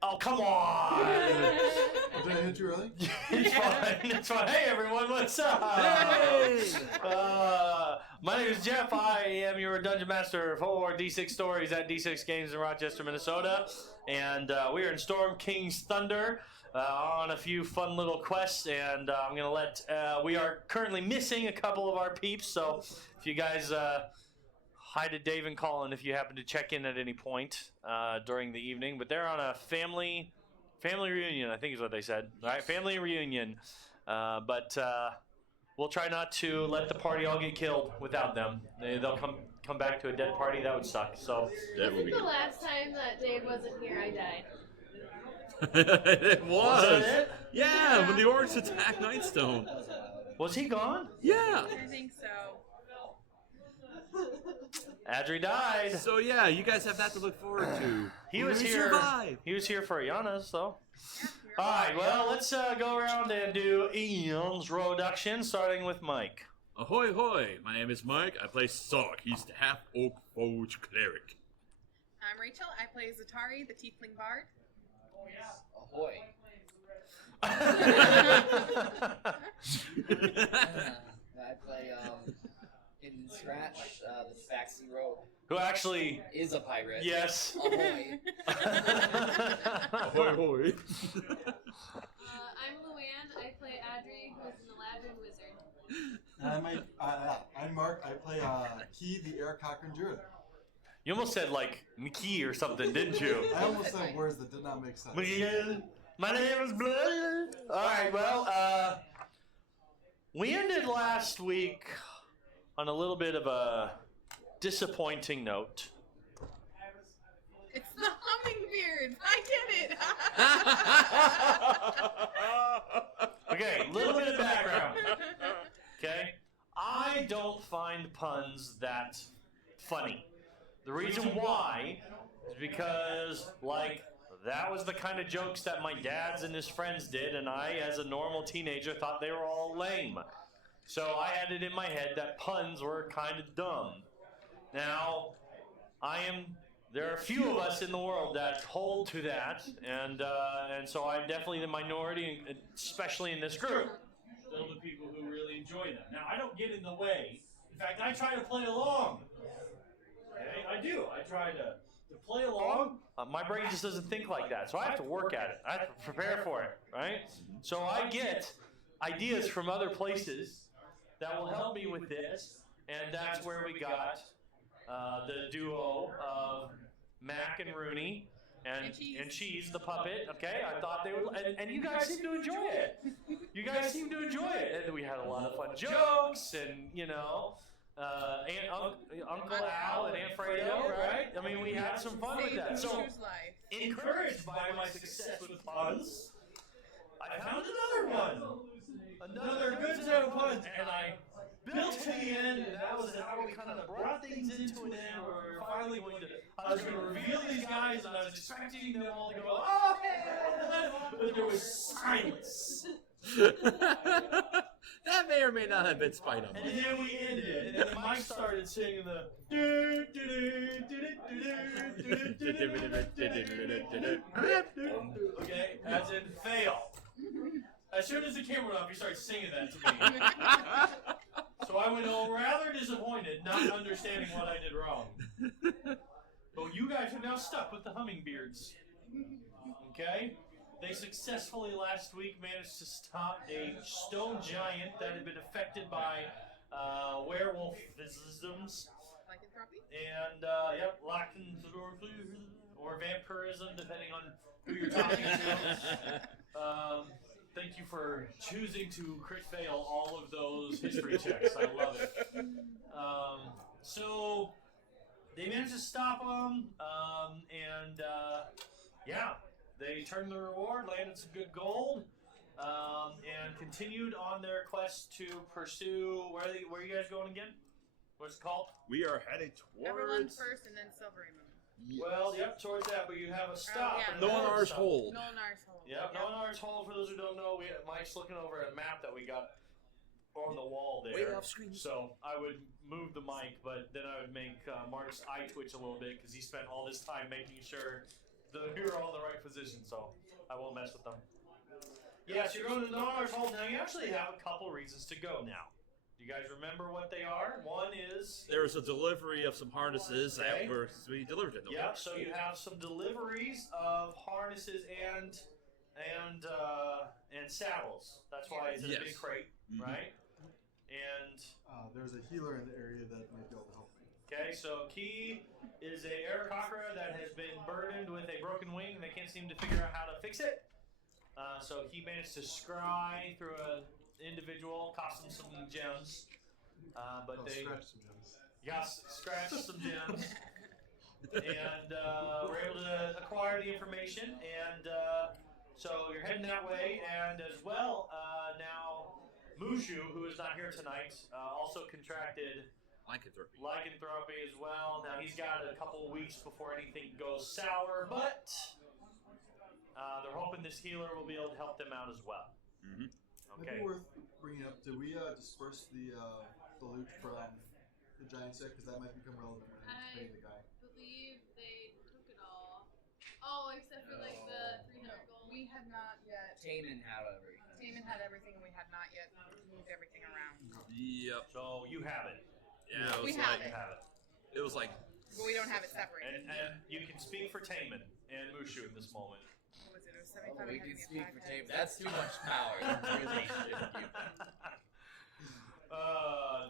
Oh, come on! Did I hit you early? It's fine. It's fine. Hey, everyone, what's up? Hey! My name is Jeff. I am your Dungeon Master for D6 Stories at D6 Games in Rochester, Minnesota. And we are in Storm King's Thunder on a few fun little quests. And I'm going to let... we are currently missing a couple of our peeps. So if you guys... hi to Dave and Colin if you happen to check in at any point during the evening. But they're on a family reunion, I think is what they said. All right, family reunion. But we'll try not to let the party all get killed without them. They'll come back to a dead party. That would suck. So That would be the last time that Dave wasn't here, I died. It was. Was that it? Yeah, when the orcs attacked Nightstone. Was he gone? Yeah. I think so. Adri died. So yeah, you guys have that to look forward to. He was We here. survived. He was here for Iana, so. Yeah, All right, well, let's go around and do Ian's introduction, starting with Mike. Ahoy hoy! My name is Mike. I play Sark. He's the half-orc forge cleric. I'm Rachel. I play Zatari, the Tiefling Bard. Ahoy. I play Hidden Scratch, the Spaxy Rogue. Who actually... Is a pirate. Yes. Ahoy. Ahoy hoy! I'm Luann. I play Adri, who is an Eladrin wizard. I'm Mark. I play Key, the Air Cochrane Druid. You almost said, like, Mickey or something, didn't you? I almost said words that did not make sense. Miguel, my name is Blood. All right, well, we ended last week on a little bit of a disappointing note. It's the Hummingbeards. I get it. Okay, a little bit of background. Okay? I don't find puns that funny. The reason why is because, like, that was the kind of jokes that my dad's and his friends did, and I, as a normal teenager, thought they were all lame. So I had it in my head that puns were kind of dumb. Now, there are a few of us in the world that hold to that, and so I'm definitely the minority, especially in this group. Those are the people who really enjoy that. Now, I don't get in the way. In fact, I try to play along. Okay? I do. I try to play along. My brain just doesn't think like that, so I have to work at it. I have to prepare for it, right? So I get ideas from other places that will help me with this, and that's where we got the duo of Mac and Rooney and Cheese, the puppet. Okay, I thought they would, and you guys seem to enjoy it. You guys seem to enjoy it, and we had a lot of fun jokes, and Uncle Al and Aunt Fredo, right? I mean, we had some fun with that. So, encouraged by my success with puns, I found another good set of puns, and I built to the end, and that was how we kind of brought things into an end, where we were finally going to, I was going to reveal these guys, and I was expecting them all to go, oh, yeah! But there was silence. That may or may not have been spite on And me. then we ended, and then Mike started singing the okay, as in fail. As soon as the camera went off, he started singing that to me. So I went home rather disappointed, not understanding what I did wrong. But you guys are now stuck with the Hummingbeards. Okay? They successfully last week managed to stop a stone giant that had been affected by werewolfisms. Lycanthropy? And, lycanthropy or vampirism, depending on who you're talking to. Thank you for choosing to crit fail all of those history checks. I love it. So, they managed to stop them, they turned the reward, landed some good gold, and continued on their quest to pursue. Where are you guys going again? What's it called? We are headed Everyone towards first and then Silvery Moon. Yes. Well, yep, towards that, but you have a stop. yeah. Nolnar's Hold. Nolnar's Hold. Yep, Nolnar's Hold, for those who don't know, Mike's looking over at a map that we got on the wall there. Way off screen. So I would move the mic, but then I would make Mark's eye twitch a little bit because he spent all this time making sure the hero in the right position, so I won't mess with them. Yes, you're going to the Donar's Hall now. You actually have a couple reasons to go now. Do you guys remember what they are? One is... There was a delivery of some harnesses Okay. that were to be delivered to them. Yep, so you have some deliveries of harnesses and saddles. That's why it's in a big Yes. crate, right? And There's a healer in the area that might be able to help me. okay, so Key is a Aarakocra that has been burdened with a broken wing, and they can't seem to figure out how to fix it. So he managed to scry through an individual, cost him some gems, but they Scratch some gems. scratched some gems. And we're able to acquire the information, and so you're heading that way. And as well, now Mushu, who is not here tonight, also contracted lycanthropy as well. Now he's got a couple of weeks before anything goes sour, but they're hoping this healer will be able to help them out as well. Mm-hmm. Okay. Maybe worth bringing up. Did we disperse the loot from the giant set? Because that might become relevant when I'm paying the guy. I believe they took it all. Oh, except for like the 300 gold. We had not yet. Taman had everything. Taman had everything, and we had not yet moved everything around. Yep. So you have it. Yeah, it was We have like You have it. it was like But we don't have it separated. And you can speak for Taman and Mushu in this moment. What was it? It was Oh, 75. we it had can to be a speak five for head. Taman. That's too much power. Really shouldn't you?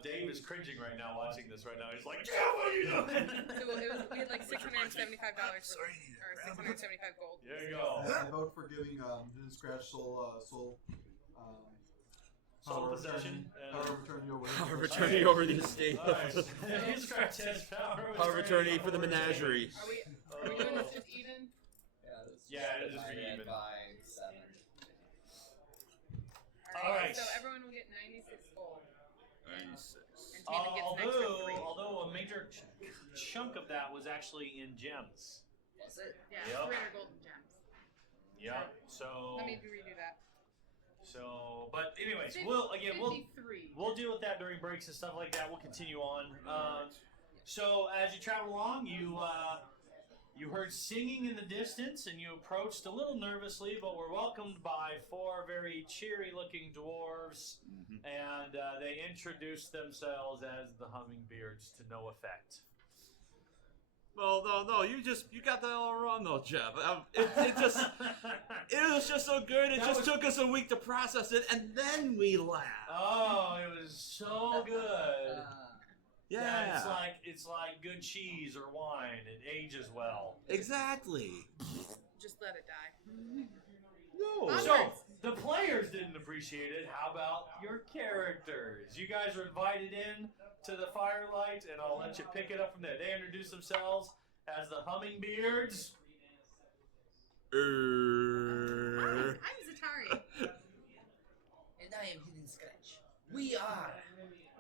Dave is cringing right now watching this right now. He's like, "Jeff, what are you doing?" So we had like $675 or 675 gold. There you go. I vote for giving Hidden Scratch Soul Soul power possession. Power of attorney over. power of attorney over the estate. Alright. His scratch has power Power of attorney for the menagerie. Are we doing this just even? Yeah, it'll just be divided even. by 7. Alright. So everyone will get 96 gold. 96. And Taman gets an extra 3. Although a major chunk of that was actually in gems. Was it? Yeah, Yep. 300 golden gems. Yeah. So. Let me redo that. So, but anyways, we'll 53. deal with that during breaks and stuff like that. We'll continue on. So as you travel along, you heard singing in the distance, and you approached a little nervously, but were welcomed by 4 very cheery-looking dwarves, and they introduced themselves as the Hummingbeards to no effect. Well, no, you got that all wrong, though, Jeff. It was just so good. It just took us a week to process it, and then we laughed. Oh, it was so good. Yeah, it's like good cheese or wine. It ages well. exactly. Just let it die. No. Onwards. So the players didn't appreciate it. How about your characters? You guys were invited in to the firelight, and I'll let you pick it up from there. They introduced themselves as the Hummingbeards. I'm Zatari. And I am Hidden Scratch. We are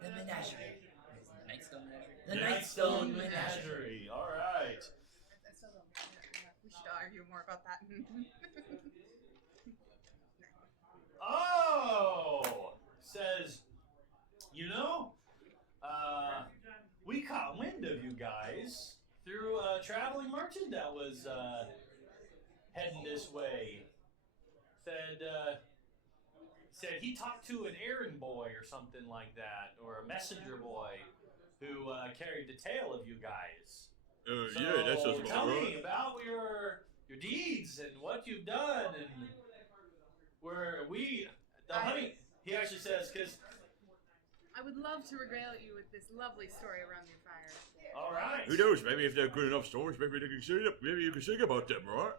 the Menagerie. The Nightstone Menagerie? The Nightstone Menagerie. All right. I still don't. Yeah, we should argue more about that. Oh, says, we caught wind of you guys through a traveling merchant that was heading this way. Said he talked to an errand boy or something like that, or a messenger boy who carried the tale of you guys. Yeah, that's just tell about me right. about your deeds and what you've done, and where he actually says, because I would love to regale you with this lovely story around your fire. all right. Who knows? Maybe if they're good enough stories, maybe they can sing it. Maybe you can sing about them, right?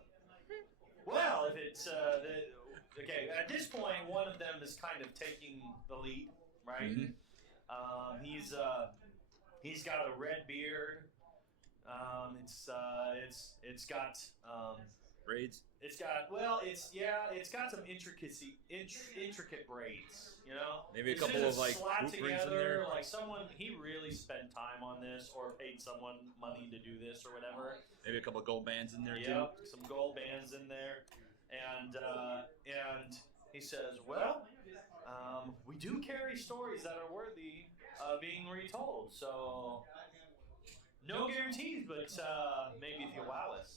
Well, if it's okay, at this point, one of them is kind of taking the lead, right? Mhm. He's got a red beard. It's got Braids. it's got some intricate braids, you know. Maybe a It's couple just of like slapped hoop rings in together, there. like he really spent time on this, or paid someone money to do this, or whatever. Maybe a couple of gold bands in there too. Yep, some gold bands in there, and he says, "Well, we do carry stories that are worthy of being retold. So no guarantees, but maybe if you wow us."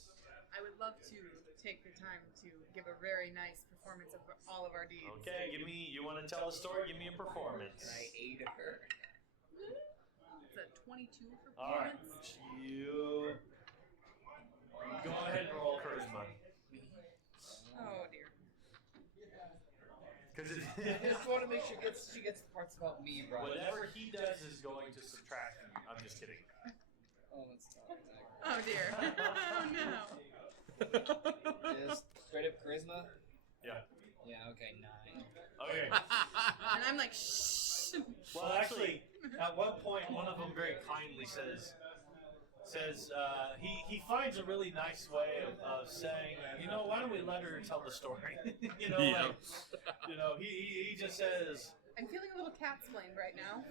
I would love to take the time to give a very nice performance of all of our deeds. Okay, you want to tell a story? Give me a performance. Can I aid her? It's a 22 for All right, performance. you go ahead and roll charisma. Oh dear. Because I just want to make sure she gets the parts about me right. whatever he does is going to subtract from you. I'm just kidding. Oh, that's not exactly. Oh dear. Oh no. Just straight up charisma? Yeah. Yeah, okay, 9. Okay. And I'm like, shh. Well, actually, at one point, one of them very kindly says he finds a really nice way of saying, why don't we let her tell the story? He just says. I'm feeling a little cat-splained right now.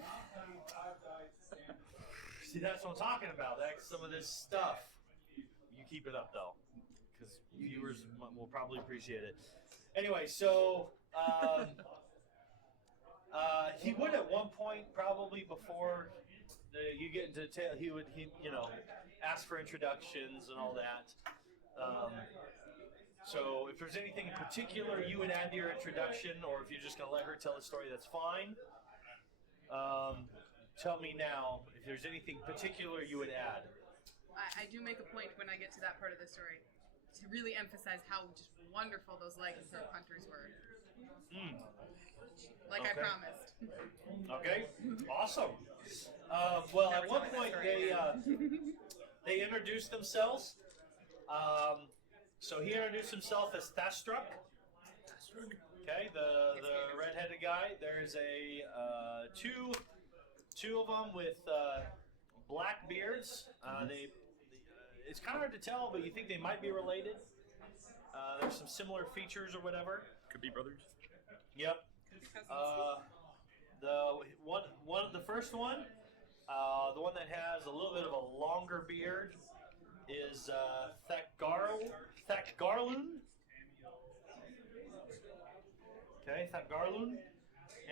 See, that's what I'm talking about. That's some of this stuff. You keep it up though, because viewers will probably appreciate it. Anyway, so he would at one point, probably before you get into detail, he ask for introductions and all that. So if there's anything in particular you would add to your introduction, or if you're just going to let her tell the story, that's fine. Tell me now if there's anything particular you would add. I do make a point when I get to that part of the story to really emphasize how just wonderful those lycanthrope hunters were. Like I Okay. promised. Okay, awesome. Well, Never at one tell me point that story they introduced themselves. So he introduced himself as Thastruck. Okay, the redheaded guy. There's a two of them with black beards. It's kind of hard to tell, but you think they might be related. There's some similar features or whatever. Could be brothers. Yep. The first one, the one that has a little bit of a longer beard, is Thakgarlun. Okay, Thakgarlun.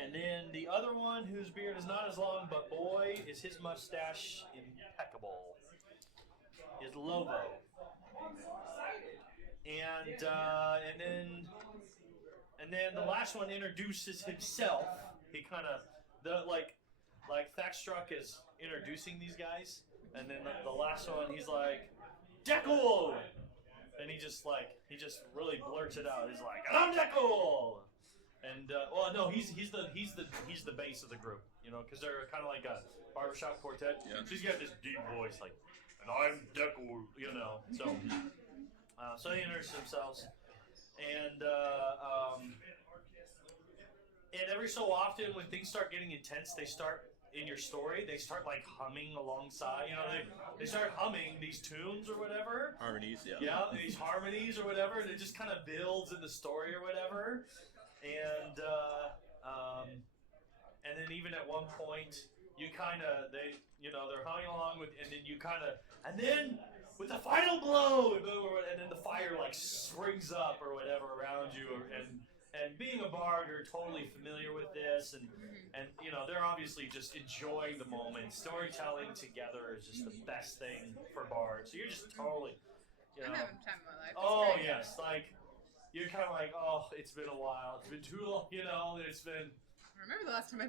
And then the other one, whose beard is not as long, but boy, is his mustache impeccable, is Lovo. And then the last one introduces himself. He kind of like Thackstruck is introducing these guys, and then the last one he's like, Deckle, and he just really blurts it out. He's like, I'm Deckle, and he's the base of the group, because they're kind of like a barbershop quartet. Yeah. So he's got this deep voice, like, and I'm Deckle, So so they introduce themselves. And every so often, when things start getting intense, they start in your story. They start like humming alongside. They start humming these tunes or whatever. Harmonies, yeah. Yeah, these harmonies or whatever. And it just kind of builds in the story or whatever. And then even at one point, they're humming along with, and then with the final blow, and then the fire like springs up or whatever around you, and being a bard, you're totally familiar with this, and they're obviously just enjoying the moment. Storytelling together is just the best thing for bards. So you're just totally, I'm having the time of my life. It's Oh great. yes, like you're kind of like, oh, it's been a while, it's been too long, it's been. I remember the last time I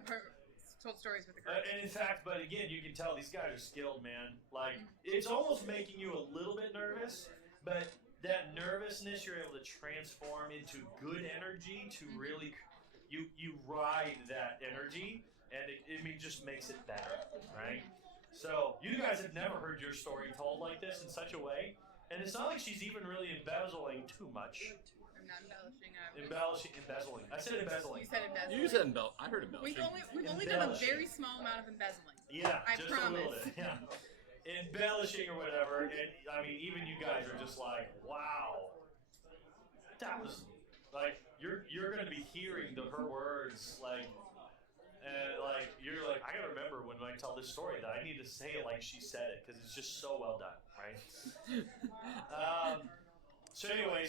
told stories with the group. And in fact, but again, you can tell these guys are skilled, man. Like, it's almost making you a little bit nervous, but that nervousness you're able to transform into good energy to really, you ride that energy, and it just makes it better, right? So, you guys have never heard your story told like this in such a way, and it's not like she's even really embezzling too much. I'm not embellishing. Embezzling. I said embezzling. You said embezzling. You said embell. I heard embellishing. We've only done a very small amount of embezzling. Yeah, I just promise. a little bit. Yeah. Embellishing or whatever, and I mean, even you guys are just like, wow, that was like you're going to be hearing her words you're like, I gotta remember when I tell this story that I need to say it like she said it, because it's just so well done, right? So anyway,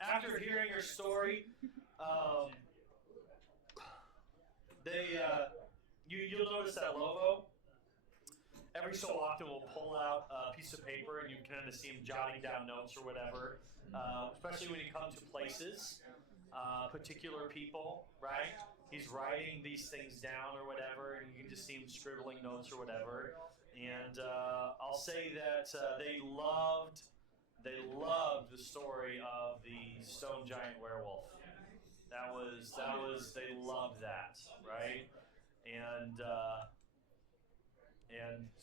after hearing her story, you'll notice that Lovo every so often will pull out a piece of paper and you can kind of see him jotting down notes or whatever, especially when you come to places, particular people, right? He's writing these things down or whatever, and you can just see him scribbling notes or whatever. And I'll say that they loved the story of the stone giant werewolf. They loved that, right? And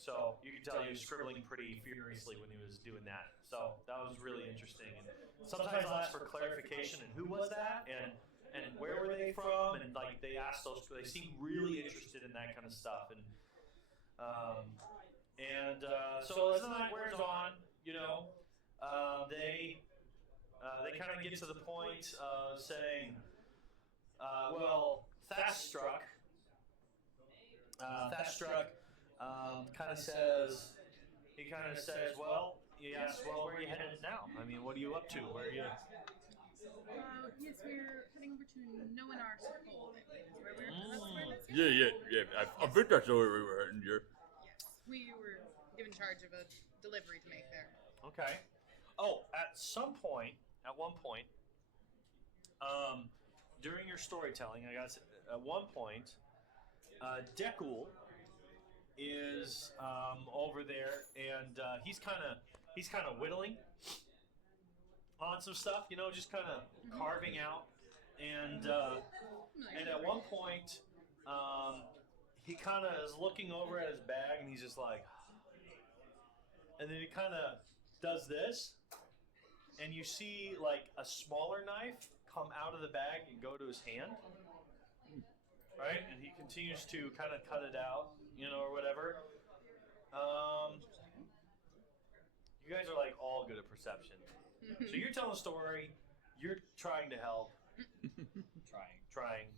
so you can tell he was scribbling pretty furiously when he was doing that. So that was really interesting. And sometimes I'll ask for clarification and who was that and where were they from, and like they ask those. They seem really interested in that kind of stuff. So as the night wears on, they kind of get to the point of saying, well, Thaststruck kind of says, well, he asks, well, where are you headed now? I mean, what are you up to? Where are you? Yes, we're heading over to Noenar Circle. I think that's where we were heading here. Yes, we were given charge of a delivery to make there. Okay. Oh, at one point, during your storytelling, I guess at one point, Dekul is over there, and he's kind of whittling on some stuff, just kind of carving out, and at one point, he kind of is looking over at his bag, and he's just like, and then he kind of does this, and you see like a smaller knife come out of the bag and go to his hand, right? And he continues to kind of cut it out, or whatever. You guys are like all good at perception. So you're telling a story, you're trying to help. Trying.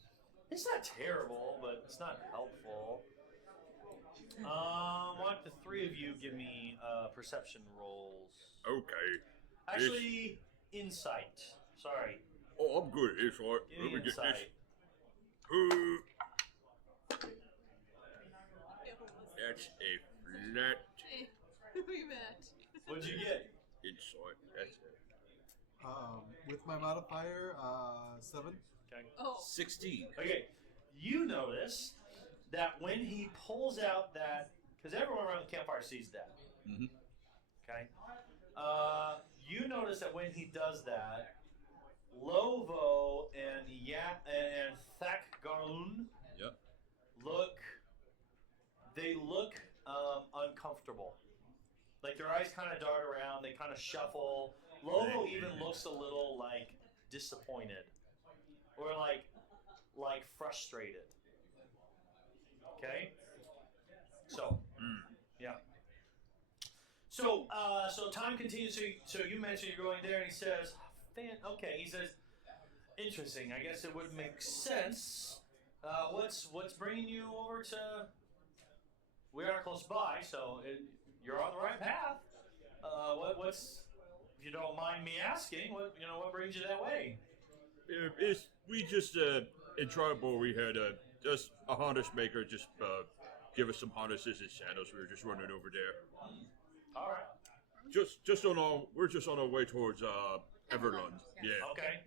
It's not terrible, but it's not helpful. Why don't the three of you give me perception rolls? Okay. Actually, insight. Sorry. Oh, I'm good. It's all right. Give Let me me get insight. this. That's a flat Hey, we met. What'd you get? insight. That's it. With my modifier, 7. Okay. Oh. 16. Okay. You notice that when he pulls out that, because everyone around the campfire sees that. Mm-hmm. Okay. You notice that when he does that, Lovo and Thakgarun Yep. look uncomfortable. Like their eyes kind of dart around, they kind of shuffle. Lovo even looks a little like disappointed or like frustrated. Okay? So, yeah. So time continues. So you mentioned you're going there, and he says, okay. He says, interesting. I guess it would make sense. What's bringing you over to? We are close by, so you're on the right path. What's, if you don't mind me asking, what brings you that way? We just in trouble. We had just a harness maker just give us some harnesses and saddles. We were just running over there. All right. We're just on our way towards Everlund. Yeah. Okay.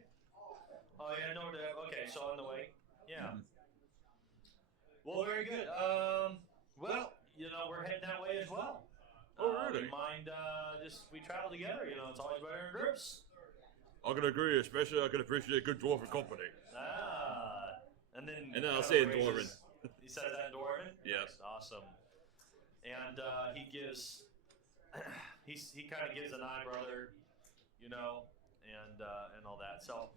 Oh yeah, no. Okay, so on the way. Yeah. Mm-hmm. Well, very good. Well, we're heading that way as well. Oh, really? You mind we travel together? It's always better in groups. I can agree, especially I can appreciate good dwarven company. And then I'll say in Dwarven. He says that in Dwarven? Yes. Awesome. And he gives, he kind of gives an eye brother, and all that. So,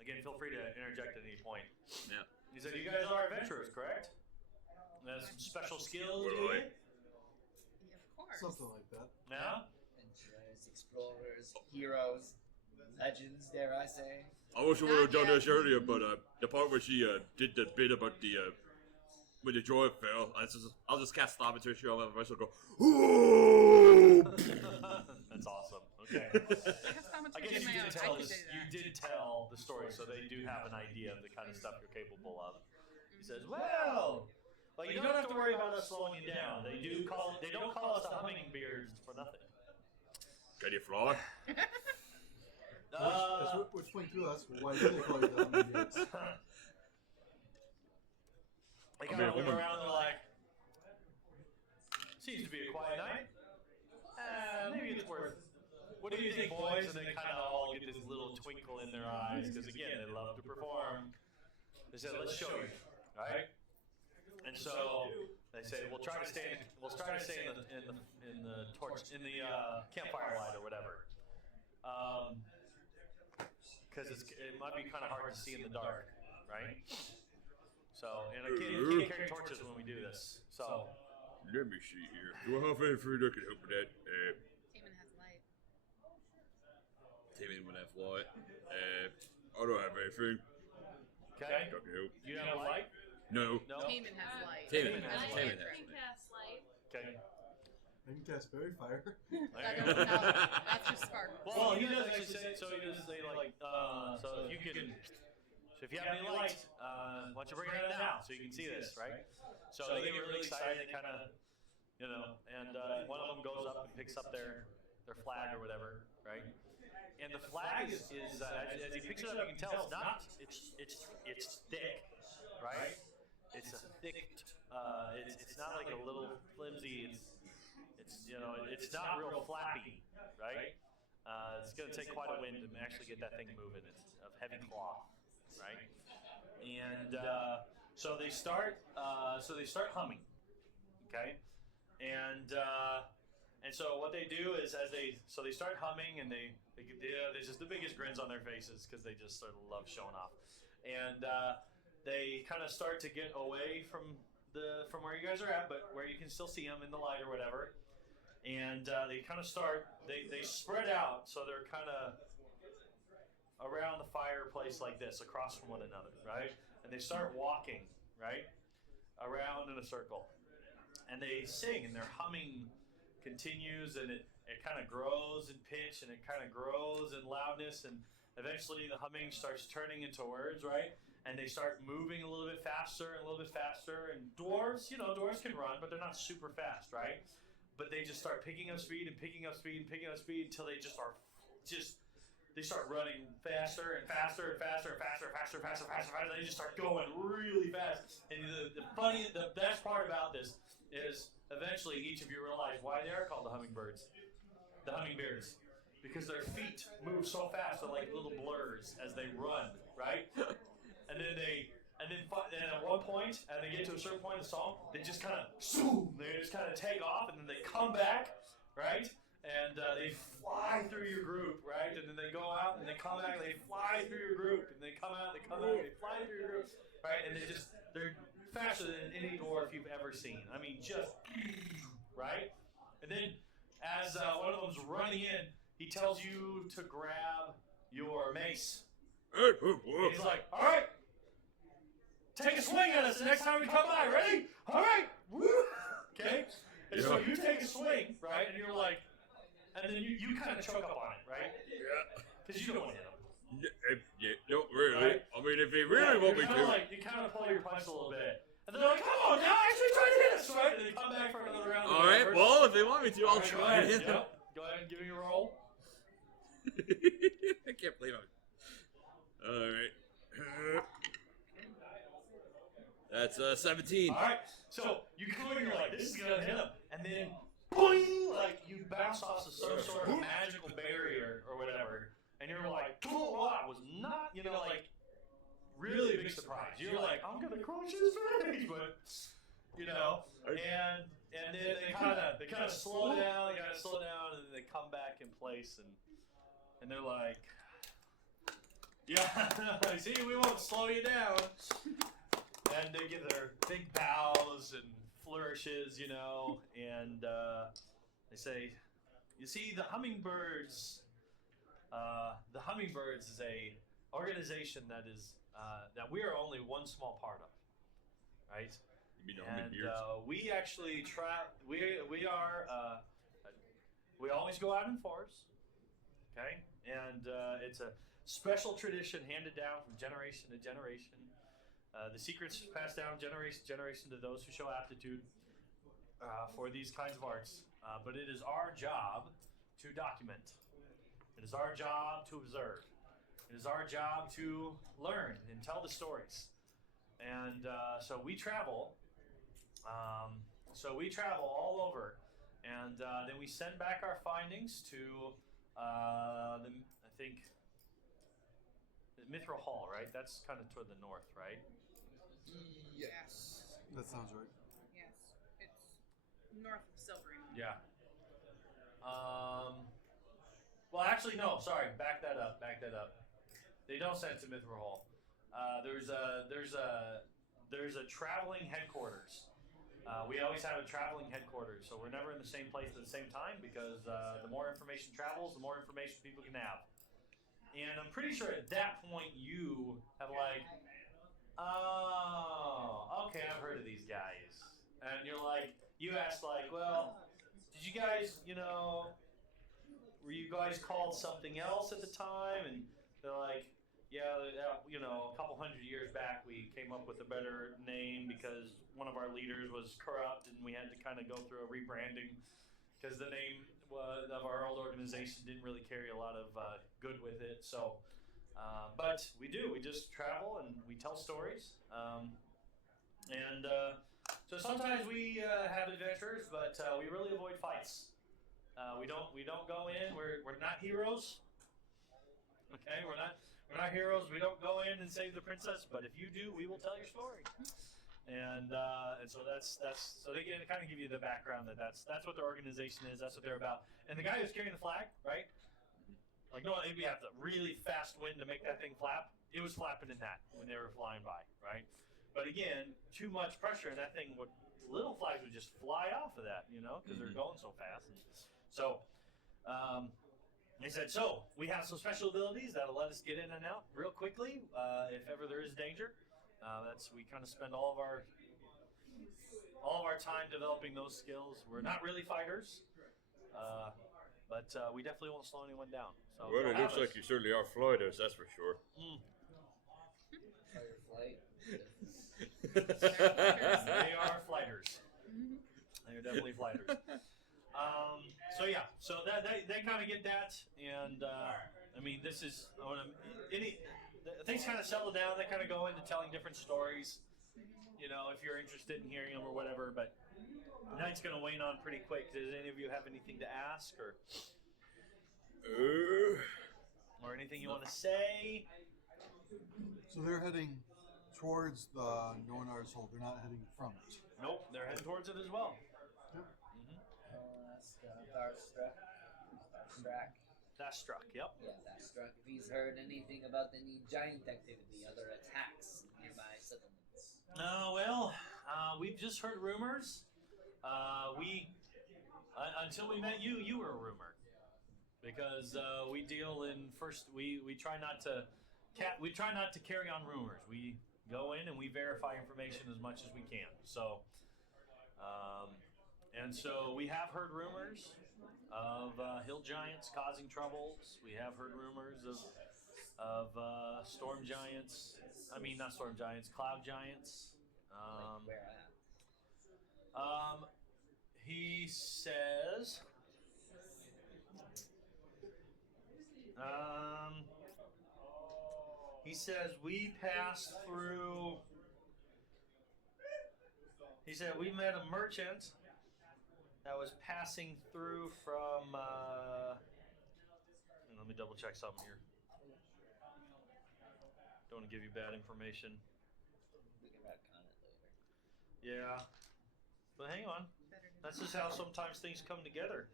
again, feel free to interject at any point. Yeah. He said, you guys are adventurers, correct? There's some special skills, do you? Of course. Something like that. Yeah? Adventurers, explorers, heroes, legends, dare I say. I wish we would have done this earlier, but the part where she did the bit about the when the droid fell, I'll just cast Thaumaturgy on my voice and go, ooh! That's awesome. Okay. I guess you did tell the story, so they do have an idea of the kind of stuff you're capable of. He says, "Well, you don't have to worry about us slowing you down. They don't call us the Hummingbeards for nothing." Can you fly? Explain to us why do they call you the Hummingbeards? They kind of look around and they're like, "Seems to be a quiet night. Maybe it's worth. What do you think, boys?" And they kind of all get this little twinkle in their eyes because again, they love to perform. They said, "Let's show you, right?" And so they say, "We'll try to stay. We'll try to stay in the campfire light or whatever, because it might be kind of hard to see in the dark, right?" So, and again, you can't carry torches when we do this. So, let me see here. Do I have anything that can help with that? Taman has light. Taman would have light. I don't have anything. okay. That can help. You don't have light? No. No. Taman has light. Taman has I Taman can cast light. Okay. I can cast fairy fire. I don't know. That's just spark. Well, he does actually say. So he does say like. So if you can. So if you have any light, why don't you bring it out now so you can see this, right? So they get really excited. They kind of, and one of them goes up and picks up their flag or whatever, right? And the flag is as he picks it up, you can tell it's not. It's thick, right? It's a thick. It's not like a little flimsy. It's not real flappy, right? It's going to take quite a wind to actually get that thing moving. It's of heavy cloth, right? And so they start humming, okay? And so what they do is they start humming and there's just the biggest grins on their faces because they just sort of love showing off, and they kind of start to get away from where you guys are at, but where you can still see them in the light or whatever. And they kind of they spread out, so they're kind of around the fireplace like this, across from one another, right? And they start walking, right, around in a circle. And they sing, and their humming continues, and it kind of grows in pitch, and it kind of grows in loudness, and eventually the humming starts turning into words, right? And they start moving a little bit faster and a little bit faster, and dwarves can run, but they're not super fast, right? But they just start picking up speed and picking up speed and picking up speed until they just they start running faster and faster and faster and faster and faster and faster and faster and faster. They just start going really fast. And the best part about this is eventually each of you realize why they are called the Hummingbeards. Because their feet move so fast, they're like little blurs as they run, right? And then at one point, and they get to a certain point in the song, they just kind of take off, and then they come back, right? And they fly through your group, right? And then they go out, and they come back, and they fly through your group, and they come out, and they fly through your group, right? And they're faster than any dwarf you've ever seen. I mean, just, right? And then as one of them's running in, he tells you to grab your mace. He's like, "All right, take a swing at us the next time we come by. Ready? All right, woo!" Okay? And so you take a swing, right? And you're like, and then you kind of choke up on it, right? Yeah. Because you don't want to hit them. Not really. Right? I mean, if they really want me to. You kind of pull your punch a little bit. And they're like, "Come on, now actually try to hit us," right? And they come back for another round. All right, well, if they want me to, I'll Go try. ahead. Yep. Go ahead and give me a roll. I can't believe it. All right. That's 17. All right. So you come in, you're like, "This is gonna hit him," and then boing, like you bounce off some sort of magical barrier or whatever, and you're like, "Oh, wow, I was not, like really big surprise." You're like, "I'm gonna crush his face," but and then they kind of slow down, and then they come back in place, and they're like, "Yeah, see, we won't slow you down." And they give their big bows and flourishes, and they say, "You see, the Hummingbeards is a organization that we are only one small part of, right? You mean the And Hummingbeards? we actually we always go out in fours, okay? And it's a special tradition handed down from generation to generation. The secrets passed down generation to generation to those who show aptitude for these kinds of arts. But it is our job to document. It is our job to observe. It is our job to learn and tell the stories. And so we travel. All over, and then we send back our findings to I think Mithril Hall, right? That's kind of toward the north, right? Yes. That sounds right. Yes, it's north of Silvering. Yeah. Well, actually, no. Sorry, back that up. They don't send it to Mithril Hall. There's a traveling headquarters. We always have a traveling headquarters, so we're never in the same place at the same time because the more information travels, the more information people can have. And I'm pretty sure at that point you have like, oh, okay, I've heard of these guys. And you're like, you ask like, well, did you guys, were you guys called something else at the time? And they're like, yeah, a couple hundred years back, we came up with a better name because one of our leaders was corrupt, and we had to kind of go through a rebranding because the name of our old organization didn't really carry a lot of good with it. So, but we do. We just travel and we tell stories, so sometimes we have adventures, but we really avoid fights. We don't go in. We're not heroes. Okay, we're not heroes. We don't go in and save the princess, but if you do, we will tell your story. And so that's so they kind of give you the background that's what their organization is. That's what they're about. And the guy who's carrying the flag, right? Like no, we have the really fast wind to make that thing flap. It was flapping in that when they were flying by, right? But again, too much pressure, and that thing little flags would just fly off of that, because they're going so fast. And so. They said, so we have some special abilities that'll let us get in and out real quickly if ever there is danger. We kind of spend all of our time developing those skills. We're not really fighters, but we definitely won't slow anyone down. So well, it looks like you certainly are fighters, that's for sure. Fireflight. They are fighters. They're definitely fighters. So they kind of get that, and this is things kind of settle down. They kind of go into telling different stories, if you're interested in hearing them or whatever. But night's going to wane on pretty quick. Does any of you have anything to ask or anything you want to say? So they're heading towards the Nornar's Hold. They're not heading from it. Nope, they're heading towards it as well. That's struck, yep. Yeah, that's struck. If he's heard anything about any giant activity, other attacks in nearby settlements. We've just heard rumors. Until we met you, you were a rumor. Because we deal in we try not to carry on rumors. We go in and we verify information as much as we can. So, and so we have heard rumors of hill giants causing troubles. We have heard rumors of storm giants. I mean, not storm giants, cloud giants. Like where at? He says. He says we passed through. He said we met a merchant that was passing through from. Let me double check something here. Don't want to give you bad information. We can retcon it later. Yeah, but hang on. That's just how sometimes things come together.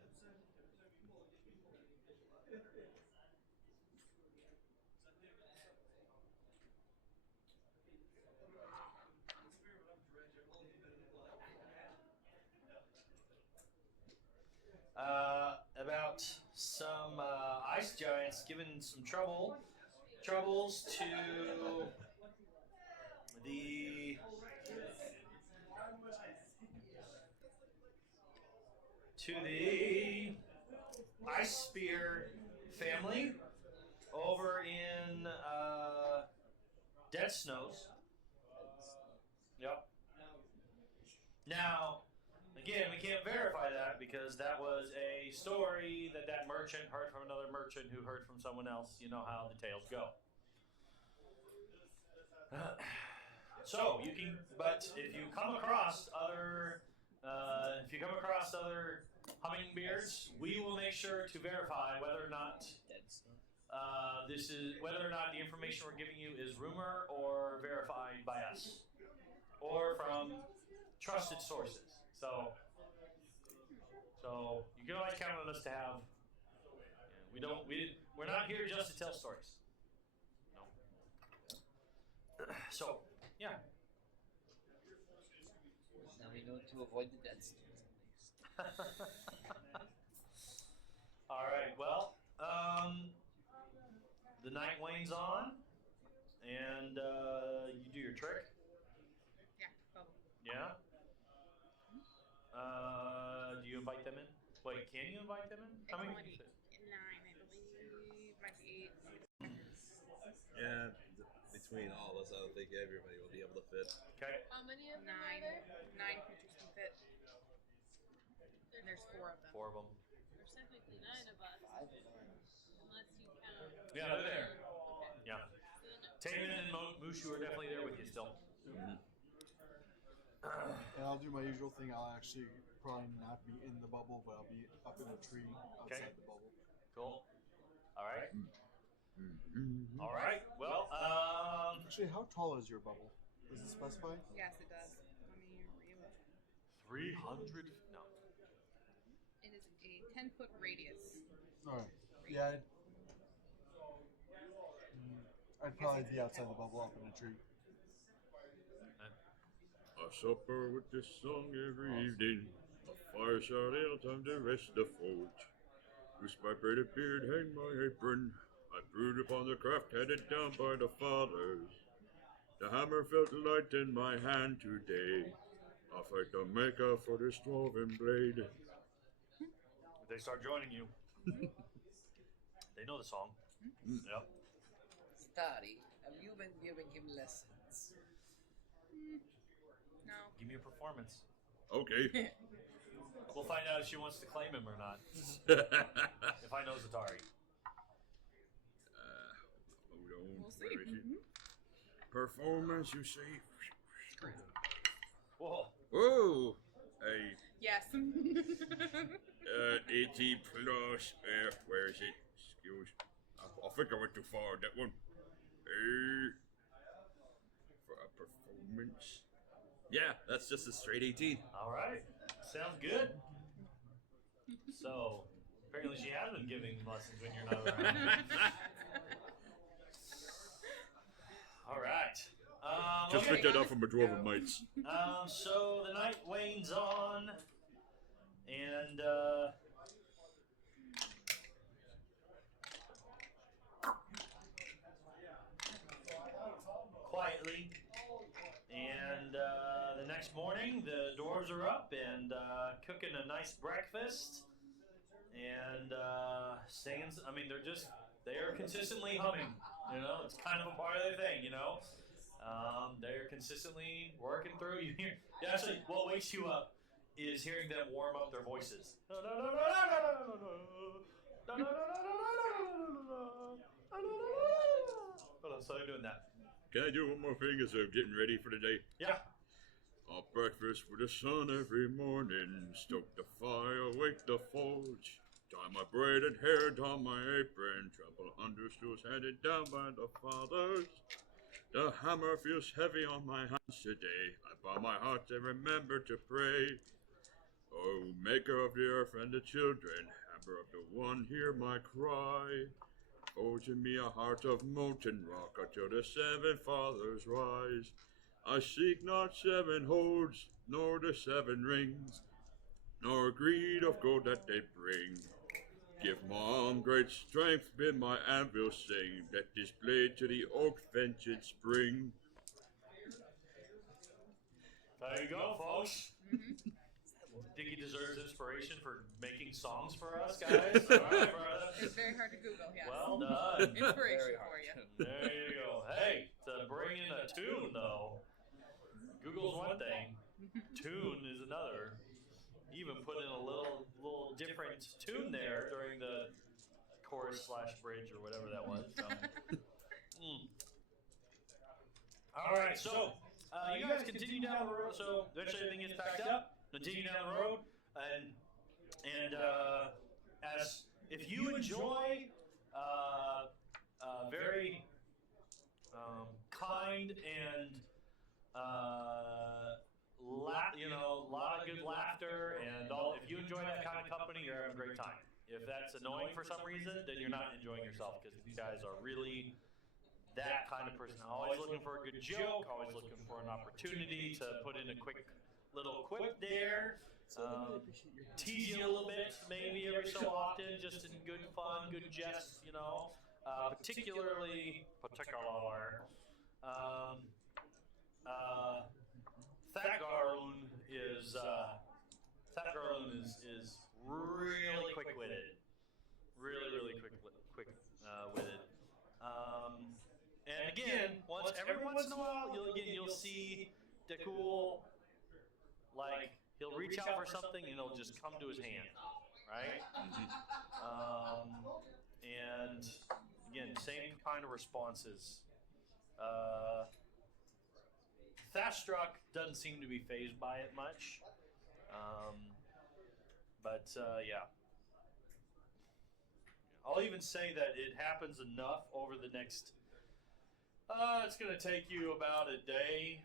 About some ice giants giving some troubles to the Ice Spear family over in Dead Snows. Now, again, we can't verify that because that was a story that merchant heard from another merchant who heard from someone else. You know how the tales go. So you can, but if you come across other Hummingbeards, we will make sure to verify whether or not whether or not the information we're giving you is rumor or verified by us or from trusted sources. So you can always count on us to have. We're not here just to tell stories. No. So yeah. Now we know to avoid the dead stones, at least. All right. Well, the night wanes on, and you do your trick. Yeah, bubble. Yeah. Do you invite them in? Wait, can you invite them in? How many? It's only 9, I believe. Might be 8. Yeah, between all of us, I don't think everybody will be able to fit. Okay. How many of them 9. are there? 9 creatures can fit. And there's 4 of them. 4 of them. There's technically 9 of us. Unless you count. Yeah, they're there. Okay. Yeah. So then, Taman and Mushu are definitely there with you still. Mm-hmm. And I'll do my usual thing. I'll actually probably not be in the bubble, but I'll be up in a tree outside the bubble. Cool. All right. Mm-hmm. All right. Well, Actually, how tall is your bubble? Does it specify? Yes, it does. Let me reel it. 300. No. It is a 10-foot radius. All right. Yeah. I'd probably be outside the bubble, up in a tree. A supper with this song every evening. A fireside ale time to rest the forge. Loose my braided beard, hang my apron. I brood upon the craft handed down by the fathers. The hammer felt light in my hand today. I fight the maker for this dwarven blade. They start joining you. They know the song. Yep. Starry, have you been giving him lessons? No. Give me a performance. Okay. We'll find out if she wants to claim him or not. If I know Zatari. Hold on. We'll see. Where is it? Performance, you say? Whoa. Whoa! Hey, Yes. 80 plus. Where is it? Excuse. I think I went too far on that one. For a performance. Yeah, that's just a straight 18. All right. Sounds good. So, apparently she has been giving lessons when you're not around. All right. Just Okay. picked that up from a dwarven mates. So the night wanes on, and quietly, and the next morning the dwarves are up and cooking a nice breakfast, and singing. I mean, they are consistently humming. You know, it's kind of a part of their thing. You know. They're consistently working through. You hear, actually, what wakes you up is hearing them warm up their voices. Hold on, so they're doing that. Can I do one more thing as I'm getting ready for the day? Yeah. I'll breakfast with the sun every morning, stoke the fire, wake the forge, tie my braided hair down my apron, trample under stools handed down by the fathers. The hammer feels heavy on my hands today. I bow my heart and remember to pray. Oh, maker of the earth and the children, hammer of the one, hear my cry. Forge in me a heart of molten rock until the 7 fathers rise. I seek not 7 holds, nor the 7 rings, nor greed of gold that they bring. Give my arm great strength, bid my anvil sing, let this blade to the oak vengeance spring. There you go, folks. Think he deserves inspiration for making songs for us, guys? All right, brother. It's very hard to Google, yes. Well done. Inspiration for you. There you go. Hey, to bring in a tune, though, Google's one thing. Tune is another. He even put in a little different tune there during the chorus / bridge or whatever that was. So. All right, so you guys continue down the road. So eventually everything gets packed up. Continue down the road, and as if you enjoy very kind and a lot of good laughter and all. If you enjoy that kind of company, you're having a great time. If that's annoying for some reason, then you're not enjoying yourself because these guys are really that kind of person. Always looking for a good joke, always looking for an opportunity to put in a quick little quip there. Tease you a little bit, maybe every so often, just in good fun, good jest, particular. Fat Garloon is really quick-witted, really quick-witted. And again, every once in a while, you'll see Decool, like he'll reach out for something and it'll just come to his hand, right? And again, same kind of responses. Thaststruck doesn't seem to be fazed by it much, but yeah. I'll even say that it happens enough over the next. It's going to take you about a day.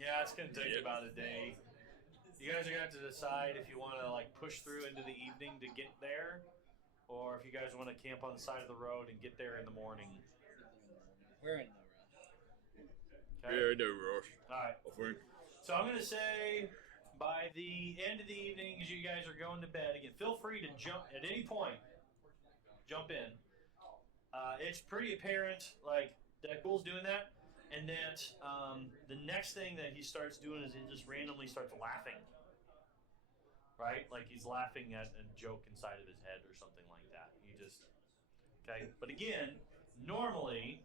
Yeah, it's going to take you about a day. You guys are going to have to decide if you want to push through into the evening to get there, or if you guys want to camp on the side of the road and get there in the morning. We're in no rush. Okay? Yeah, no rush. All right. I think. So I'm going to say by the end of the evening, as you guys are going to bed, again, feel free to jump at any point. Jump in. It's pretty apparent, Decool's doing that, and that the next thing that he starts doing is he just randomly starts laughing. Right? Like he's laughing at a joke inside of his head or something like that. Okay? But again, normally,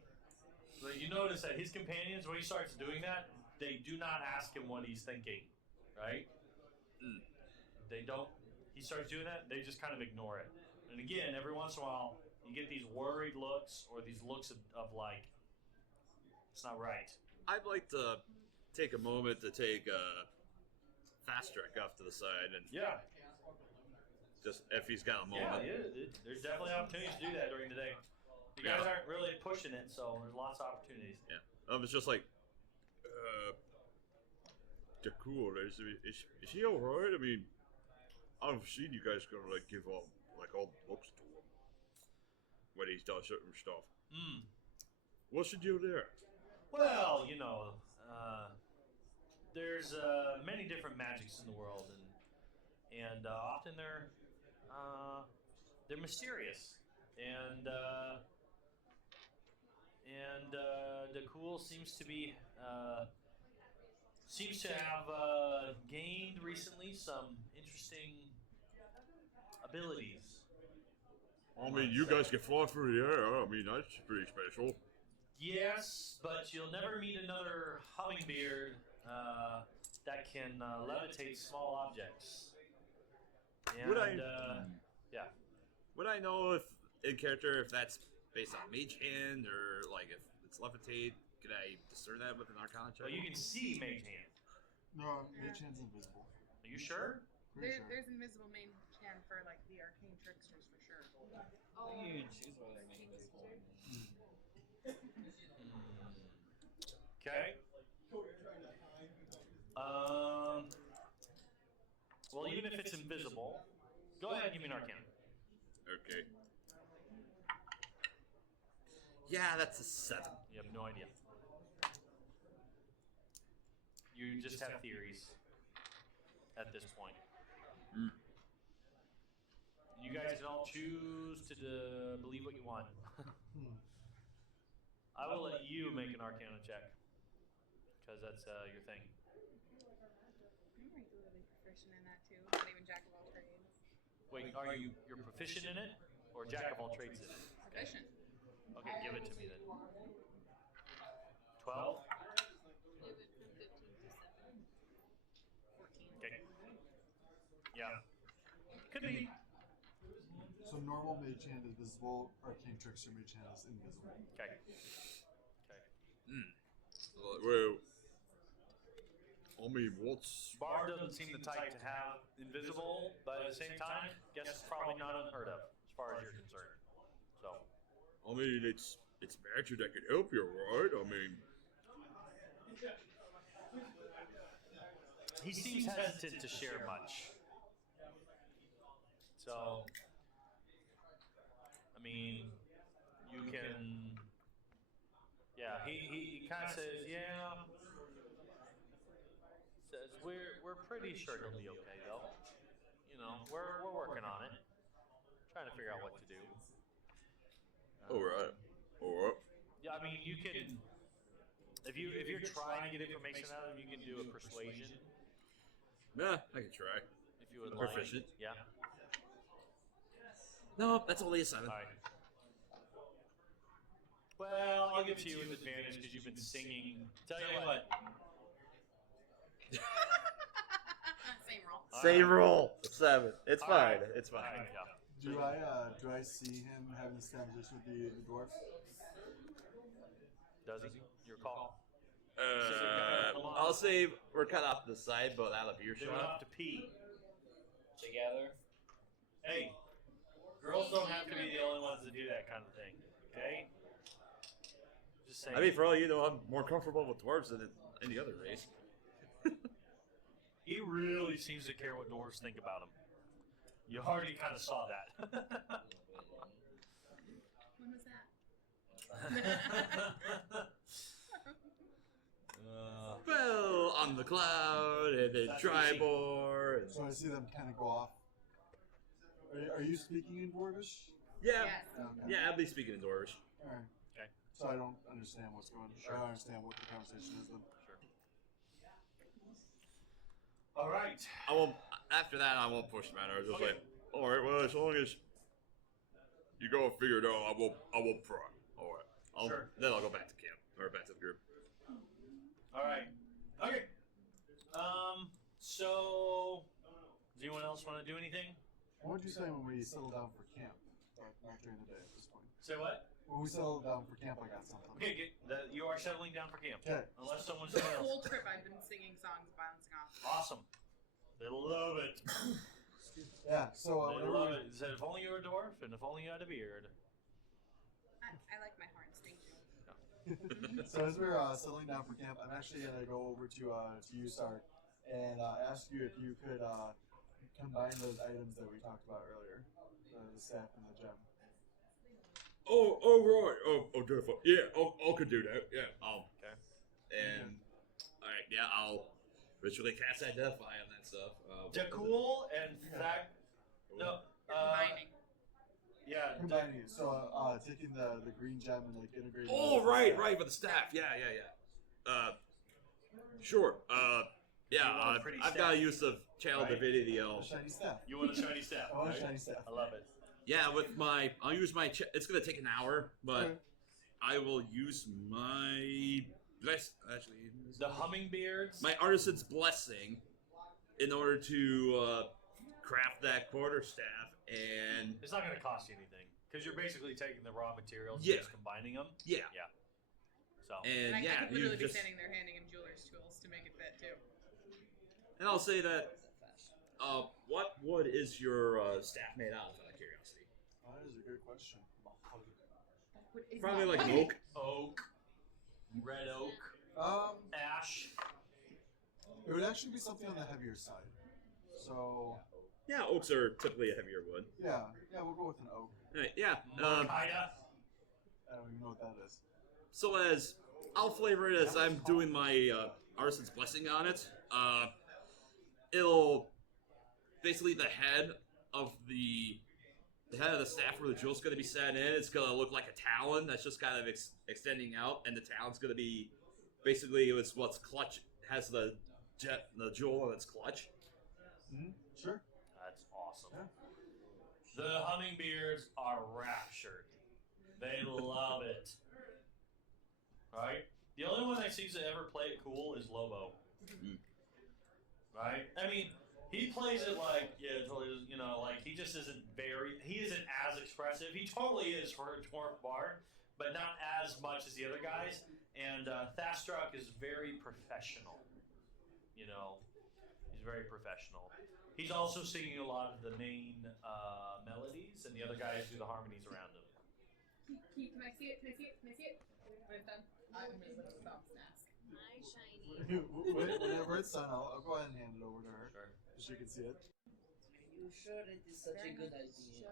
you notice that his companions, when he starts doing that, they do not ask him what he's thinking. Right? They don't. He starts doing that, they just kind of ignore it. And again, every once in a while, you get these worried looks or these looks of it's not right. I'd like to take a moment to take Thaststruck off to the side and just if he's got a moment. Yeah, there's definitely opportunities to do that during the day. You guys aren't really pushing it, so there's lots of opportunities. Yeah, it's just like, Decool, is he alright? I mean, I've seen you guys gonna give all all the books to him when he's done certain stuff. What's the deal there? Well, there's many different magics in the world, and often they're mysterious, and Decool seems to have gained recently some interesting abilities. I mean, you guys can fly through the air. I mean, that's pretty special. Yes, but you'll never meet another Hummingbeard that can levitate small objects. And, Would I know if in character if that's based on Mage Hand or if it's levitate? Could I discern that with an Arcana check? Well, you can see Mage Hand. No, Mage Hand's invisible. Are you sure? There's invisible main can for the arcane tricksters for sure. You can choose whether to make invisible. Okay. Well, even if it's invisible, go ahead and give me an Arcana. Okay. Yeah, that's a 7. You have no idea. You just have theories at this point. You guys can all choose to believe what you want. I will let you make an Arcana check, because that's your thing. I'm regularly proficient in that too. Not even jack of all trades. Wait, you're proficient in it, or jack of all trades in it? Proficient. Okay, give it to me then. 12? Move it from 15 to 7. Yeah. Could be. So normal mage hand is visible, arcane trickster mage hand is invisible. Okay. Well, I mean, what's... Bard doesn't seem the type to have invisible, but at the same time, guess it's probably not unheard of as far as you're concerned. So. I mean, it's magic that can help you, right? I mean... He seems hesitant to share much. So, I mean, you can. Yeah, he kind of says, yeah. Says we're pretty sure he'll be okay though. You know, we're working on it, trying to figure out what to do. All right. Yeah, I mean, you can. If you're trying to get information out of him, you can do a persuasion. Nah, I can try. If you would I'm like. proficient. Yeah. No, that's only a 7. All right. Well, I'll give it to you with advantage because you've been singing. Tell you what. Same roll. Same roll. 7. It's All fine. right. It's fine. All right, yeah. Do I see him having this conversation with the dwarf? Does he? Your call. I'll say we're cut off to the side, but out of They went earshot. off to pee. Together. Hey, girls don't have to be the only ones that do that kind of thing. Okay. Just saying. I mean, for all you know, I'm more comfortable with dwarves than any other race. He really seems to care what dwarves think about him. You already kind of saw that. When was that? Well, on the cloud, and then That's what you see. Tribor. So I see them kind of go off. Are you speaking in dwarvish? Yeah, Yes. Okay. yeah, I'll be speaking in dwarvish. All right. Okay. So I don't understand what's going on. Sure. I don't understand what the conversation is then. Sure. All right. I won't. After that, I won't push matter. I was just Okay. like, All right. Well, as long as you go and figure it out, I won't pry. All right. Sure. Then I'll go back to camp or back to the group. All right. Okay. So, does anyone else want to do anything? What would you say when we settle down for camp? Not during the day at this point. Say what? When we settle down for camp, I got something. Okay, you are settling down for camp. Okay. Unless someone's The something whole else. trip I've been singing songs bouncing off. Awesome. They love it. Yeah. So They whenever love we, it. It said, if only you were a dwarf, and if only you had a beard. I like my horns, thank you. so as we're settling down for camp, I'm actually gonna go over to you, Sark, and ask you if you could combine those items that we talked about earlier, the staff and the gem. Oh, right. Oh, definitely. Yeah, I could do that. Yeah. Okay. And all right, yeah, I'll ritually cast identify on that stuff. Jakul and Thak. No. Combining. Yeah. Combining it, so taking the green gem and like integrating. Oh, it with the right, staff. right, with the staff. Yeah. Sure. You want a pretty I've got a staff. use of channel Right. divinity. A shiny staff. You want a shiny staff. I want a right? shiny staff. I love it. Yeah, with my, I'll use my. It's gonna take an hour, but Okay. I will use my bless. Actually, The Hummingbeards. my artisan's blessing in order to craft that quarterstaff, and It's not going to cost you anything because you're basically taking the raw materials Yeah. and just combining them. yeah, So. and I yeah, could you literally be just, standing there handing him jeweler's tools to make it fit too. and I'll say that. What wood is your staff made out of curiosity? Oh, that is a good question. What is Probably that? like oak. Oak, red oak, ash. It would actually be something on the heavier side. So Yeah, oaks are typically a heavier wood. yeah, we'll go with an oak. Right, yeah. Makida. I don't even know what that is. So as I'll flavor it as I'm doing my artisan's blessing on it. It'll basically the head of the staff where the jewel's going to be set in. It's going to look like a talon that's just kind of extending out, and the talon's going to be basically it's what's clutch has the jewel in its clutch. Mm-hmm. Sure. That's awesome. Yeah. The Hummingbeards are raptured. They love it. Right? The only one that seems to ever play it cool is Lobo. Mhm. Right? I mean, He plays it like, yeah, totally, you know, like he just isn't he isn't as expressive. He totally is for a dwarf bard, but not as much as the other guys. And Thastrak is very professional. You know, he's very professional. He's also singing a lot of the main melodies, and the other guys do the harmonies around him. Can I see it? Can I see it? Can I see it? When it's done, I'm gonna let it stop and ask. My shiny. Whenever it's done, I'll go ahead and hand it over to her. Sure. So she can see it. Are you sure it is such a good idea?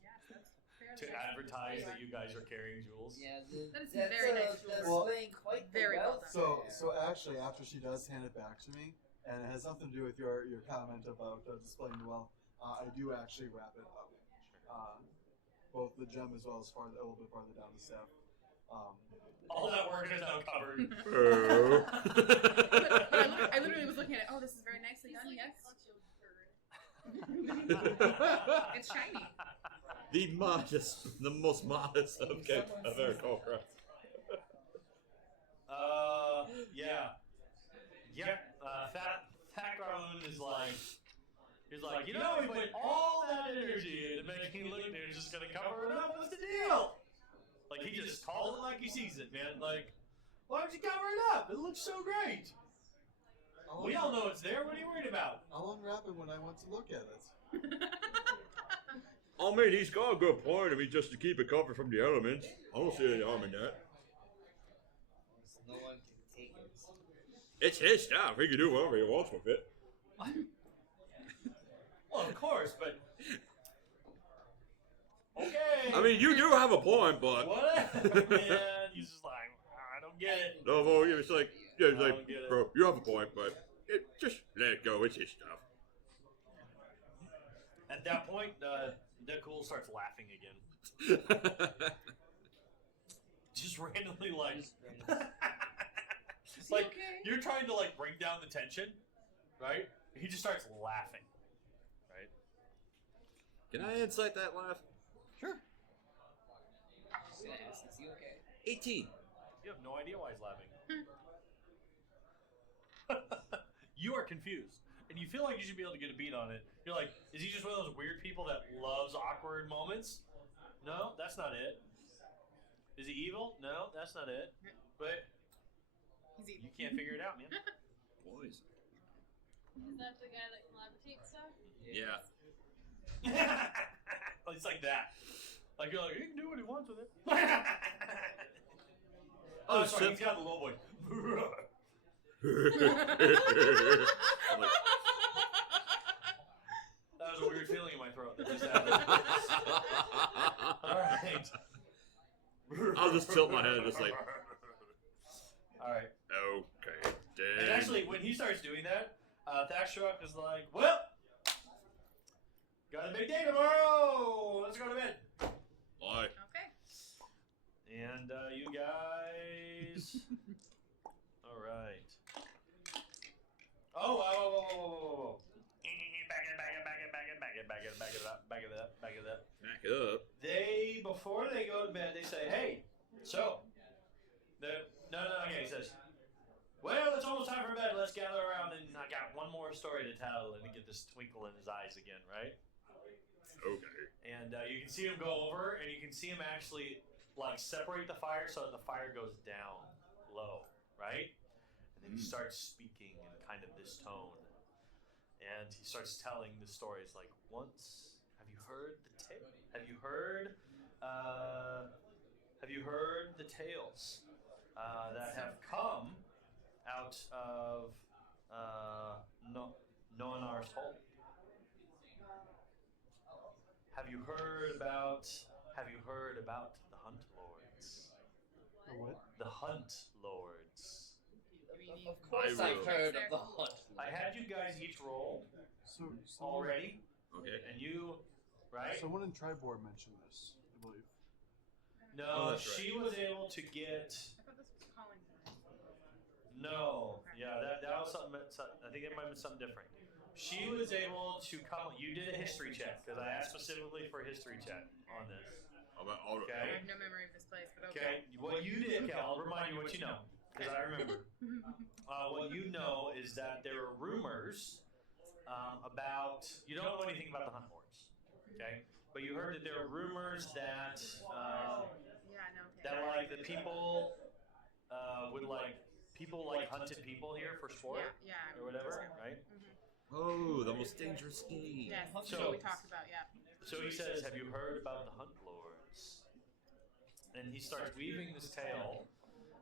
Yes, that's fairly To nice. advertise that you guys are carrying jewels. Yeah, That is that's, very nice that's jewels. playing quite the Very well wealth done. there. So actually, after she does hand it back to me, and it has nothing to do with your comment about displaying the wealth, I do actually wrap it up. Both the gem as well as a little bit farther down the staff. All that work is now covered. Oh. I literally was looking at it. Oh, this is very nicely done. Yes. It's shiny. The most modest of Aarakocra. Yeah. Fat Garland is like, he's like, you know, we put all that energy into making it look good, it's just gonna cover it up. What's the deal? Like, he just calls it like he sees it, man. Like, why don't you cover it up? It looks so great. We all know it's there. What are you worried about? I'll unwrap it when I want to look at it. I mean, he's got a good point. I mean, just to keep it covered from the elements. I don't see any harm in that. No one can take it. It's his stuff. He can do whatever he wants with it. Well, of course, but okay. I mean, you do have a point, but What? Man, he's just like, I don't get it. no, well, it's like, yeah, it's I like, don't get it. bro, you have a point, but just let it go. It's his stuff. At that point, Deadpool starts laughing again. Just randomly, like, like okay? you're trying to like bring down the tension, right? He just starts laughing, right? Can I insight that laugh? Sure. Just gonna ask, is he okay? 18. You have no idea why he's laughing. You are confused, and you feel like you should be able to get a beat on it. You're like, is he just one of those weird people that loves awkward moments? No, that's not it. Is he evil? No, that's not it. But He's evil. you can't figure it out, man. Boys. Is that the guy that can levitate stuff? Yeah. It's like that. Like you're like, he can do what he wants with it. Oh, sorry, shit. he's got the low voice. I'm like, That was a weird feeling in my throat that just happened. Alright. I'll just tilt my head just like, Alright. Okay, And then. actually, when he starts doing that, Thastrak is like, well, got a big day tomorrow. Let's go to bed. Why? Okay. And you guys. Alright. Oh, whoa. Back it up. Back up. Before they go to bed, they say, hey, so, okay, he says, well, it's almost time for bed. Let's gather around, and I got one more story to tell, and he get this twinkle in his eyes again, right? Okay. And you can see him go over, and you can see him actually, like, separate the fire so that the fire goes down low, right? And then he starts speaking in kind of this tone. And he starts telling the stories like, once, have you heard the tales that have come out of Noanar's hole? Have you heard about the Hunt Lords? The what? The Hunt Lords. Of course I I've will. heard of the hunt. I had you guys each roll So already, Okay. and you, right? Someone in Tribord mentioned this, I believe. No, Oh, that's right. she was able to get. I thought this was calling. No, yeah, that was something. I think it might have been something different. She was able to come. You did a history check because I asked specifically for a history check on this. About all Okay. I have no memory of this place, but Okay, okay. what you did, okay, I'll remind you what you know. because I remember. What you know is that there are rumors about. You don't know anything about the hunt lords, okay? But you heard that there are rumors that Yeah, no. Okay. that like the people would like people like hunted people here for sport Yeah, or whatever, right? Oh, the most dangerous game. Yes, that's So- what we talked about. Yeah. So he says, "Have you heard about the hunt lords?" And he starts weaving this tale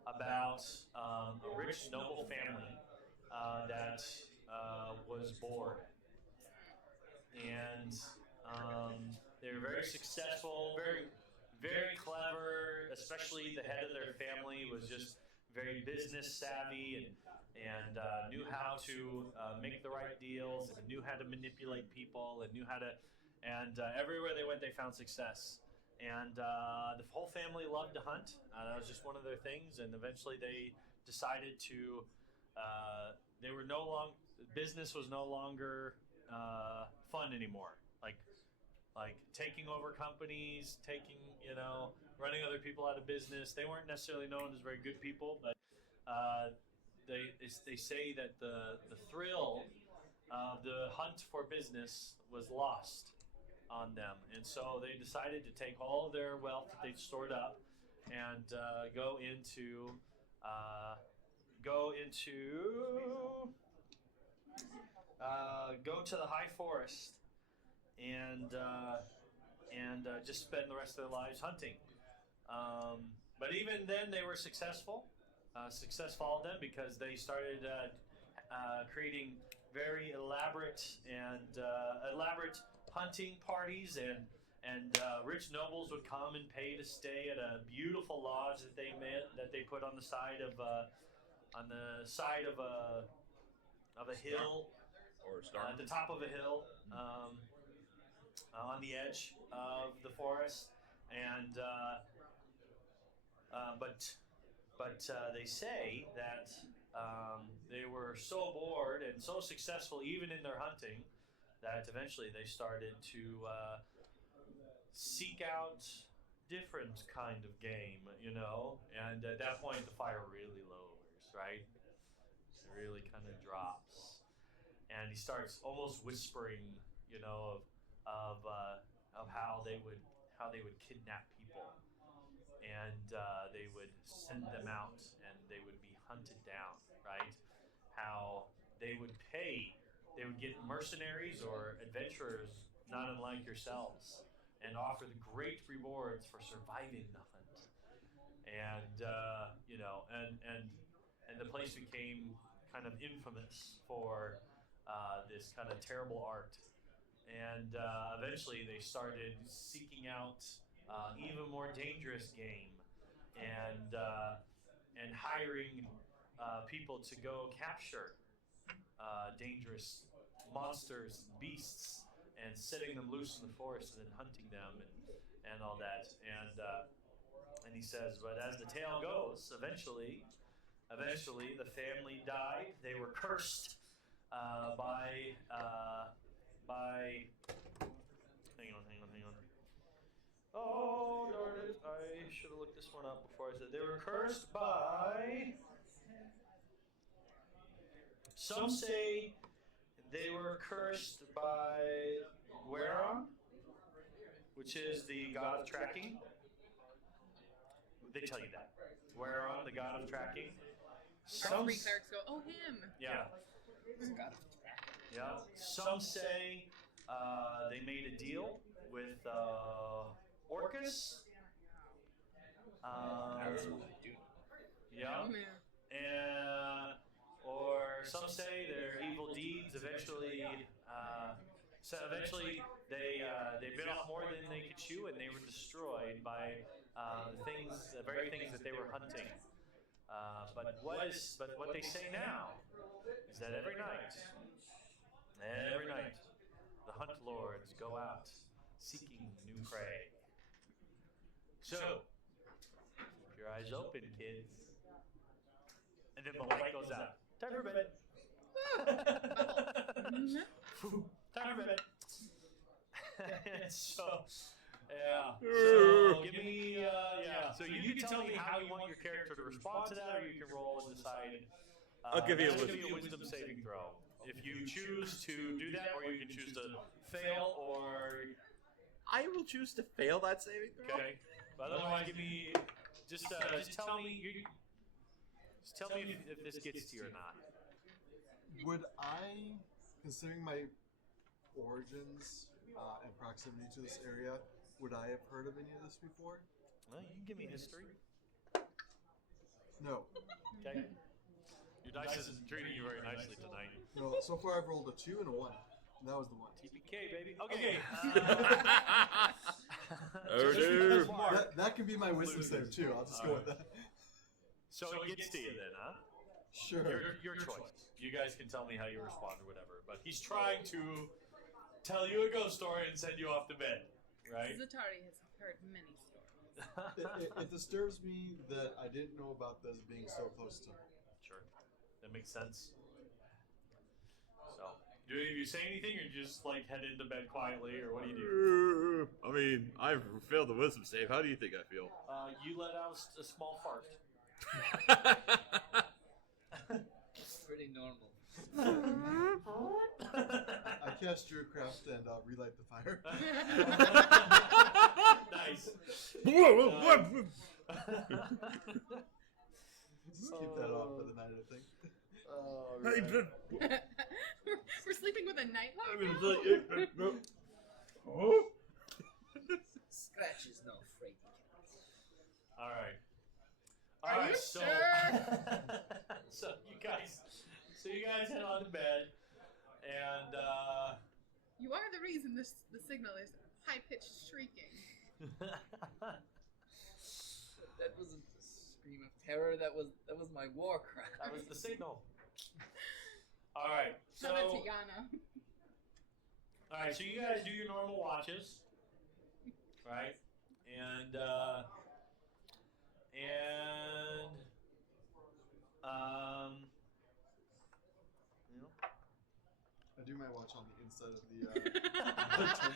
about a rich noble family that was bored, and they were very successful, very clever. Especially the head of their family was just very business savvy and knew how to make the right deals and knew how to manipulate people and knew how to. And everywhere they went, they found success. And the whole family loved to hunt. That was just one of their things. And eventually, they decided to. They were no long. Business was no longer fun anymore. Like taking over companies, running other people out of business. They weren't necessarily known as very good people, but they say that the thrill of the hunt for business was lost on them, and so they decided to take all of their wealth that they'd stored up and go into go to the high forest and just spend the rest of their lives hunting. But even then, they were successful. Success followed them because they started creating very elaborate hunting parties, and rich nobles would come and pay to stay at a beautiful lodge that they put on the side of a hill, Or a star. at the top of a hill, on the edge of the forest, and but they say that they were so bored and so successful even in their hunting that eventually they started to seek out different kind of game, and at that point the fire really lowers, right? It really kind of drops, and he starts almost whispering, of how they would kidnap people, and they would send them out, and they would be hunted down, right? How they would get mercenaries or adventurers not unlike yourselves, and offer the great rewards for surviving the hunt, and and the place became kind of infamous for this kind of terrible art. And eventually they started seeking out even more dangerous game, and hiring people to go capture dangerous monsters and beasts and setting them loose in the forest and then hunting them and all that. And he says, but as the tale goes, eventually the family died. They were cursed by hang on. Oh, darn it. I should have looked this one up before I said. They were cursed by. Some say they were cursed by Gueron, which is the god of tracking. They tell you that. Gueron, the god of tracking. Our three clerics go, oh, him. Yeah. Yeah. Some say they made a deal with Orcus. Yeah. Oh, man. And or some say their evil deeds eventually. They bit off more than they could chew, and they were destroyed by the very things that they were hunting. But what they say now is that every night, the hunt lords go out seeking new prey. So keep your eyes open, kids. And then the light goes out. Time for bed. Time for bed. And so Yeah. So give me, So you can tell me how you want your character to respond to that, or you can roll and decide. I'll give you a that's wisdom. gonna be a wisdom saving throw. If you choose to do that, or you can choose to fail, or I will choose to fail that saving throw. okay. But otherwise, give me just tell me if this gets to you or not. Would I, considering my origins and proximity to this area, would I have heard of any of this before? Well, you can give me history. No. Okay. Your dice isn't treating you very nicely tonight. No, so far I've rolled a 2 and a 1. And that was the 1. TPK, baby. Okay. Oh, Just dude. because Mark- That can be my wisdom save too. I'll just go with that. So it gets to you then, huh? Sure. Your choice. You guys can tell me how you respond or whatever. But he's trying to tell you a ghost story and send you off to bed, right? Zatari has heard many stories. It disturbs me that I didn't know about this being so close to me. Sure. That makes sense. So, do any of you say anything, or just like head into bed quietly, or what do you do? I mean, I've failed the wisdom save. How do you think I feel? You let out a small fart. Pretty normal. I cast Druidcraft and relight the fire. Nice. Just keep that on for the night, I think. We're sleeping with a nightlight. Scratch is no fraidy cat. All right. Are you so, sure? so you guys head on to bed, and You are the reason the signal is high-pitched shrieking. That wasn't a scream of terror. That was my war cry. that was the signal. All right. So, Not a Tiana. all right. So you guys do your normal watches, right? And you know. I do my watch on the inside of the tent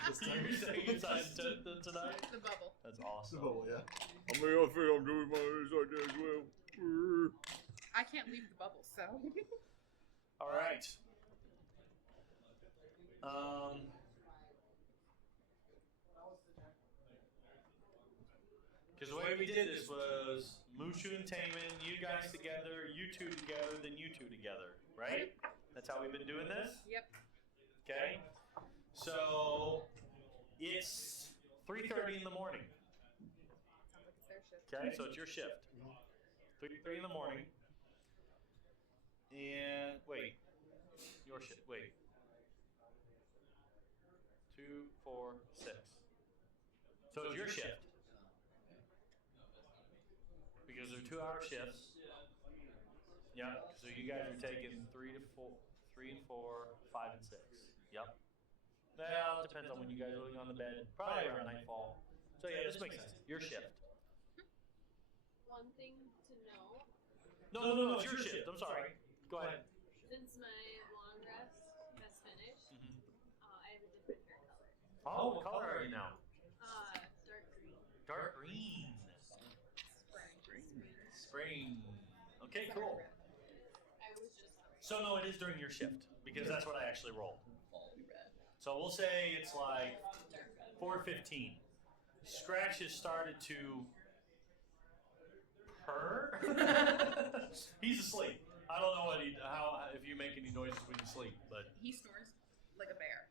this time. You're staying inside the tent tonight. The bubble. That's The awesome. bubble, yeah. I mean, I think I'm doing my inside as well. I can't leave the bubble, so. All right. Because the way we did this was Mushu and Taman, you guys together, you two together, then you two together, right? That's how we've been doing this? Yep. Okay. So it's 3:30 in the morning. Sounds like it's their shift. Okay, so it's your shift. 3:30 in the morning. And wait, your shift. Wait. 2, 4, 6. So it's your shift. Because they're 2-hour shifts. Yeah. So you guys are taking 3 and 4, 5 and 6. Yep. Well, it depends on when you guys are on the bed. Probably around nightfall. So yeah, this makes sense. Your shift. One thing to know, No. It's your shift. I'm sorry. Go ahead. since my long rest has finished, Mhm. I have a different hair color. Oh, what color are you now? Dark green. Dark green. Spring. Spring. Okay, cool. I was just So no, it is during your shift because that's what I actually rolled. All red. So we'll say it's like 4:15. Scratch has started to purr. He's asleep. I don't know if you make any noises when you sleep, but He snores like a bear.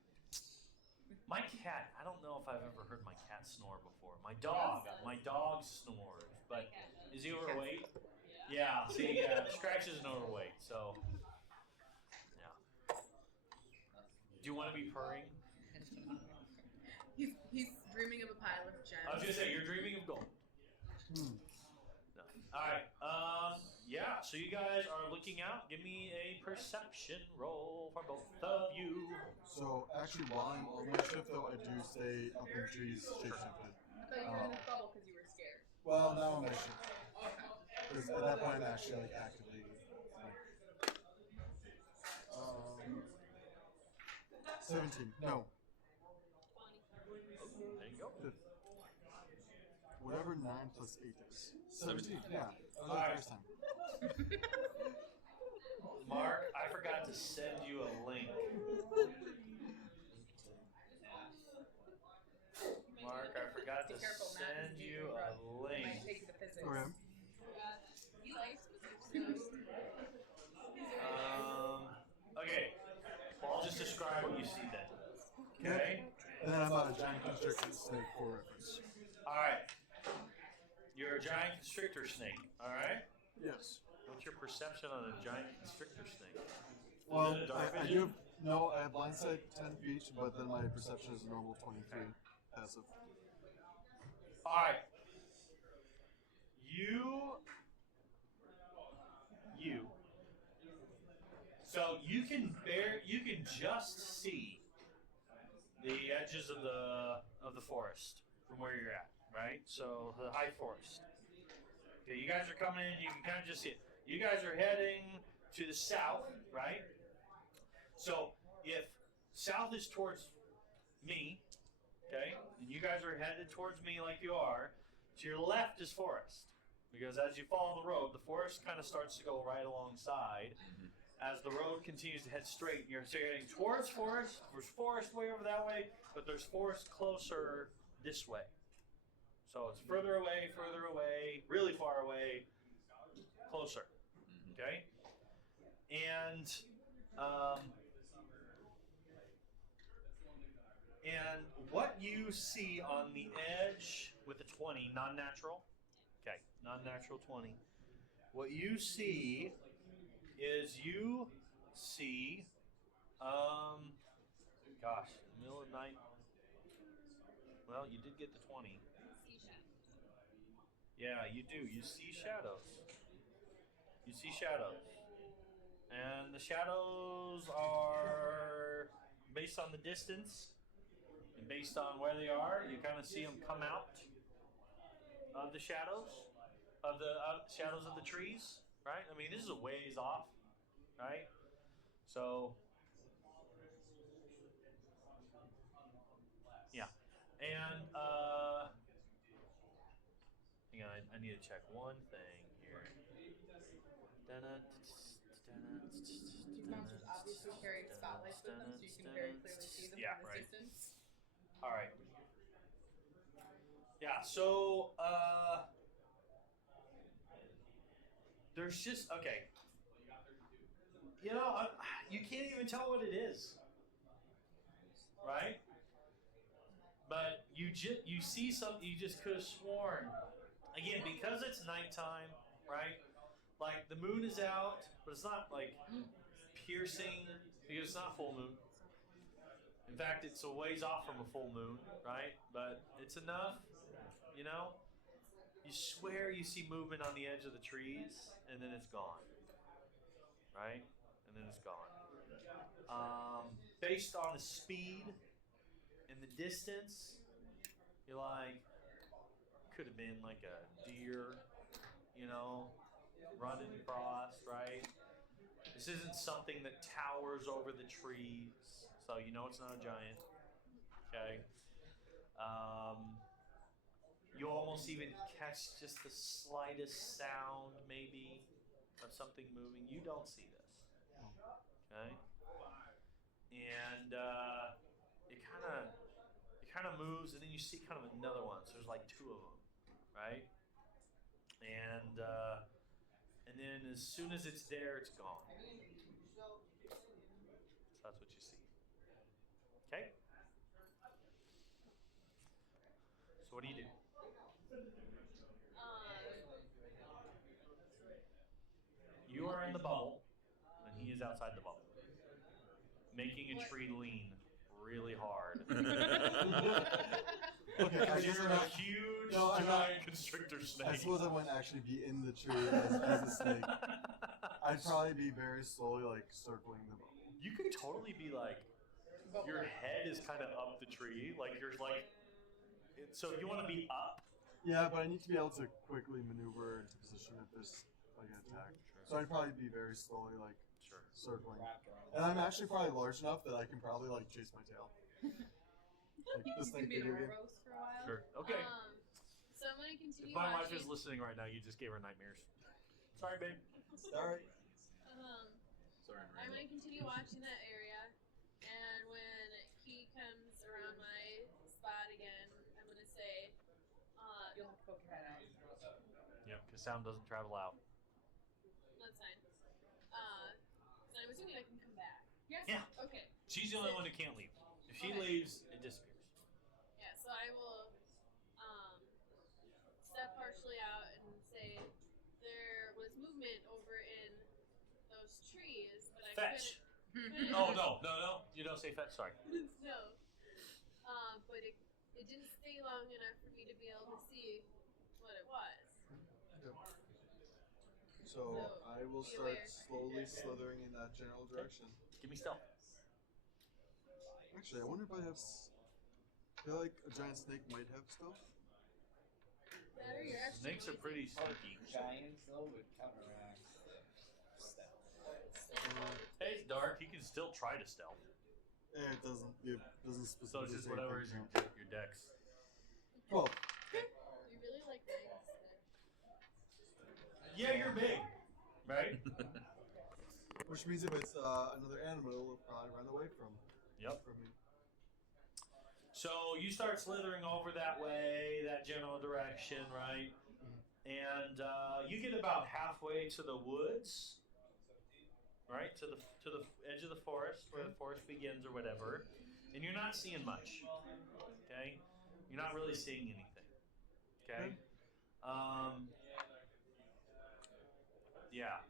my cat. I don't know if I've ever heard my cat snore before. My dog snores, but is he overweight? Yeah. See, Scratch isn't overweight, so yeah. Do you want to be purring? He's dreaming of a pile of gems. I was gonna say you're dreaming of gold. No. All right. Yeah. So you guys are looking out. Give me a perception roll for both of you. So actually, while I'm on my shift, though, I do stay up in trees shapeshifted. I thought you were in the bubble because you were scared. Well, now I'm actually. Because at that point, I'm actually like actively. 17. No. There you go. whatever 9 plus 8 is. 17. Yeah, that was the Alright. first time. Mark, I forgot to send you a link. Mark, I forgot to Be careful, Matt, send is you eating a rough. link. Might take the physics. Okay. You ice was Okay. Well, I'll just describe what you see then. Okay? And then I'm on a giant constricted snake for reference. Alright. You're a giant constrictor snake, alright? Yes. What's your perception on a giant constrictor snake? Well, Is it dark I vision? do have, no, I have blindsight 10 feet, but then my perception is a normal 23 passive. Alright. You. So you can just see the edges of the forest from where you're at, right? So the high forest. Okay, you guys are coming in, you can kind of just see it. You guys are heading to the south, right? So if south is towards me, okay, and you guys are headed towards me like you are, to your left is forest. Because as you follow the road, the forest kind of starts to go right alongside. As the road continues to head straight, you're heading towards forest. There's forest way over that way, but there's forest closer this way. So it's further away, really far away, closer. Okay? And what you see on the edge with the 20, non-natural. Okay, non-natural 20. What you see is middle of night. Well, you did get the 20. Yeah, you do. You see shadows. You see shadows. And the shadows are based on the distance and based on where they are. You kind of see them come out of the shadows, of the shadows of the trees, right? I mean, this is a ways off, right? So, yeah. And, hang on, I need to check one thing here. These monsters obviously carry spotlights with them, so you can very clearly see them Yeah, from right. this distance. All right. Yeah, so there's just okay. You know, you can't even tell what it is, right? But you see something you just could have sworn. Again, because it's nighttime, right? Like the moon is out, but it's not like piercing because it's not full moon. In fact, it's a ways off from a full moon, right? But it's enough, you know? You swear you see movement on the edge of the trees, and then it's gone, right? And then it's gone. Based on the speed and the distance, you're like, could have been like a deer, you know, running across, right? This isn't something that towers over the trees, so you know it's not a giant. Okay. You almost even catch just the slightest sound, maybe, of something moving. You don't see this. Okay. And it kind of moves, and then you see kind of another one. So there's like two of them, right? And then as soon as it's there, it's gone. So that's what you see. Okay? So what do you do? You are in the bubble, and he is outside the bubble, making a tree lean really hard. Okay, I Because guess you're I'm a not, huge No, I'm giant not- constrictor I snake. suppose I wouldn't actually be in the tree as a snake. I'd probably be very slowly like circling the bubble. You could totally be like, your head is kind of up the tree, like you're like. So you want to be up. Yeah, but I need to be able to quickly maneuver into position if there's like an attack. So I'd probably be very slowly like circling. And I'm actually probably large enough that I can probably like chase my tail. Like this You can thing be an video game. Ouroboros for a while. Sure. Okay. So I'm gonna continue If my wife watching. is listening right now, you just gave her nightmares. Sorry, babe. Start. Sorry, I'm Randy. gonna continue watching that area, and when he comes around my spot again, I'm gonna say, You'll have to poke your head out. Yep, because sound doesn't travel out. that's fine. So I'm assuming I can come back. Yes. Yeah. Okay. She's the only one who can't leave. If she Okay. leaves, it disappears. Yeah. So I will step partially out and say there was movement over in those trees, but I Fetch. couldn't. Oh, no. You don't say fetch. Sorry. No. But it didn't stay long enough for me to be able to see what it was. So I will be start aware. slowly slithering in that general direction. Give me stealth. Actually, I wonder if I have. I feel like a giant snake might have stealth. That or you're actually Snakes are pretty sneaky. Giants, though, would counteract the stealth. Hey, it's dark. You can still try to stealth. It doesn't. It doesn't So specifically. it's just say whatever if is I your count. your dex. 12. You really like things. Yeah, you're big, right? Which means if it's another animal, it'll probably run away from Yep. me. So you start slithering over that way, that general direction, right? And you get about halfway to the woods, right? To the edge of the forest, where the forest begins or whatever. And you're not seeing much. Okay? You're not really seeing anything. Okay? Yeah.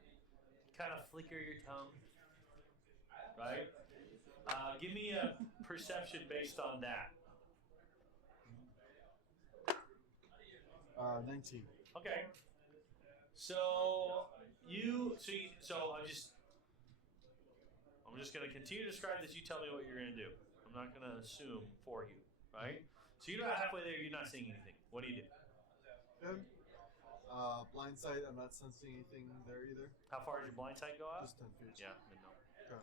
Kind of flicker your tongue. Right? Give me a perception based on that. 19. Okay. So I'm just gonna continue to describe this. You tell me what you're gonna do. I'm not gonna assume for you, right? So you're about halfway there. You're not seeing anything. What do you do? Okay. Blind sight. I'm not sensing anything there either. How far does your blind sight go up? Just 10 feet. Yeah, then no. Okay.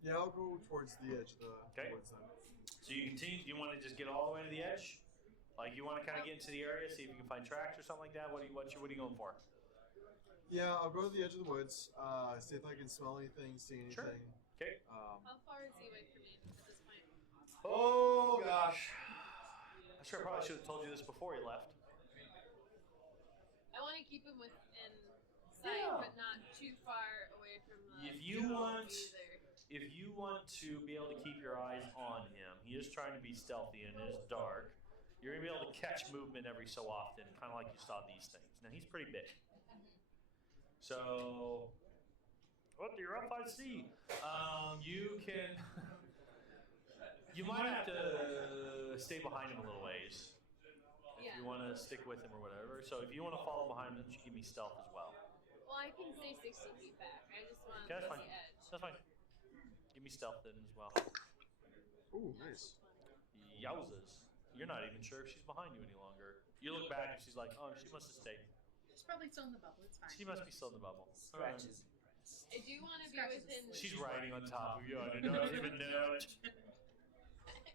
Yeah, I'll go towards the edge of the Okay. woods then. So you continue. You want to just get all the way to the edge? Like you want to kind of get into the area, see if you can find tracks or something like that. What are you going for? Yeah, I'll go to the edge of the woods. See if I can smell anything, see anything. Sure. Okay. How far is he away from me at this point? Oh gosh. I sure probably should have told you this before he left. I want to keep him within sight, Yeah. but not too far away from the. If you want- either. If you want to be able to keep your eyes on him, he is trying to be stealthy and it is dark. You're going to be able to catch movement every so often, kind of like you saw these things. Now, he's pretty big. So, you're up, I see. You can, you might have to stay behind him a little ways if you want to stick with him or whatever. So, if you want to follow behind him, you should give me stealth as well. Well, I can stay 60 feet back. I just want Okay, that's the fine. edge. That's fine. Give me stealth then as well. Ooh, nice. Yowzas. You're not even sure if she's behind you any longer. You look back and she's like, oh, she must have stayed. She's probably still in the bubble. It's fine. She must be still in the bubble. Scratches and prints. I do want to be Scratches within. the She's riding on top of you. I did not even know it.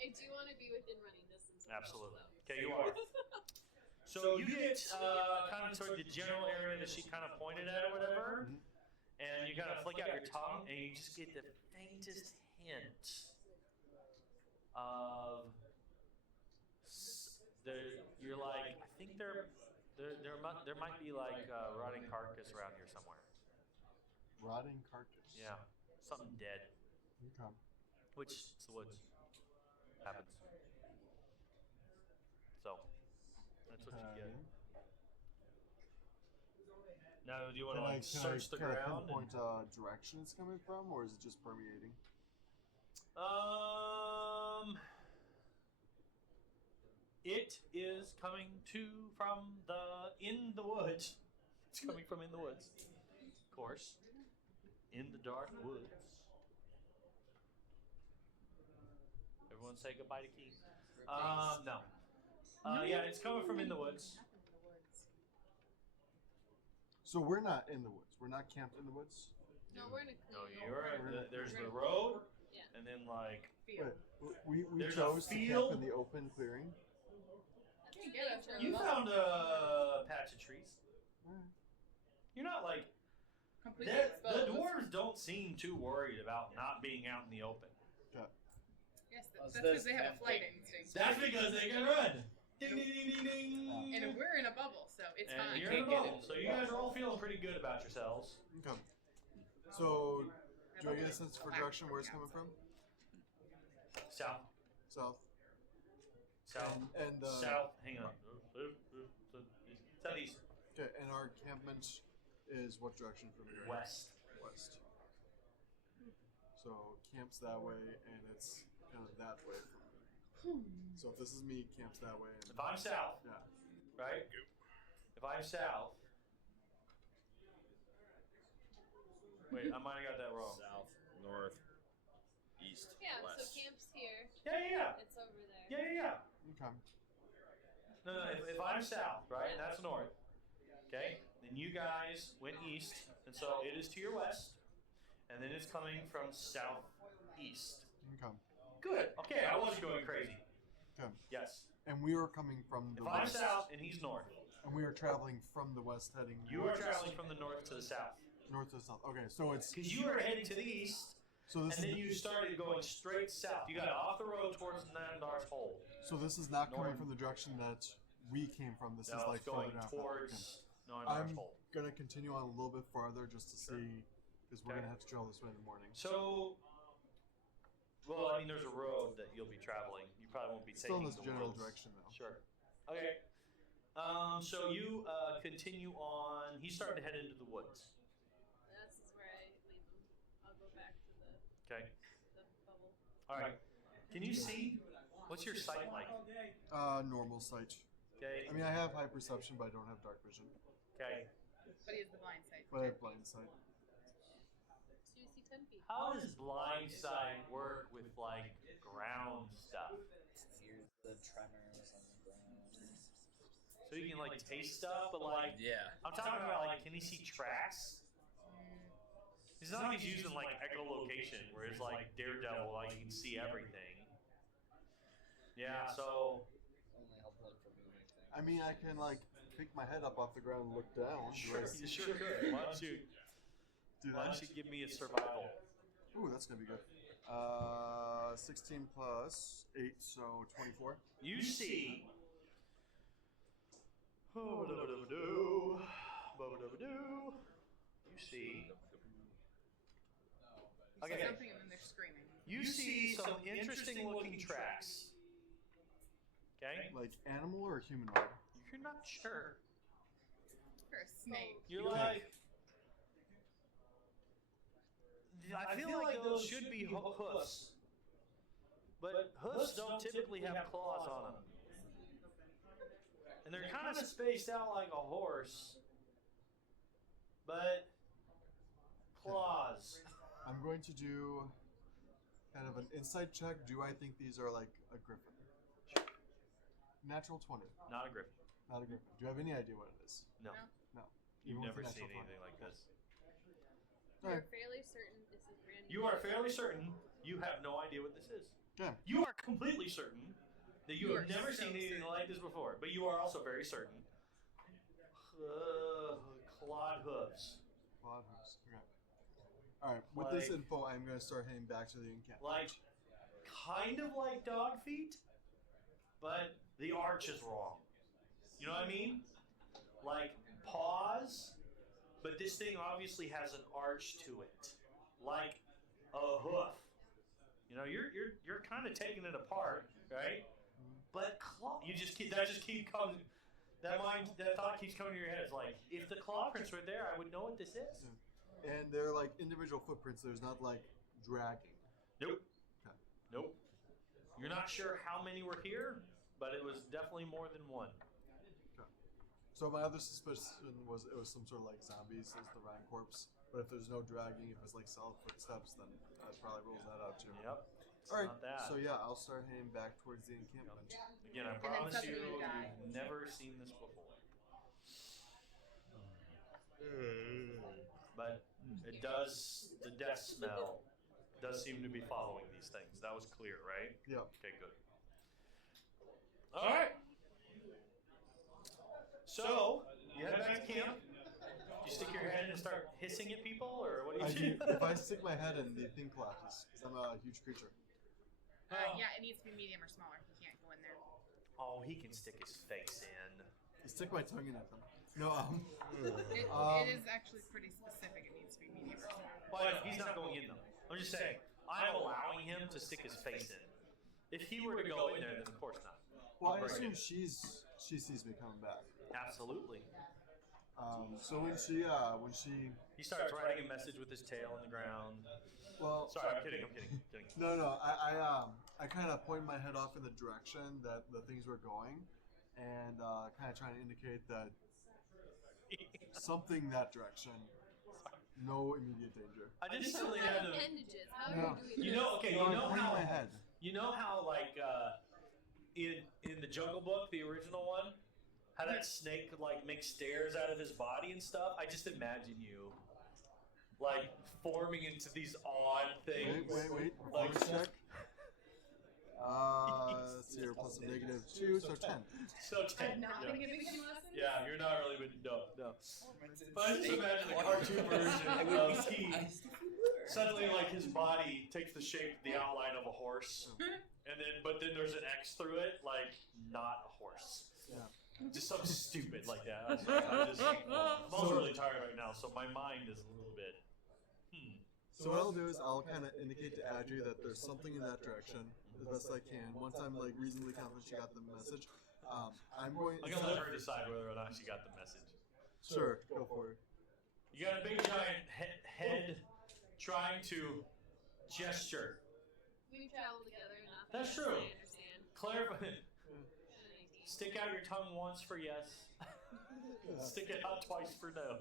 I do want to be within running distance. of her, Absolutely. though. Okay, you are. So you get kind of toward the general area that she kind of pointed at or whatever, and you kind of flick out your tongue, and you just get the faintest hint of. You're like, I think there might be like a rotting carcass around here somewhere. Rotting carcass. Yeah, something dead. Okay. Which it's the woods. Happens. So that's what you get. Now, do you want to like search the ground? Can I pinpoint direction it's coming from, or is it just permeating? It is coming from in the woods. It's coming from in the woods. Of course. In the dark woods. Everyone say goodbye to Keith. No. Yeah, it's coming from in the woods. Up in the woods. So we're not in the woods. We're not camped in the woods. No, we're in a. No, there's the road, Yeah. and then like Feel. Wait, we There's a chose to camp field. in the open clearing. That's Can't what get they us chose. from you found a patch of trees. Alright. You're not like Completely the exposed. dwarves don't seem too worried about not being out in the open. Yes, Was that's because this they have a flight tempting? instinct. That's because they can run. Ding ding ding ding ding. And we're in a bubble, so it's And fine. you're in a Can't get bubble, it. so you guys are all feeling pretty good about yourselves. Okay. So, That do I bubble get a is sense for black direction where it's from coming the from? South, South. south, And south. Hang on. Southeast, Okay, and our encampment is what direction from here? west. West. So camps that way, and it's kind of that way from me. So if this is me, camps that way. And, If I'm south, yeah. right? If I'm south. Wait, I might have got that wrong. South, north, east, Yeah, west. so camp's here. Yeah. It's over there. Yeah. Okay. No. If I'm south, right, and that's north, okay, then you guys went east, and so it is to your west, and then it's coming from southeast. Okay. Good. Okay, I wasn't going crazy. Okay. Yes. And we were coming from the If I'm west. south and he's north, And we are traveling from the west, heading you are north, traveling from the north to the south. north to south. Okay, so it's Because you were heading to the east, so this and is then you started going straight south. You got off the road towards Nandar's hole. so this is not coming north. from the direction that we came from. This No, is like it's going further down. towards Nandar's I'm hole. gonna continue on a little bit farther just to see, because we're Okay. gonna have to travel this way in the morning. So, well, I mean, there's a road that you'll be traveling. You probably won't be Still in taking this the general woods. direction though. Sure. Okay. So you continue on. He's starting to head into the woods. This is where I leave them. I'll go back to Okay. the bubble. All right. Can you see? What's your sight like? Normal sight. Okay. I mean, I have high perception, but I don't have dark vision. Okay. But he has the blind sight. But I have blind sight. So you see 10 feet. How does blind sight work with like ground stuff? Here's the tremors on the ground. So you can like taste stuff, but like Yeah. I'm talking about like, can he see tracks? It's not like he's using like echolocation, where it's like Daredevil, like he can see everything. Yeah. So Only help like for moving things. I mean, I can like pick my head up off the ground and look down. Do sure, I you sure could. Why don't you? do Why that? don't you give me a survival? Ooh, that's gonna be good. 16 plus 8, so 24. You see. You see. You see Okay. something and then they're screaming. You see some interesting looking tracks. Okay? Like animal or humanoid? You're not sure. For a snake. You're like. I feel like those should be hoofs. But hoofs don't typically have claws on them. And they're kind of spaced out like a horse. But claws. I'm going to do kind of an insight check. Do I think these are like a griffin? Natural 20. Not a griffin. Not a griffin. Do you have any idea what it is? No. No. You've Even with never a seen natural anything like this. You're Alright. fairly certain this is brand new. You are fairly certain you have no idea what this is. Okay. You are completely certain that you You have are never so seen anything certain. like this before, but you are also very certain. Clawed hooves. Clawed hooves. Okay. Alright, with this Like- info, I'm going to start heading back to the encampment. Like, kind of like dog feet, but the arch is wrong. You know what I mean? Like, paws, but this thing obviously has an arch to it. Like a hoof. You know, you're kind of taking it apart, right? But claw, that just keep coming. That thought keeps coming to your head. It's like, if the claw prints were there, I would know what this is. And they're like individual footprints. There's not like dragging. Nope. Okay. Nope. You're not sure how many were here, but it was definitely more than one. Okay. So my other suspicion was it was some sort of like zombies as the Rhine corpse. But if there's no dragging, if it's like solid footsteps, then that probably rules that out too. Yep. It's All right. not that. So yeah, I'll start heading back towards the encampment. Again, I then promise you, suddenly you die. you've never seen this before. But it does, the death smell does seem to be following these things. That was clear, right? Yep. Okay, good. All right. So, you head back to camp. You stick your head in and start hissing at people, or what do I you do, if I stick my head in, the thing collapses because I'm a huge creature. Yeah, it needs to be medium or smaller. He can't go in there. Oh, he can stick his face in. I stick my tongue in at them. No, It is actually pretty specific. It needs to be medium or smaller. But he's not going in them. I'm just saying, I'm allowing him to stick his face in. If he were to go in there, then of course not. well, I assume she sees me coming back. Absolutely. So when she He starts writing a message with his tail on the ground. well, Sorry, I'm kidding. no, I kind of point my head off in the direction that the things were going, and kind of trying to indicate that something that direction. No immediate danger. I just You suddenly don't had have to. appendages. How are No. you doing You this? know, okay, No, you I'm know pointing how my head. you know how like in the Jungle Book, the original one, how that snake like makes stairs out of his body and stuff. I just imagine you like forming into these odd things. Wait. Like, Performance check. Let's see here. Plus a -2, so 10. so I'm 10. not Yeah. been giving him lessons. Yeah, you're not really, but no. Performance and But I just steak imagine a quadruple. cartoon version I would be of he surprised if you were. suddenly like his body takes the shape, the outline of a horse, and then there's an X through it, like not a horse. Yeah. Just something stupid like that. I'm also really tired right now, so my mind is a little bit. So what I'll do is I'll kind of indicate to Adri that there's something in that direction as best I can. Once I'm like reasonably confident she got the message, I'm going. I'm gonna let her decide whether or not she got the message. Sure, go for it. You got a big giant head trying to gesture. We've traveled together enough. That's I true. understand. Clarify. Stick out your tongue once for yes. Stick it out twice for no.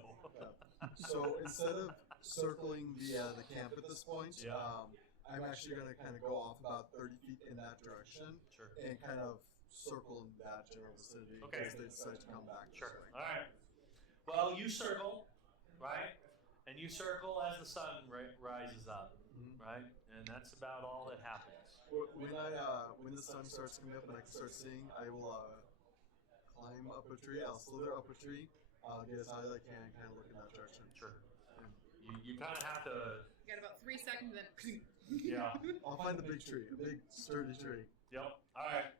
So instead of circling the camp at this point, Yeah. I'm actually going to kind of go off about 30 feet in that direction Sure. and kind of circle in that general vicinity Okay. as they decide to come back. Sure. All right. Well, you circle, right? And you circle as the sun rises up, Mhm. right? And that's about all that happens. When the sun starts coming up and I can start seeing, I will climb up a tree. I'll slither up a tree, get as high as I can, kind of look in that direction. Sure. You kind of have to. You got about 3 seconds, then. Yeah. I'll find a big tree, a big sturdy tree. Yep. All right.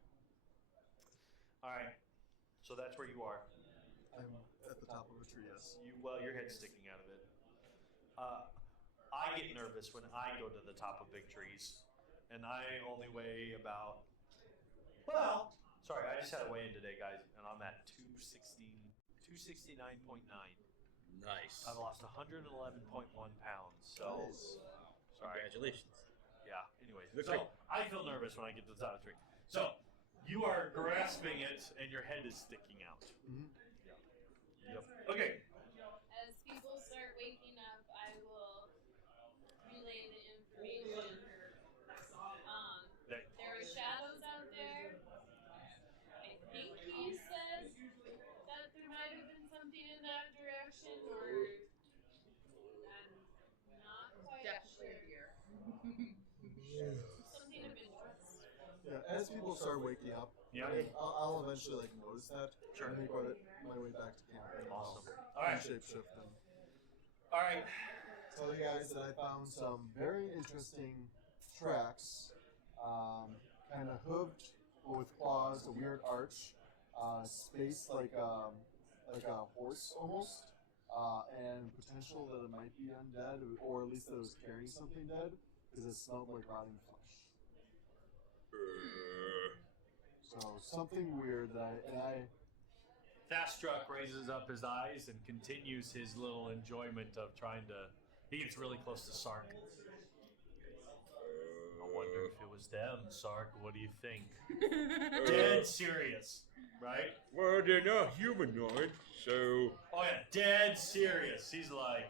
All right. So that's where you are. I'm at the top of a tree, yes. Your head's sticking out of it. I get nervous when I go to the top of big trees, and I only weigh about. Well, sorry, I just had a weigh in today, guys, and I'm at 269.9. Nice. I've lost 111.1 pounds. So, sorry. Congratulations. Yeah. Anyways, Looks so like- I feel nervous when I get to the top of the tree. So you are grasping it, and your head is sticking out. Mhm. Yep. Okay. As people start waking up, I will relay the information. There are shadows out there. I think he said that there might have been something in that direction, or I'm not quite Definitely sure. here. Something of interest. Yeah, as people start waking up, Yeah. I'll eventually like notice that. Sure. And make my way back to camp. And Awesome. I'll All right. Shapeshift them. All right. Tell you guys that I found some very interesting tracks, kind of hooved with claws, a weird arch, space like a horse almost, and potential that it might be undead, or at least that it was carrying something dead, because it smelled like rotting flesh. So something weird that I Fastruck raises up his eyes and continues his little enjoyment of trying to. He gets really close to Sark. I wonder if it was them, Sark. What do you think? Dead serious, right? Well, they're not humanoid, so Oh yeah, dead serious. He's like,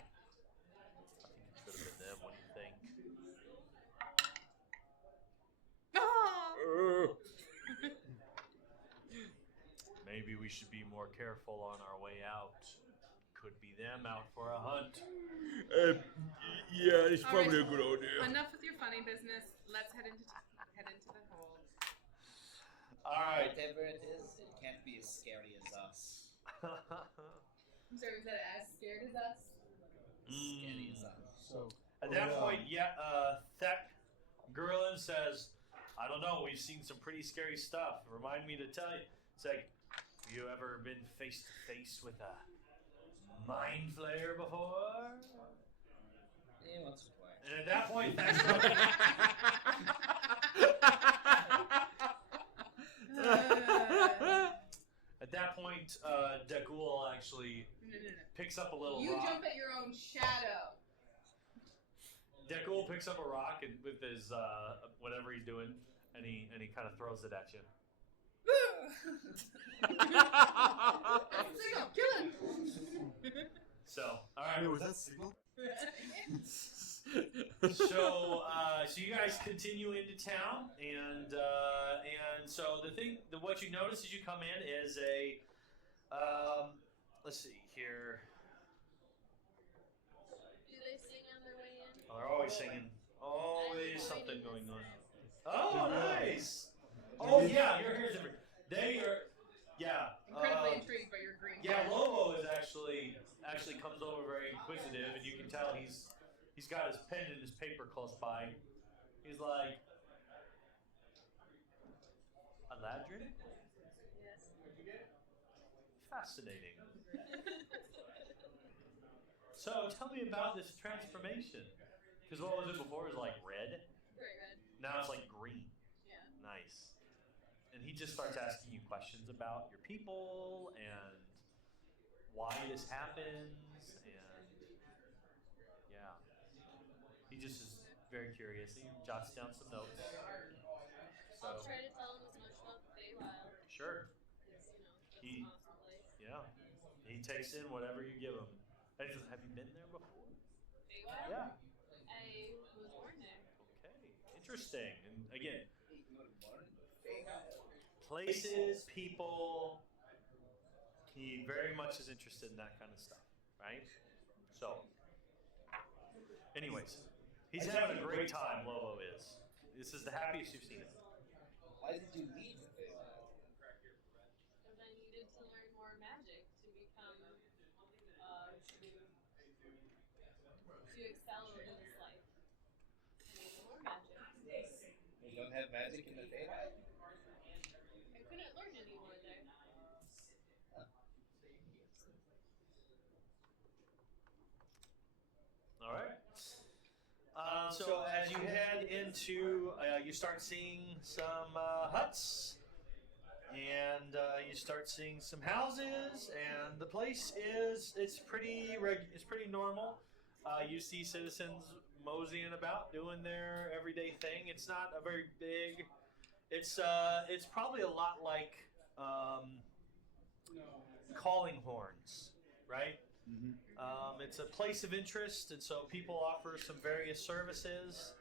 I think it could have been them. What do you think? Ah! Maybe we should be more careful on our way out. could be them out for a hunt. Yeah, it's All probably right. a good idea. Enough with your funny business. Let's head into the hold. All right. Whatever it is, it can't be as scary as us. I'm sorry, was that as scared as us? Scary as us. So At that point, Thek Gurlin says, I don't know, we've seen some pretty scary stuff. Remind me to tell you. It's like, have you ever been face to face with a mind flayer before? Yeah, once or twice. And at that point, at that point, Dagul actually No. picks up a little You rock. jump at your own shadow. Dagul picks up a rock and with his whatever he's doing, and he kind of throws it at you. Signal, kill him. So, all right. Wait, was that signal? So you guys continue into town, and so what you notice as you come in is a, let's see here. Do they sing on their way in? Oh, they're always singing. Always something going on. Oh, nice. Oh yeah, your hair's different. They are, yeah. Incredibly intrigued by your green. Yeah, hair. Lobo is actually comes over very inquisitive, and you can tell he's got his pen and his paper close by. He's like, Aladrin? Yes. Fascinating. So tell me about this transformation. Because what was it before? It was like red. Very red. Now it's like green. Yeah. Nice. And he just starts asking you questions about your people and why this happens, and yeah, he just is very curious. He jots down some notes. I'll So try to tell him as much about the Feywild. sure, It's, He- it's an awesome place. yeah, he takes in whatever you give him. And he says, have you been there before? Feywild? Yeah. I was born there. Okay, interesting. And again, places, people. He very much is interested in that kind of stuff, right? So, anyways, he's having a great time. Lobo is. This is the happiest you've seen him. Why did you leave the Feywild? Because I needed to learn more magic to become, to excel in this life. I needed more magic. You don't have magic in the Feywild? I couldn't learn any more there. All right. So as you head into, you start seeing some huts, and you start seeing some houses, and the place it's pretty normal. You see citizens moseying about, doing their everyday thing. It's not a very big. It's probably a lot like calling horns, right? It's a place of interest, and so people offer some various services.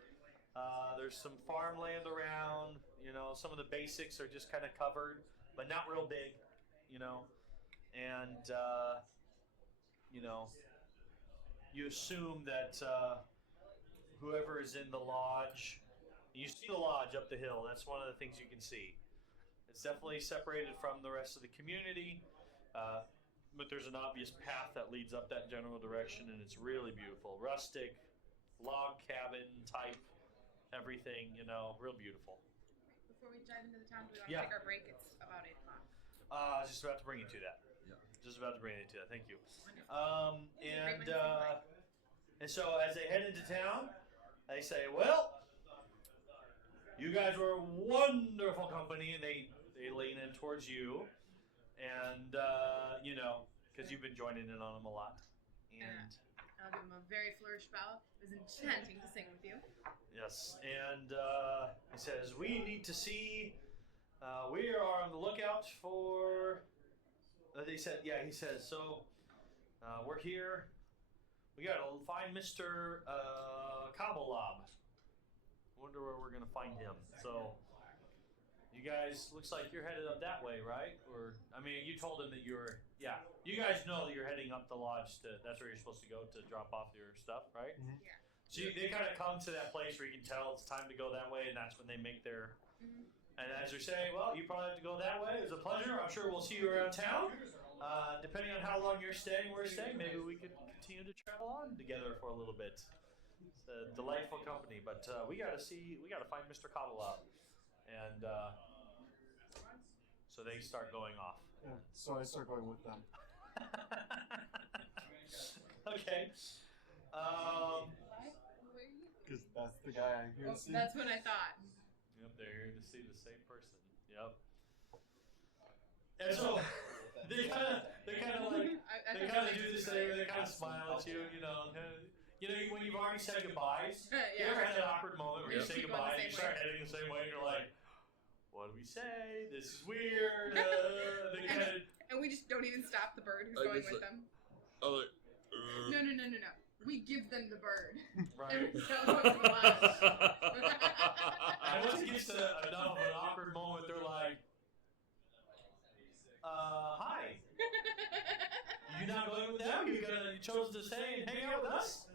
There's some farmland around. You know, some of the basics are just kind of covered, but not real big. You know, and you know, you assume that whoever is in the lodge, you see the lodge up the hill. That's one of the things you can see. It's definitely separated from the rest of the community. But there's an obvious path that leads up that general direction, and it's really beautiful. Rustic, log cabin type, everything, you know, real beautiful. Before we dive into the town, do we want Yeah. to take our break? It's about 8 o'clock. I was just about to bring you to that. Yeah. Just about to bring you to that. Thank you. Wonderful. And so as they head into town, they say, well, you guys were a wonderful company, and they lean in towards you. And, you know, because you've been joining in on them a lot. And I'll give him a very flourished bow. It was enchanting to sing with you. yes, and he says, we need to see, we are on the lookout for, he says, so we're here. We got to find Mr. Kabalob. Wonder where we're going to find him. So You guys, looks like you're headed up that way, right? Or, I mean, you told him that you were, yeah. You guys know that you're heading up the lodge that's where you're supposed to go to drop off your stuff, right? Mhm. Yeah. So they kind of come to that place where you can tell it's time to go that way, and that's when they make their. And as they're saying, well, you probably have to go that way. It's a pleasure. I'm sure we'll see you around town. Depending on how long you're staying, we're staying. Maybe we could continue to travel on together for a little bit. It's a delightful company, but we gotta find Mr. Cobblepot. And so they start going off. Yeah, so I start going with them. Okay. Because that's the guy I'm here to see. That's what I thought. Yep, they're here to see the same person. Yep. And so they kind of like they kind of do this thing. They kind of smile at you, you know. When you've already said goodbyes. You ever had that awkward moment where you say goodbye and you start heading the same way, and you're like, "What do we say? This is weird." And we just don't even stop the bird who's I going just with like- them. Oh, like, No. We give them the bird. Right. And we tell them to lodge. And once it gets to enough of an awkward moment, they're like, "Hi, you not going with them? You chose to stay and hang out with us?"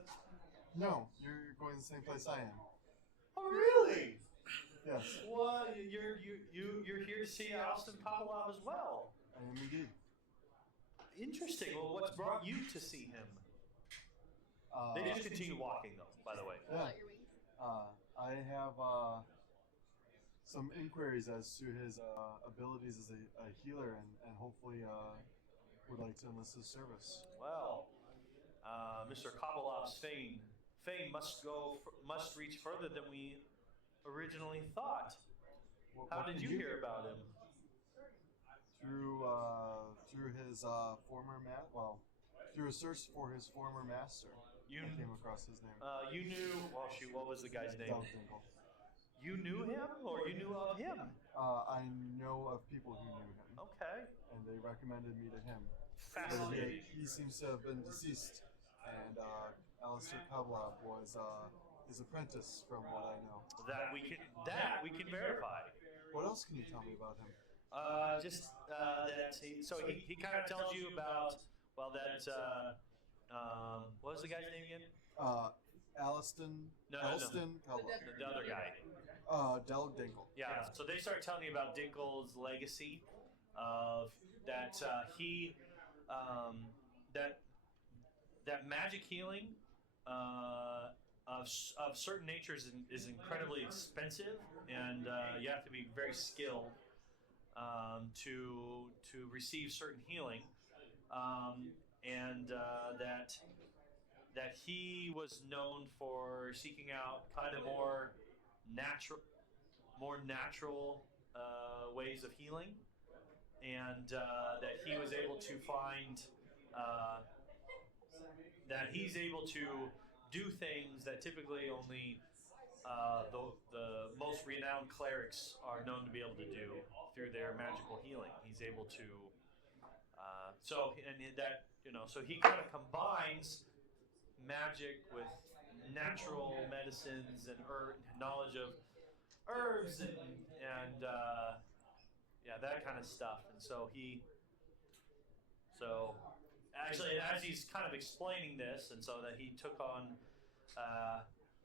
No, you're going to the same place I am. Oh, really? Yes, Well, you're here to see Austin Pavlov as well. I am indeed. Interesting. Well, what's brought you to see him? They just continue walking, though. By the way. Yeah. Let your wings. I have some inquiries as to his abilities as a healer, and hopefully would like to enlist his service. Well, Mr. Kovalov's fame must reach further than we originally thought. How did you hear about him? Through his through a search for his former master. You I came across his name. you knew. Well, shoot, what was the guy's name? Deldinkle. You knew him, or you knew of him? I know of people who knew him, Okay. and they recommended me to him. But Fascinating. he seems to have been deceased, and Alistair Pavlov was his apprentice, from what I know. That we can verify. What else can you tell me about him? He kind of tells you about what was the guy's name again? Aliston. No. Elston Pavlov. The other guy. Deldinkle. Yeah. So they start telling you about Dinkle's legacy of that that magic healing of certain natures is incredibly expensive, and you have to be very skilled to receive certain healing, and that he was known for seeking out kind of more natural ways of healing, and that he was able to find that he's able to do things that typically only the most renowned clerics are known to be able to do through their magical healing. He's able to so he kind of combines magic with natural medicines and knowledge of herbs and that kind of stuff. And so actually, as he's kind of explaining this, and so that he took on,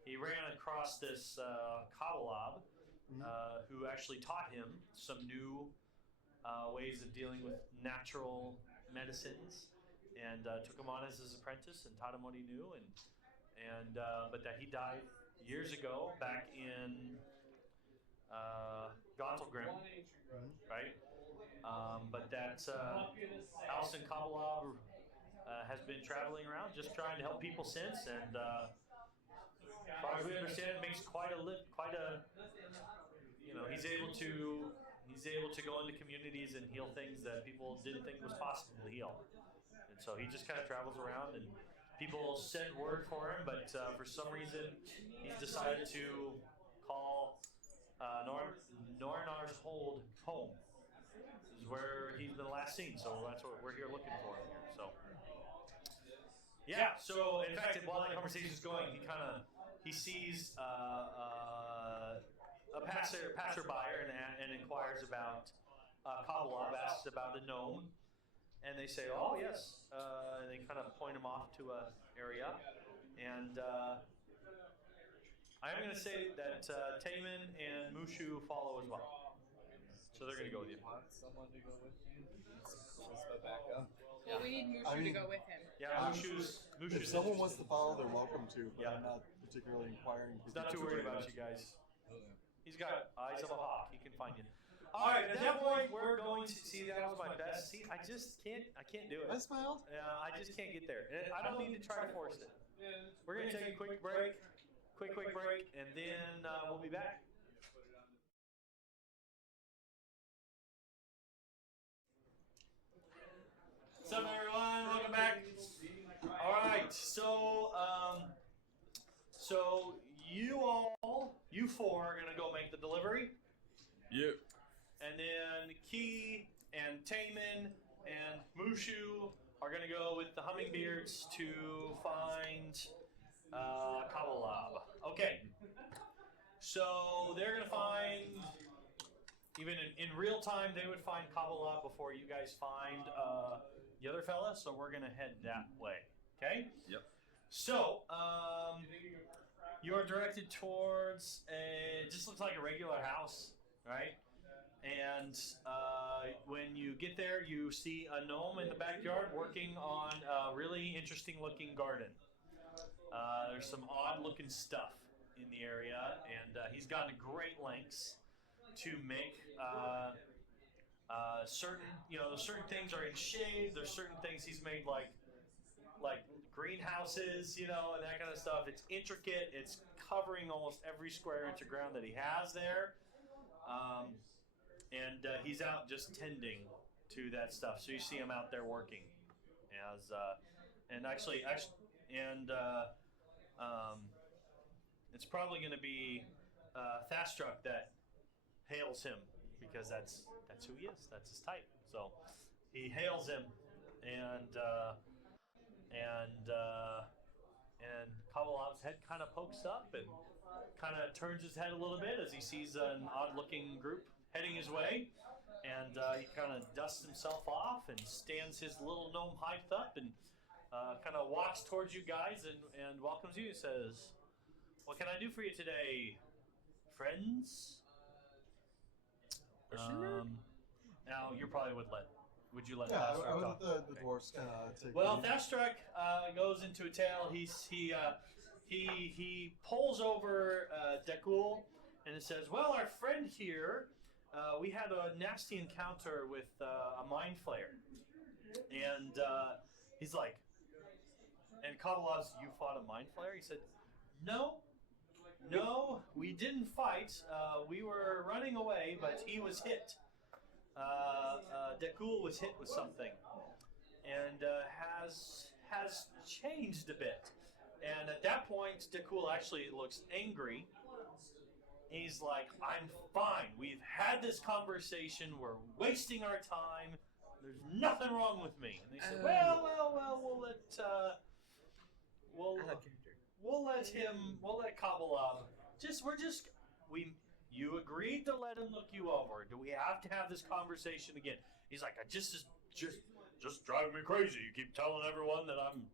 he ran across this Kabbalab, who actually taught him some new ways of dealing with natural medicines, and took him on as his apprentice and taught him what he knew, but that he died years ago back in Gauntlgrim, right? But that Alison Kabbalab has been traveling around just trying to help people since, and as far as we understand, makes quite a he's able to go into communities and heal things that people didn't think was possible to heal. And so he just kind of travels around, and people send word for him, but for some reason he's decided to call Norinar's Hold home. This is where he's been last seen, so that's what we're here looking for him here. So yeah, so in fact, while that conversation's going, he sees a passerby and inquires about Kabbalab, asks about a gnome, and they say, "Oh yes," and they kind of point him off to a area, and I'm going to say that Taman and Mushu follow as well, so they're going to go with you. Want someone to go with you? Just a backup. Well, we need Mushu I mean- to go with him. Yeah, If Mushu's someone wants to interested. follow, they're welcome to, but Yeah. I'm not particularly inquiring. He's not too worried about you guys. Okay. He's got eyes of a hawk. He can find you. All right, at that point, we're going to see. That was my best. See, I just can't. I can't do I it. smiled. I just can't get there. And I don't need to try to force it. We're gonna take a quick break, and then we'll be back. What's up, everyone? Welcome back. All right, so you four are gonna go make the delivery. Yep. And then Key and Taman and Mushu are going to go with the Hummingbeards to find Kabbalab. Okay. So they're going to find, even in real time, they would find Kabbalab before you guys find the other fella. So we're going to head that way. Okay? Yep. So, you are directed towards it just looks like a regular house, right? And when you get there, you see a gnome in the backyard working on a really interesting looking garden. There's some odd looking stuff in the area, and he's gone to great lengths to make certain things are in shade. There's certain things he's made like greenhouses, and that kind of stuff. It's intricate. It's covering almost every square inch of ground that he has there. And he's out just tending to that stuff. So you see him out there working, it's probably going to be Thastruck that hails him because that's who he is. That's his type. So he hails him, and Kabbalab's head kind of pokes up and kind of turns his head a little bit as he sees an odd-looking group heading his way, and he kind of dusts himself off and stands his little gnome hyped up and kind of walks towards you guys and welcomes you. He says, "What can I do for you today, friends?" Now you probably would you let Yeah, I Thastruck would talk? let the dwarves kind of take. Well, lead. Thastruck goes into a tale. He pulls over Dekul and it says, "Well, our friend here, we had a nasty encounter with a mind flayer," and he's like, "And Kabbalab's, you fought a mind flayer?" He said, "No, we didn't fight. We were running away, but he was hit. Dekul was hit with something, and has changed a bit." And at that point, Dekul actually looks angry. He's like, "I'm fine. We've had this conversation. We're wasting our time. There's nothing wrong with me." And they said, "Well, we'll let Kabbalab. You agreed to let him look you over. Do we have to have this conversation again?" He's like, "I just driving me crazy. You keep telling everyone that I'm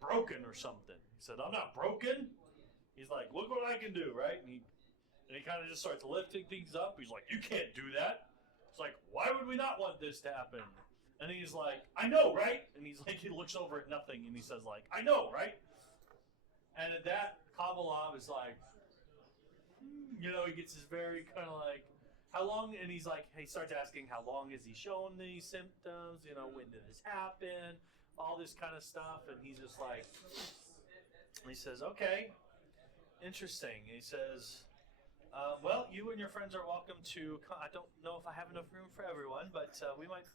broken or something." He said, "I'm not broken." He's like, "Look what I can do," right? And he kind of just starts lifting things up. He's like, "You can't do that." It's like, "Why would we not want this to happen?" And he's like, "I know, right?" And he's like, he looks over at nothing and he says like, "I know, right?" And at that, Kabbalab is like, he gets this very kind of like, "How long?" And he's like, he starts asking, "How long has he shown these symptoms? When did this happen?" All this kind of stuff. And he's just like, he says, "Okay, interesting." He says, "Well, you and your friends are welcome to I don't know if I have enough room for everyone, but we might,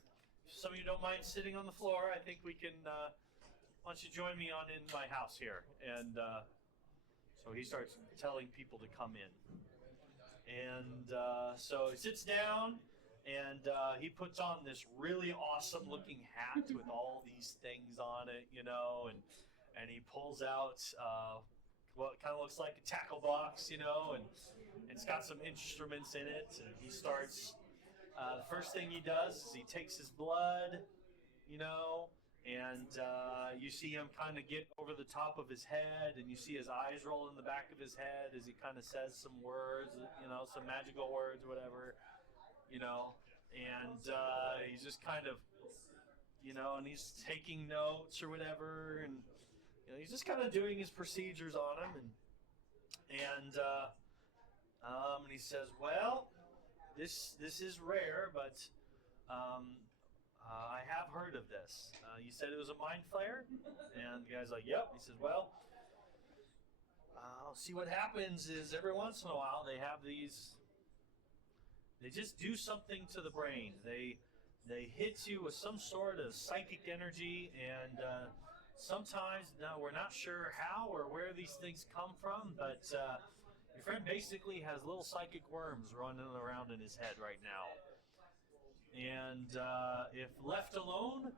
if some of you don't mind sitting on the floor, I think we can, why don't you join me in my house here?" And so he starts telling people to come in. And so he sits down and he puts on this really awesome looking hat with all these things on it, and he pulls out what kind of looks like a tackle box, you know, and it's got some instruments in it. And he starts. The first thing he does is he takes his blood, you know, and you see him kind of get over the top of his head, and you see his eyes roll in the back of his head as he kind of says some words, you know, some magical words, whatever, you know, and he's just kind of, you know, and he's taking notes or whatever, and you know, he's just kind of doing his procedures on him, and he says, well, this is rare, but I have heard of this. You said it was a mind flare? And the guy's like, yep. He says, well, see what happens is every once in a while they have these, they just do something to the brain. They hit you with some sort of psychic energy, and sometimes, now we're not sure how or where these things come from, but your friend basically has little psychic worms running around in his head right now. And if left alone,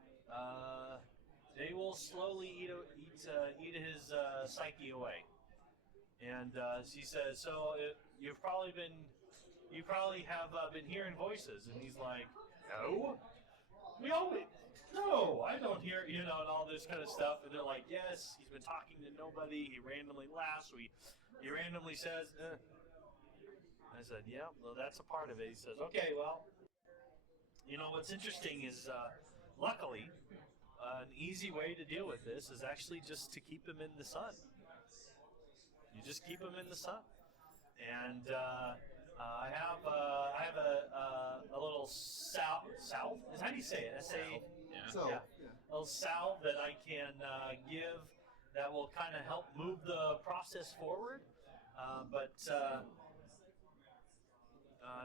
they will slowly eat his psyche away. And she says, so you probably have been hearing voices. And he's like, no, no, I don't hear, you know, and all this kind of stuff. And they're like, yes, he's been talking to nobody. He randomly laughs. He randomly says, I said, yeah, well, that's a part of it. He says, okay, well, you know, what's interesting is, luckily, an easy way to deal with this is actually just to keep him in the sun. You just keep him in the sun. And I have a little salve. Is how do you say it? S-A. So, Yeah. A little salve that I can give that will kind of help move the process forward. But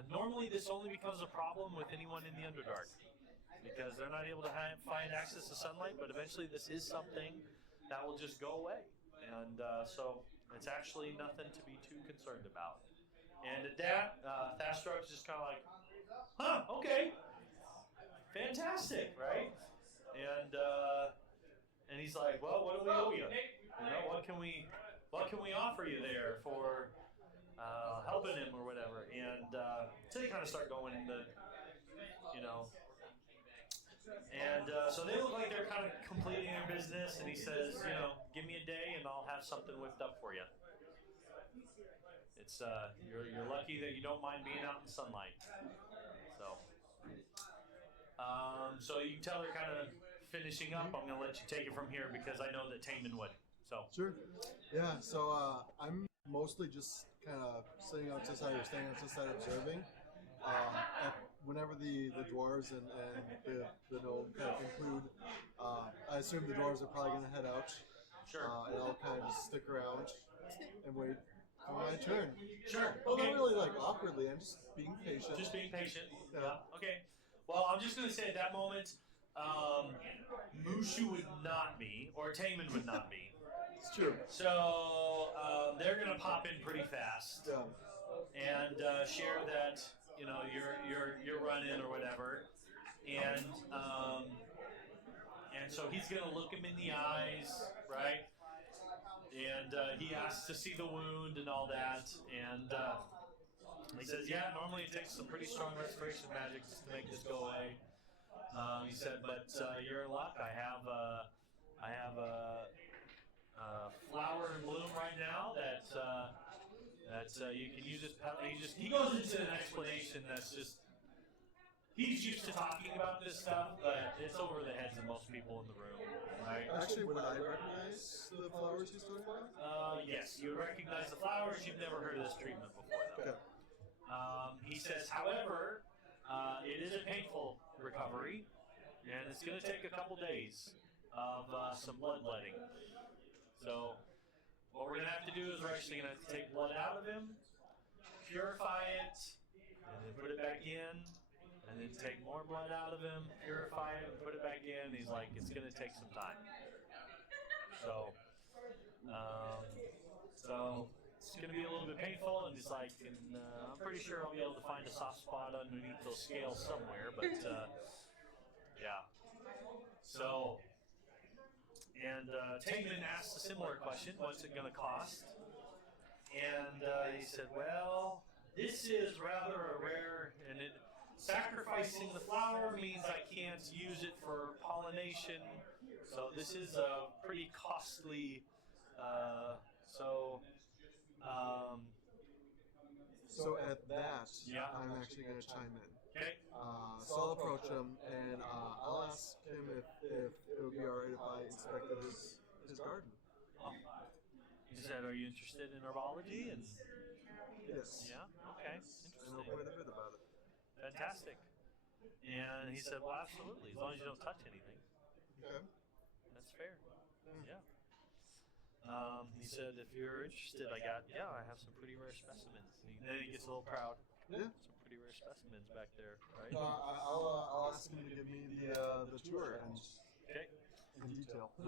normally this only becomes a problem with anyone in the Underdark because they're not able to find access to sunlight, but eventually this is something that will just go away. And so it's actually nothing to be too concerned about. And at that, Thastar's just kind of like, huh, okay, fantastic, right? And he's like, well, what do we owe you? You know, what can we offer you there for helping him or whatever? And so they kind of start going into, you know, and so they look like they're kind of completing their business. And he says, you know, give me a day and I'll have something whipped up for you. It's you're lucky that you don't mind being out in sunlight. So you can tell they're kind of finishing up. I'm going to let you take it from here because I know that Taman would. So sure. Yeah, so I'm mostly just kind of sitting out to the side or staying out to the side observing. Whenever the dwarves and the gnome kind of conclude, I assume the dwarves are probably going to head out. sure. And I'll kind of just stick around and wait for my turn. Sure. Well, Okay. not really like awkwardly, I'm just being patient. Just being patient. Yeah. Okay. Well, I'm just going to say at that moment, Mushu would not be, or Taman would not be. It's true. So they're going to pop in pretty fast Yeah. and share that, you know, you're running or whatever, and so he's going to look him in the eyes, right? And he asks to see the wound and all that, and he says, yeah, normally it takes some pretty strong restoration magic just to make this go away. He said, but you're in luck. I have a flower in bloom right now that you can use this. He goes into an explanation that's just. He's used to talking about this stuff, but it's over the heads of most people in the room, right? Actually, would I recognize the flowers he's talking about? Yes, you recognize the flowers. You've never heard of this treatment before, though. Okay. He says, however, it is a painful recovery, and it's going to take a couple days of some bloodletting. So what we're going to have to do is we're actually going to have to take blood out of him, purify it, and then put it back in. And then take more blood out of him, purify it, and put it back in. He's like, it's going to take some time. So it's going to be a little bit painful. And he's like, I'm pretty sure I'll be able to find a soft spot underneath those scales somewhere. But yeah. So, and And Taman asked a similar question, what's it going to cost? And he said, well, this is rather a rare, and sacrificing the flower means I can't use it for pollination. So this is a pretty costly, So at that, Yeah. I'm actually going to chime in. okay. So I'll approach him and I'll ask him if it would be alright if I inspected his garden. He said, are you interested in herbology? And Yes. yeah, okay, I know interesting. quite a bit about it. Fantastic. And he said, well, absolutely, as long as you don't touch anything. Okay. That's fair. Yeah. He said, if you're interested, I have some pretty rare specimens. Then he gets a little proud. Yeah. Some pretty rare specimens back there, right? I'll ask him to give me the tour and Okay. in detail. He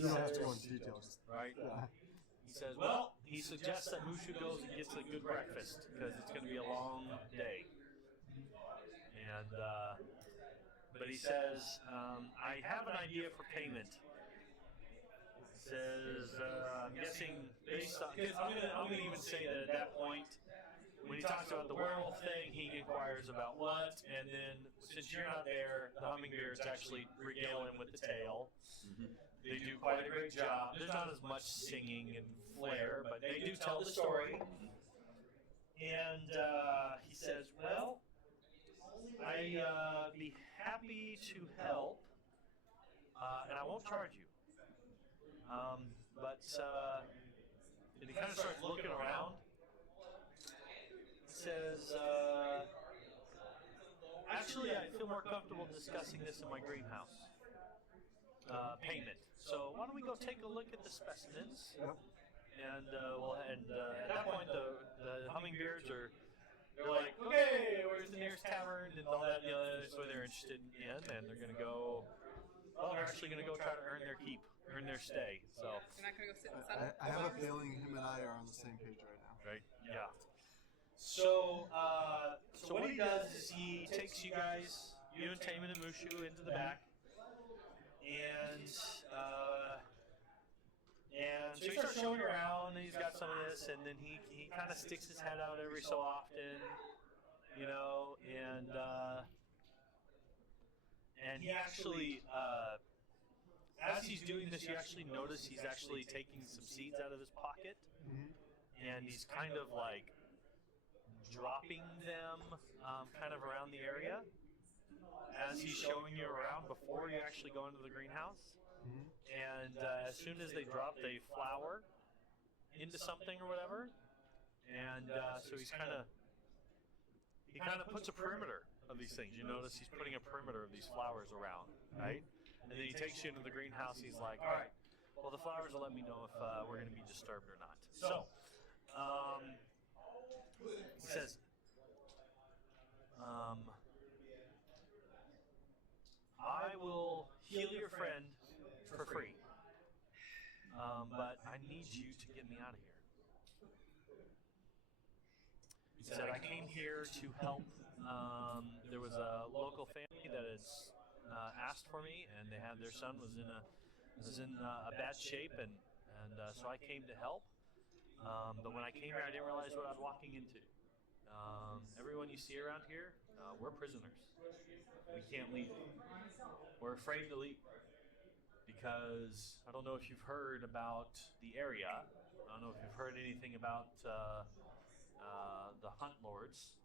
You don't have says, to go into detail. Just, right? yeah. He says, well, he suggests that Mushu goes and gets a good breakfast because it's going to be a long day. And, but he says, I have an idea for payment. He says, I'm guessing based on, because I'm gonna even say that at that point, when he talks about the werewolf thing, he inquires about what, and then since you're not there, the Hummingbeards actually regale him with the tale. They do quite a great job. There's not as much singing and flair, but they do tell the story. And he says, well, I'd be happy to help, and I won't charge you. And he kind of starts looking around. He says, actually, I feel more comfortable discussing this in my greenhouse. Payment. So why don't we go take a look at the specimens? Yep. And at that point, the Hummingbeards they're like, okay, where's the nearest tavern and all that. That's what they're interested in, and they're gonna go. Well, they're actually gonna go try to earn their keep, earn their stay. So. You're not gonna go sit and settle. I have a feeling him and I are on the same page right now. Right. Yeah. So what he does is he takes you guys, you and Taman and Mushu, into the back. And so he starts showing around, and he's got some of this, and then he kind of sticks his head out every so often, and he actually, as he's doing this, you actually notice he's actually taking some seeds out of his pocket, and he's kind of like dropping them kind of around the area as he's showing you around before you actually go into the greenhouse. And as soon as they drop, they flower into something or whatever. And so he kind of puts a perimeter of these things. You notice he's putting a perimeter of these flowers around, right? And then he takes you into the greenhouse. He's like, all right, well, the flowers will let me know if we're going to be disturbed or not. So he says, I will heal your friend for free, but I need you to get me out of here. He said, I came here to help. There was a local family that had asked for me, and they had their son was in a bad shape, and so I came to help. But when I came here, I didn't realize what I was walking into. Everyone you see around here, we're prisoners. We can't leave. We're afraid to leave because I don't know if you've heard about the area. I don't know if you've heard anything about the Hunt Lords.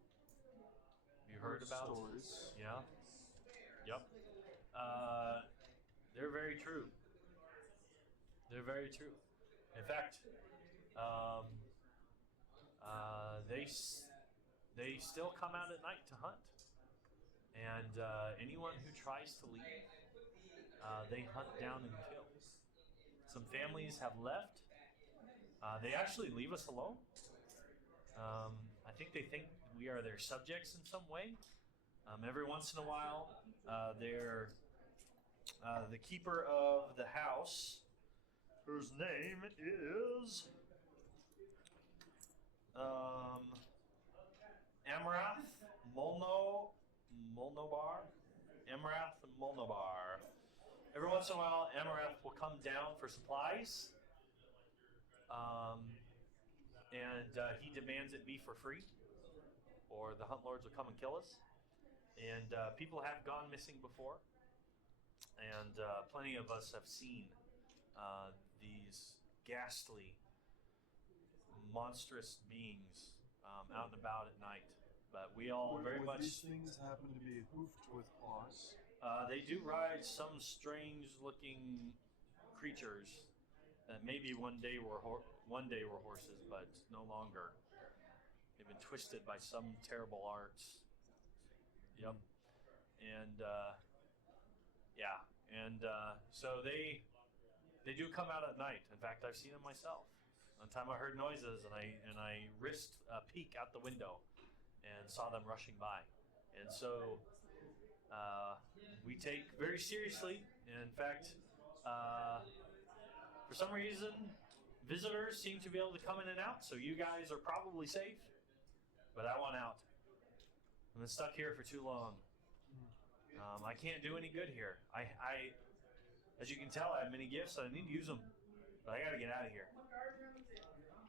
Have you heard about stories? Yeah. Yep. They're very true. They're very true. In fact, they still come out at night to hunt. And anyone who tries to leave, they hunt down and kill. Some families have left. They actually leave us alone. I think they think we are their subjects in some way. Every once in a while, they're the keeper of the house, whose name is Amrath Molnobar. Amrath Molnobar. every once in a while, Amaranth will come down for supplies, and he demands it be for free, or the hunt lords will come and kill us. And people have gone missing before, and plenty of us have seen these ghastly, monstrous beings out and about at night. But we all very Would much. these things happen to be hoofed with claws? They do ride some strange-looking creatures that maybe one day were horses, but no longer. They've been twisted by some terrible arts. Yep. And so they do come out at night. In fact, I've seen them myself. One time I heard noises and I risked a peek out the window and saw them rushing by. And so we take very seriously. In fact, for some reason, visitors seem to be able to come in and out. So you guys are probably safe, but I want out. I've been stuck here for too long. I can't do any good here. I, as you can tell, I have many gifts. I need to use them, but I got to get out of here.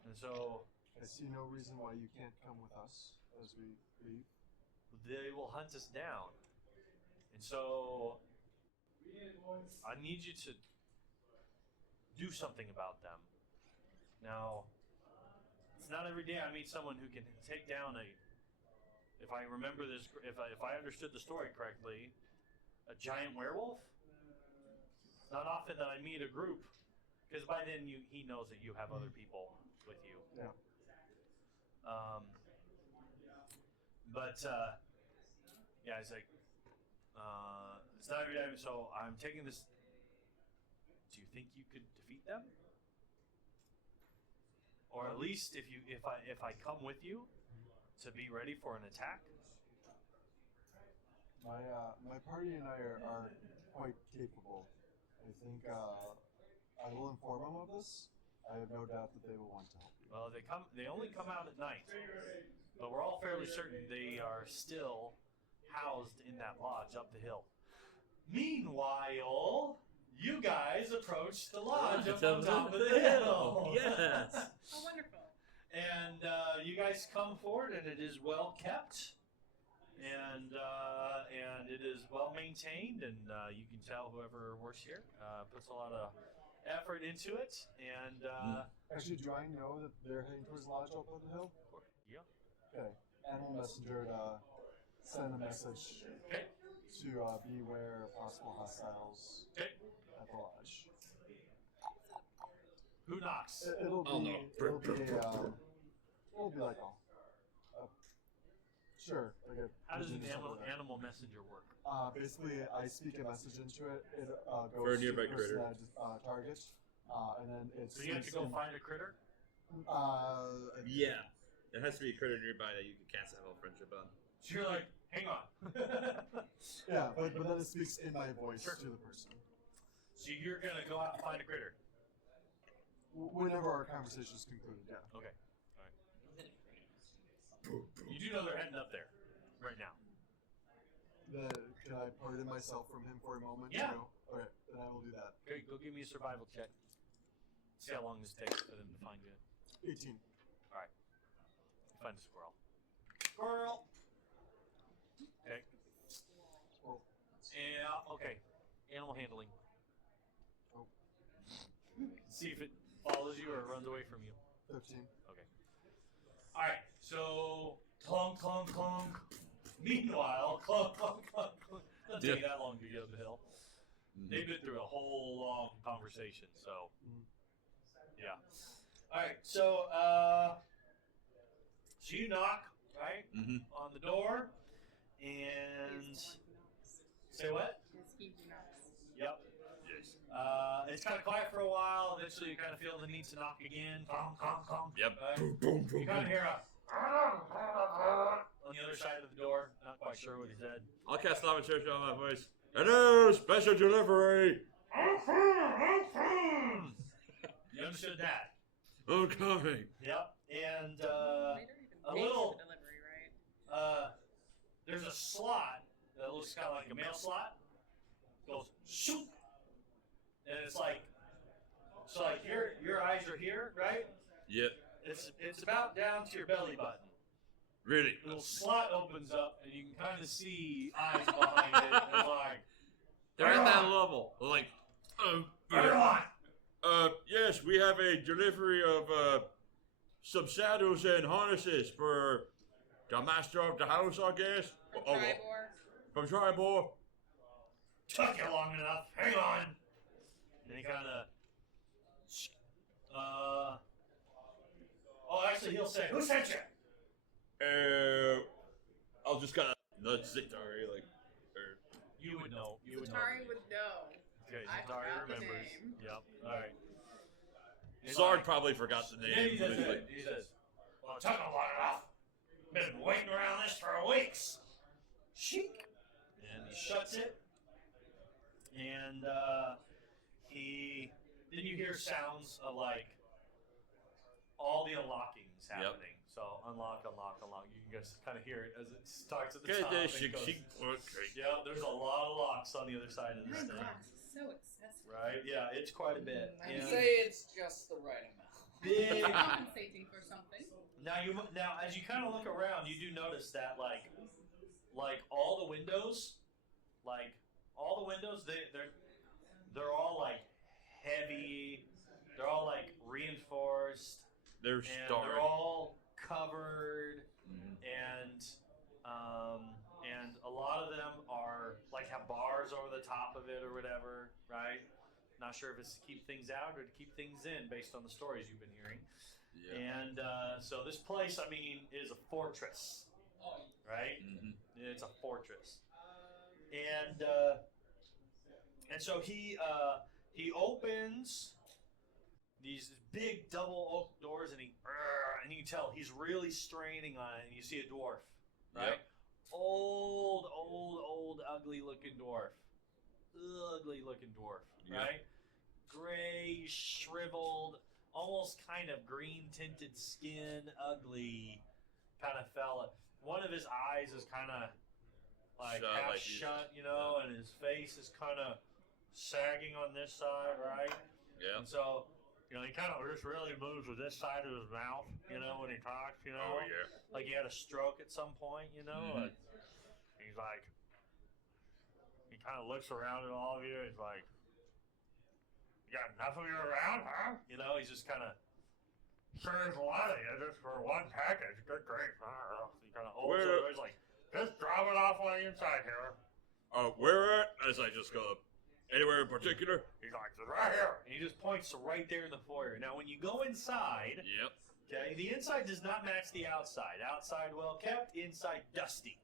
And so I see no reason why you can't come with us as we leave. they will hunt us down. And so I need you to do something about them. Now, it's not every day I meet someone who can take down if I remember this, if I understood the story correctly, a giant werewolf. It's not often that I meet a group, because by then he knows that you have other people with you. Yeah. Yeah, it's like, it's not every day, so I'm taking this. Do you think you could defeat them? Or at least if I come with you to be ready for an attack? My party and I are quite capable. I think I will inform them of this. I have no doubt that they will want to help you. Well, they only come out at night, but we're all fairly certain they are still housed in that lodge up the hill. Meanwhile, you guys approach the lodge up on top of the hill. Yes. Oh, wonderful. And you guys come forward, and it is well kept, and it is well maintained, and you can tell whoever works here puts a lot of effort into it. And Actually, do I know that they're heading towards the lodge up on the hill? yeah, Okay. Animal messenger to send a message okay, to beware of possible hostiles okay. at the lodge. Who knocks? It'll be Oh, no. it'll be like a sure. Like a How does an pigeon or something like that. animal messenger work? Basically, I speak a message into it. It goes For a nearby to the person critter. that I target, and then it's. So you have to go find a critter? Yeah. There has to be a critter nearby that you can cast a Hell Friendship on. So you're like, hang on. Yeah, but then it speaks in my voice Sure. to the person. So you're going to go out and find a critter? Whenever our conversation is concluded, yeah. Okay. All right. You do know they're heading up there right now. Can I pardon myself from him for a moment? Yeah. Okay, then I will do that. Okay, go give me a survival check. See how long this takes for them to find you. 18. All right. Find a squirrel. Squirrel. Okay. Well, Yeah. Okay. Animal handling. Oh. See if it follows you or runs away from you. 15. Okay. All right. So clunk, clunk, clunk. Meanwhile, clunk, clunk, clunk, clunk. Doesn't take that long to get up the hill. They've been through a whole long conversation, so yeah. All right. So so you knock right on the door, and say what? Yes, he knocks. Yep. It's kind of quiet for a while. Eventually, you kind of feel the need to knock again. Clunk, clunk, clunk. Yep. Right? Boom, boom, boom, You kind of boom. hear a on the other side of the door. Not quite sure what he said. I'll cast Lava Church on my voice. Hello, special delivery. You understood that? Okay. Yep. And Later, even a pay little- for the delivery, right? there's a slot that looks kind of like a mail slot. Goes shoot and it's like, so like your eyes are here, right? Yep. It's about down to your belly button. Really? A little slot opens up, and you can kind of see eyes behind it. And it's like, They're at that level. Like, what do you want? Yes, we have a delivery of some saddles and harnesses for the master of the house, I guess. From Tribor. From Tribor. Took you long enough. Hang on. And he kind of, oh, actually, he'll say, "Who sent you?" I'll just kind of nudge Zictari, like, You would know. You would know. Zutari would know. Okay, I Zutari forgot the remembers. name. Yep. All right. He's Zard like- probably forgot the Yeah, name. he but says, he's like, he says, "Well, it took a long enough. Been waiting around this for weeks." Sheik. And he shuts it. And then you hear sounds of like all the unlockings happening. So unlock. You can just kind of hear it as it talks at the top. and goes, yeah, there's a lot of locks on the other side of this My thing. gosh, it's so accessible. Right? Yeah, it's quite a bit. I'd And say it's just the right amount. big. Compensating for something. Now, as you kind of look around, you do notice that like all the windows, they're all like heavy. They're all like reinforced. they're And starred. they're all covered, Mhm. and a lot of them are like have bars over the top of it or whatever, right? Not sure if it's to keep things out or to keep things in based on the stories you've been hearing. Yeah. And so this place, I mean, is a fortress, right? Mhm. It's a fortress, and so he opens these big double oak doors, and and you can tell he's really straining on it. And you see a dwarf, right? Yep. Old, ugly looking dwarf, Yep. right? Gray, shriveled, almost kind of green tinted skin, ugly kind of fella. One of his eyes is kind of like Shut, half like he's- shut, and his face is kind of sagging on this side, right? Yeah. And so, he kind of just really moves with this side of his mouth, when he talks, Oh yeah. like he had a stroke at some point, Mhm. and he's like, he kind of looks around at all of you. He's like, "You got enough of you around, huh?" He's just kind of, "Sure, there's a lot of you just for one package. Good grief." He kind of opens Where- it. He's like, "Just drop it off on the inside here." Where at? As I just go anywhere in particular? He's like, "It's right here." And he just points to right there in the foyer. Now, when you go inside, Yep. okay, the inside does not match the outside. Outside well kept, inside dusty.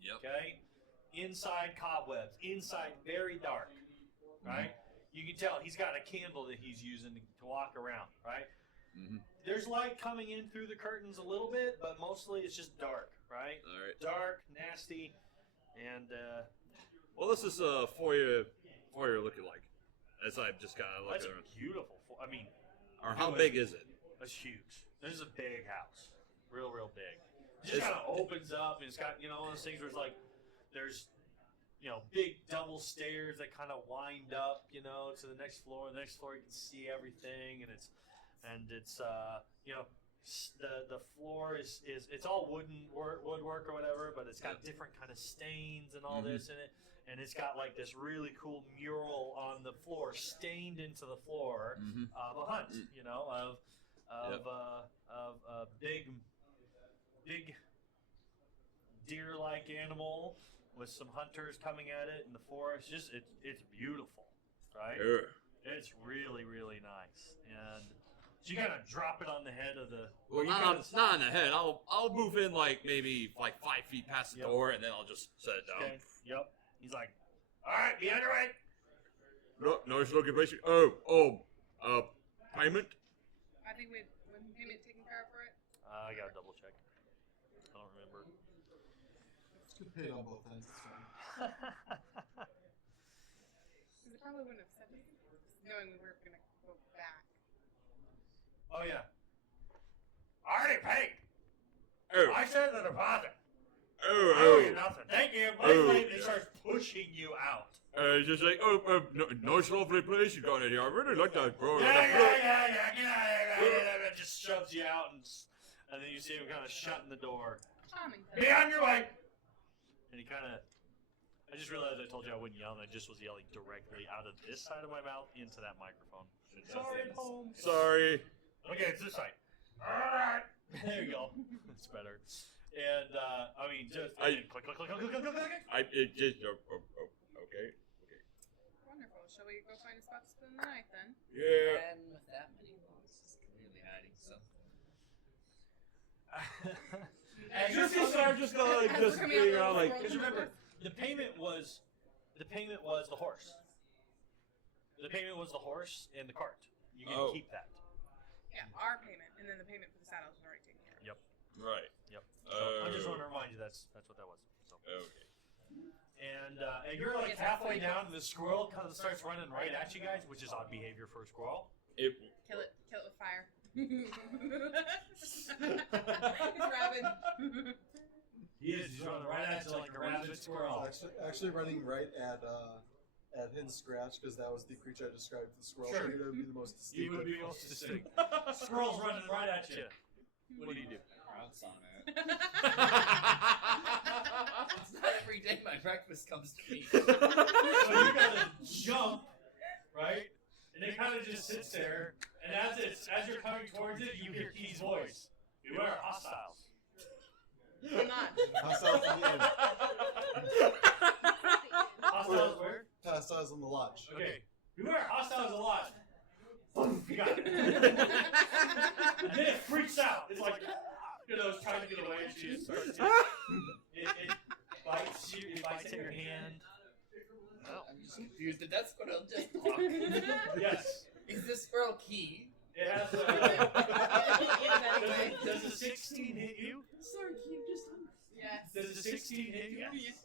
Yep. Okay, inside cobwebs, inside very dark. Right? You can tell he's got a candle that he's using to walk around. Right? Mhm. There's light coming in through the curtains a little bit, but mostly it's just dark. Right? All right. Dark, nasty, and Well, this is a foyer looking like. As I'm just kind of that's looking around. beautiful. I mean, Or how big is it? it's huge. This is a big house, real big. It just It's- kind of opens up, and it's got one of those things where it's like there's big double stairs that kind of wind up to the next floor. The next floor you can see everything, and it's the floor is it's all woodwork or whatever, but it's got different kind of stains and all this in it, and it's got like this really cool mural on the floor, stained into the floor Mhm. of a hunt, of a big deer-like animal with some hunters coming at it in the forest. Just it's beautiful, right? Yeah. It's really nice, and so you gotta drop it on the head of the. well, you not on the head. I'll move in maybe 5 feet past the Yep. door, and then I'll just set it down. Okay. Yep. He's like, "All right, be underway." Nice looking place. Payment? I think we payment taken care of for it. I gotta double check. I don't remember. It's good paid on both ends. It's fine. Because it probably wouldn't have said this, knowing we were gonna go back. Oh yeah. I already paid. Oh. I said the deposit. I owe Oh. you nothing. Thank you. Oh, He yeah. starts pushing you out. Just like, nice lovely place you got in here. I really like that, bro. Yeah, get out of here. Just shoves you out, and then you see him kind of shutting the door. Charming. Be on your way. And he kind of. I just realized I told you I wouldn't yell, and I just was yelling directly out of this side of my mouth into that microphone. Sorry, home. Sorry. Okay, it's this side. Alright. There you go. That's better. And, I mean, just. Click, click, click, click, click, click, click, click. It just. Okay. Wonderful. Shall we go find a spot to spend the night then? Yeah. And with that many bugs, it's clearly hiding something. And Just gonna like just figure out like. because remember, the payment was the horse. The payment was the horse and the cart. You get to keep that. Yeah, our payment, and then the payment for the saddles was already taken care of. Yep. Right. Yep. So I just want to remind you that's what that was. So. Okay. And you're like halfway down, and the squirrel kind of starts running right at you guys, which is odd behavior for a squirrel. Kill it with fire. He's rabid. He is. He's running right at you like a rabid squirrel. Actually running right at his scratch, because that was the creature I described. The squirrel. Sure. It would be the most You distinct. would be most distinct. Squirrel's running right at you. What do you do? Pounce on it. It's not every day my breakfast comes to me. So you gotta jump, right? And it kind of just sits there. And as you're coming towards it, you hear Key's voice. Beware hostiles. I'm not. Hostiles in the end. Hostiles where? Hostiles in the lodge. Okay. Beware hostiles a lot. Boom, you got it. And then it freaks out. It's like, it's trying to get away, and she starts to, it bites you. It bites at your hand. I'm just confused. Did that squirrel just talk? Yes. Is this squirrel key? It has does a 16 hit you? Sorry, key, I'm just hungry. Yes. Does a 16 hit you? Yes.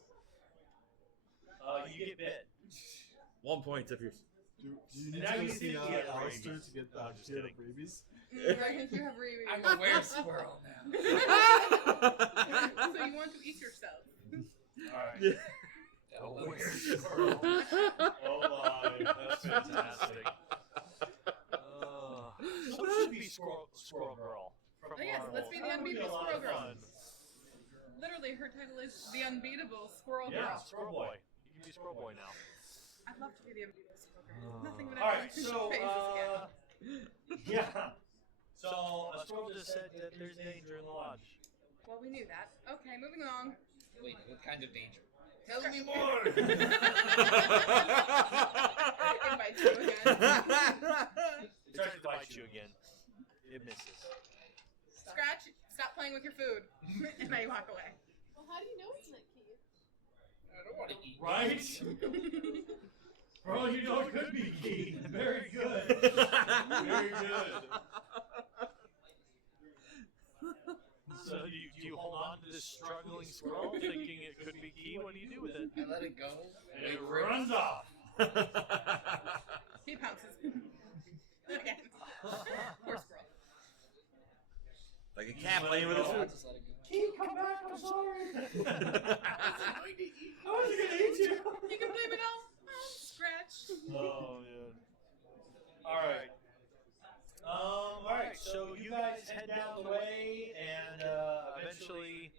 You get bit. 1 point if you're. Do you need Now to you go see think he has Alistair rabies. to get No, I'm just the kidding. rabies? Right, you have rabies. I'm a were squirrel now. So you want to eat yourself. Alright. Oh, Oh my, that's fantastic. So it should be Squirrel Girl. From Oh, yes, Marvel. let's be the That would unbeatable a lot of Squirrel Girl. fun. Literally, her title is The Unbeatable Squirrel Yeah, Girl. Squirrel Boy. You can be Squirrel Boy now. I'd love to be the Unbeatable Squirrel Girl. Nothing but Alright, face so, again. yeah. So, a squirrel just said that there's danger in the lodge. Well, we knew that. Okay, moving along. Wait, what kind of danger? Tell me more! It bites you again. It tries to bite you again. It misses. Scratch, stop playing with your food. And I walk away. Well, how do you know it's not key? I don't want to eat. Right? Bro, you know it could be key. Very good. Very good. So do you hold on to this struggling squirrel thinking it could be key? What do you do with it? I let it go. And it runs off. He pounces. Again. Poor squirrel. Like a cat playing with its I'll food. just let it go. Key, come back, I'm sorry. I'm going to eat. I wasn't gonna eat you. You can blame it all on Scratch. Oh man. Alright. Alright, so you guys head down the way and eventually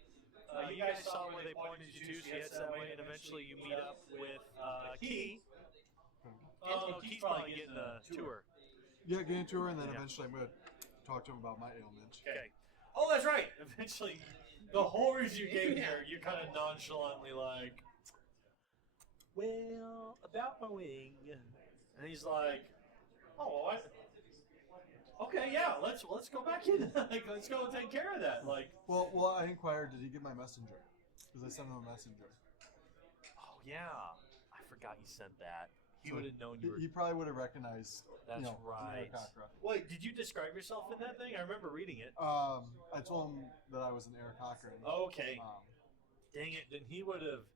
you guys saw where they pointed you to, so you head that way and eventually you meet up with Key. Oh, Key's probably getting a tour. Yeah, get into her, and then Yeah. eventually I'm going to talk to him about my ailment. Okay. Oh, that's right. Eventually, the whole reason you came here, you're kind of nonchalantly like, well, about my wing. And he's like, oh, what? Okay, yeah, let's go back in. Like, let's go take care of that. Like, Well, I inquired, did he get my messenger? Because I sent him a messenger. oh yeah, I forgot you sent that. He So would have known you were. He probably would have recognized. That's right. Aarakocra. Wait, did you describe yourself in that thing? I remember reading it. I told him that I was an Aarakocra. Okay. Dang it, then he would have.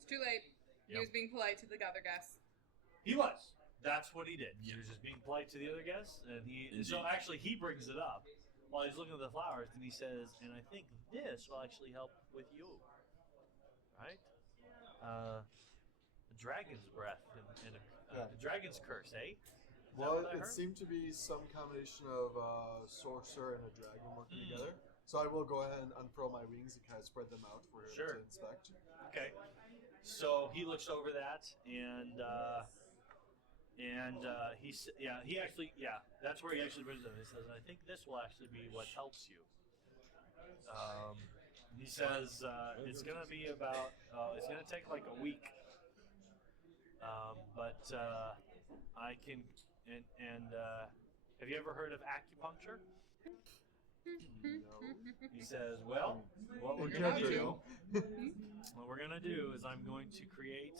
It's too late. He Yep. was being polite to the other guests. He was. That's what he did. He was just being polite to the other guests, and so actually he brings it up while he's looking at the flowers, and he says, "And I think this will actually help with you, right?" a dragon's breath and a dragon's curse, eh? Is that Well, what I it heard? seemed to be some combination of sorcerer and a dragon working together. So I will go ahead and unfurl my wings and kind of spread them out for him Sure. to inspect. Okay. So he looks over that and that's where he actually brings them. He says, "I think this will actually be what helps you." He says it's gonna be about it's gonna take like a week, but I can and have you ever heard of acupuncture? He says, "Well, what we're gonna do." What we're gonna do is I'm going to create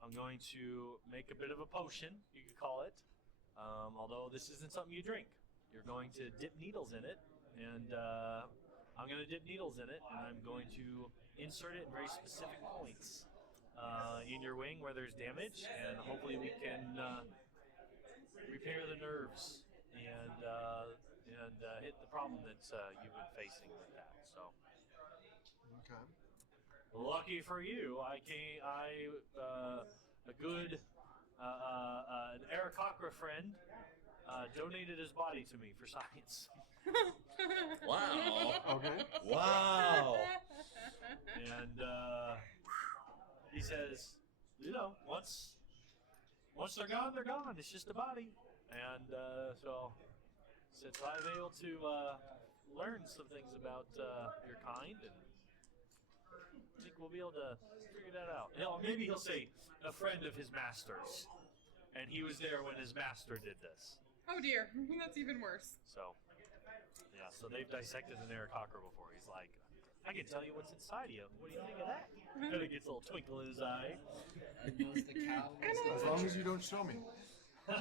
I'm going to make a bit of a potion, you could call it. Although this isn't something you drink. You're going to dip needles in it, and I'm going to dip needles in it, and I'm going to insert it in very specific points in your wing where there's damage, and hopefully we can repair the nerves and hit the problem that you've been facing with that. So. Okay. Lucky for you, a good an Aarakocra friend donated his body to me for science. Wow. Okay. Wow. And he says, once they're gone, they're gone. It's just a body. And so since I'm able to learn some things about your kind, and I think we'll be able to figure that out. Maybe he'll say a friend of his master's, and he was there when his master did this. Oh dear, that's even worse. So, yeah. So they've dissected an Aarakocra before. He's like, I can tell you what's inside you. What do you think of that? And it gets a little twinkle in his eye. Knows the cow. As long as you don't show me. No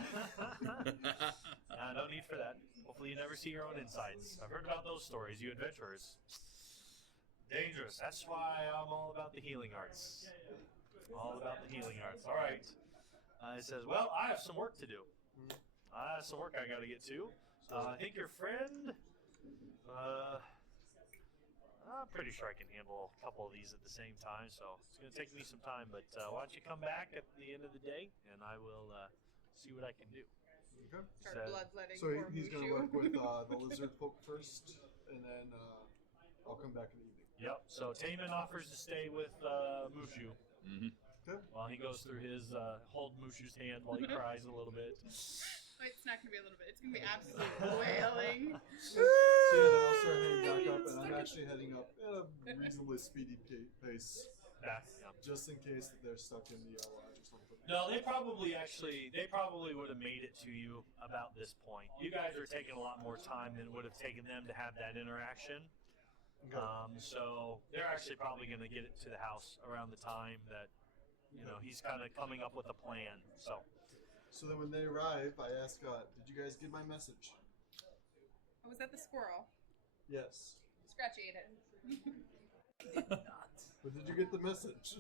need for that. Hopefully you never see your own insides. I've heard about those stories, you adventurers. Dangerous. That's why I'm all about the healing arts. All about the healing arts. All right. It says, well, I have some work to do. I have some work I got to get to. I think your friend... I'm pretty sure I can handle a couple of these at the same time, so it's going to take me some time. But why don't you come back at the end of the day, and I will see what I can do. Okay. Start bloodletting. So poor he's going to Mushu. work with the lizard folk first, and then I'll come back in the evening. Yep. So Taman offers to stay with Mushu Mm-hmm. Okay. while he goes through his hold Mushu's hand while he cries a little bit. Wait, it's not going to be a little bit. It's going to be absolute wailing. So yeah, then I'll start heading back up, and I'm actually heading up at a reasonably speedy pace, Back. Yeah. just in case that they're stuck in the lodge or something. No, they probably would have made it to you about this point. You guys are taking a lot more time than it would have taken them to have that interaction. Okay. So they're actually probably going to get it to the house around the time that he's kind of coming up with a plan. So then when they arrive, I ask, did you guys get my message? Oh, was that the squirrel? Yes. Scratchy ate it. But did you get the message?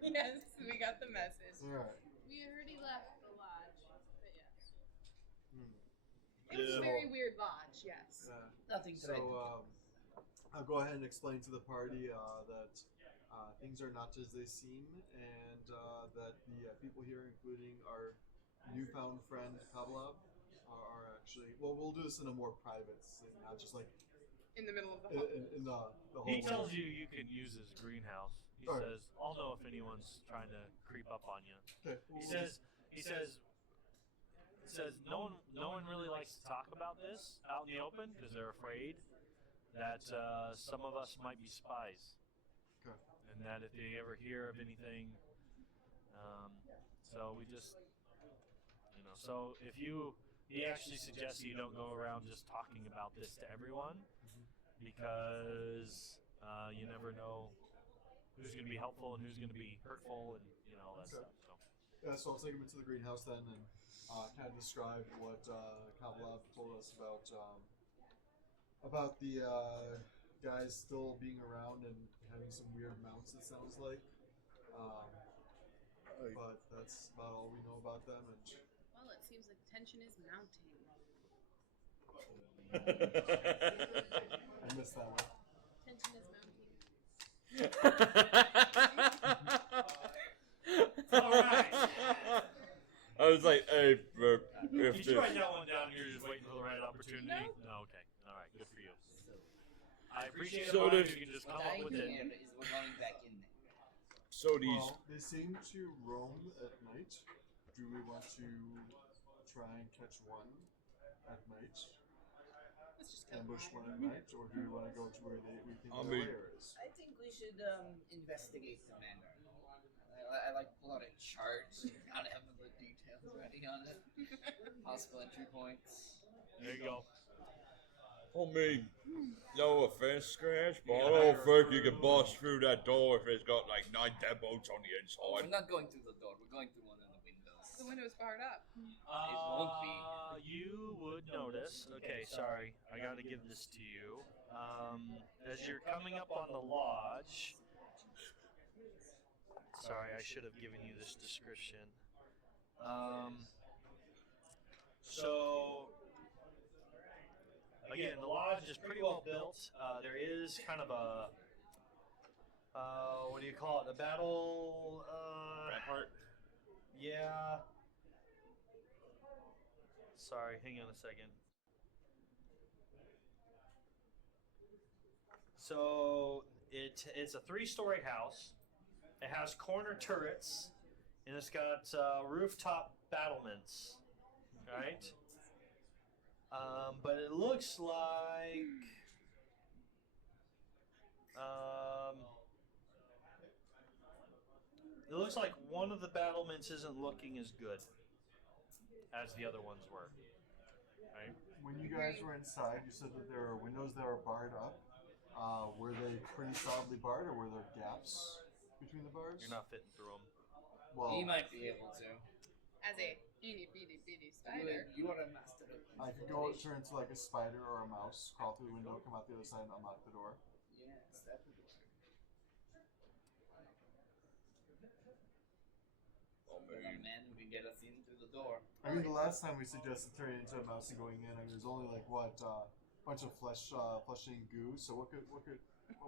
Yes, we got the message. Alright. We already left the lodge, but yes. It was a So- very weird lodge, yes. Nothing to write. So I'll go ahead and explain to the party that things are not as they seem, and that the people here, including our newfound friend Pavlov, are actually, well, we'll do this in a more private scene, not just like In the middle of the in the whole. He tells you can use his greenhouse. He Alright. says, "I'll know if anyone's trying to creep up on you." Okay. He says, no one really likes to talk about this out in the open because they're afraid that some of us might be spies, Okay. and that if they ever hear of anything, so we just, so if he actually suggests you don't go around just talking about this to everyone because you never know who's going to be helpful and who's going to be hurtful and all that Okay. stuff. So. Yeah, so I'll take him into the greenhouse then and kind of describe what Pavlov told us about the guys still being around and having some weird mounts, it sounds like. But that's about all we know about them. And Well, it seems like tension is mounting. I missed that one. Tension is mounting. All right. I was like, hey, bro, if Did this. you write that one down? You're just waiting for the right opportunity. No. Okay. All right. Good for you. I appreciate it. So Brian, does- if you can just come What up I with it. hear is we're going back in there. So these. Well, they seem to roam at night. Do we want to try and catch one at night? Let's just kill Ambush them one all. at night, or do we want to go to where we think I their mean- lair is? I think we should investigate the manor. I like pull out a chart, kind of have the details ready on it. Possible entry points. There you go. I mean, no offense, Scratch, but You I gotta don't hire think you can a bust through that door if it's got like 9 deadbolts on the We're inside. not going through the door. We're going through one of the windows. The window is barred up. won't be. You would notice. Okay, sorry. I got to give this to you. As you're coming up on the lodge. Sorry, I should have given you this description. So, again, the lodge is pretty well built. There is kind of a, what do you call it? A battle. Rampart? Yeah. Sorry, hang on a second. So it's a 3-story house. It has corner turrets, and it's got rooftop battlements. Right? But it looks like one of the battlements isn't looking as good as the other ones were. Right? When you guys were inside, you said that there are windows that are barred up. Were they pretty solidly barred, or were there gaps between the bars? You're not fitting through them. Well, He might be able to. As a itty bitty spider. You are a master of I could go turn into like a spider or a mouse, crawl through the window, come out the other side, and unlock the door. Yes, that would work. We got a man who can get us in through the door. I mean, the last time we suggested turning into a mouse and going in, I mean, there's only like what bunch of fleshing goo. So what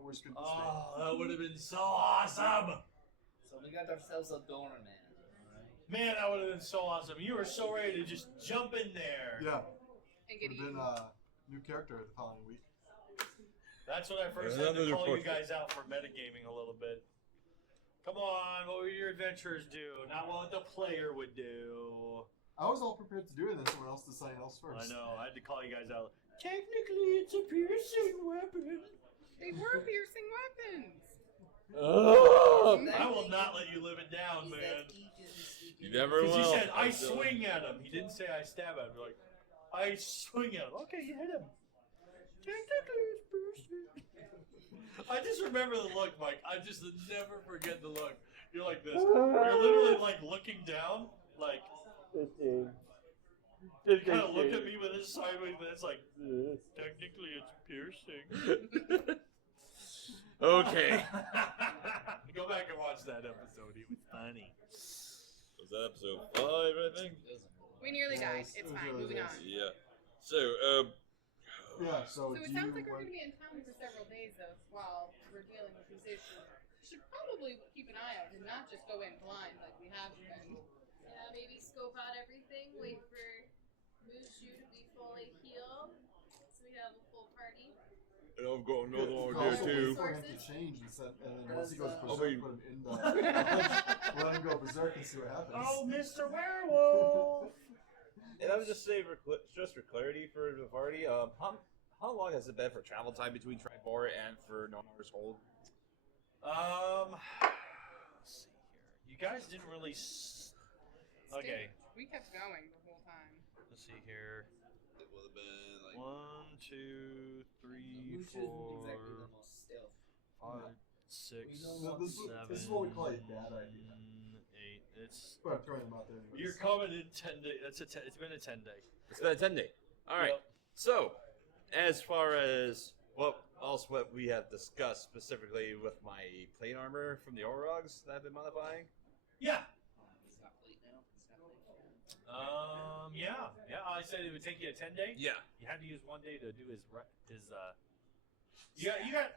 worse could this be? Oh, that would have been so awesome! So we got ourselves a doorman. Alright. Man, that would have been so awesome. You were so ready to just jump in there. Yeah, And would get have eaten. been new character the following week. That's when I first Yeah, had to another call you question. guys out for metagaming a little bit. Come on, what would your adventurers do? Not what the player would do. I was all prepared to do it, and then someone else decided else first. I know, I had to call you guys out. Technically, it's a piercing weapon. They were piercing weapons. Oh! I will not let you live it down, He's man. that eager, sneaky You never Because he will. said, I swing at him. He didn't say I stab at him. Like, I swing at him. Okay, you hit him. Technically, it's piercing. I just remember the look, Mike. I just never forget the look. You're like this. You're literally like looking down, like. You kind of look at me with this sideways, but it's like, technically it's piercing. Okay. Go back and watch that episode. It was funny. Was that episode 5, I think? We nearly died. Yes, It's it was fine. really Moving nice. on. Yeah. So, Yeah. So, So it do sounds you like we're want- going to be in town for several days, though, while we're dealing with these issues. We should probably keep an eye out and not just go in blind like we have been. Yeah, maybe scope out everything. Wait for Mushu to be fully healed, so we have a full party. and I've got another You could idea also too. wait for him to change, and then once he goes I berserk, mean- put him in the. let him go berserk and see what happens. Oh, Mr. Werewolf! And I would just say, just for clarity for the party, how long has it been for travel time between Tribora and for Nonar's Hold? Let's see here. You guys didn't really. Okay, We kept going the whole time. let's see here. It would have been like 1, 2, 3, Mushu isn't 4, exactly the most stealth. 5, 6, No, this is what we call a bad idea. 8. It's. But I'm throwing him out there anyways. You're coming in 10 days. It's been a 10-day. it's been a 10-day. All right. Yep. So, as far as what we have discussed specifically with my plate armor from the Orogs that I've been modifying. Yeah. It's not late now. It's not late. Yeah. I said it would take you a 10-day. Yeah. You had to use 1 day to do his. You got.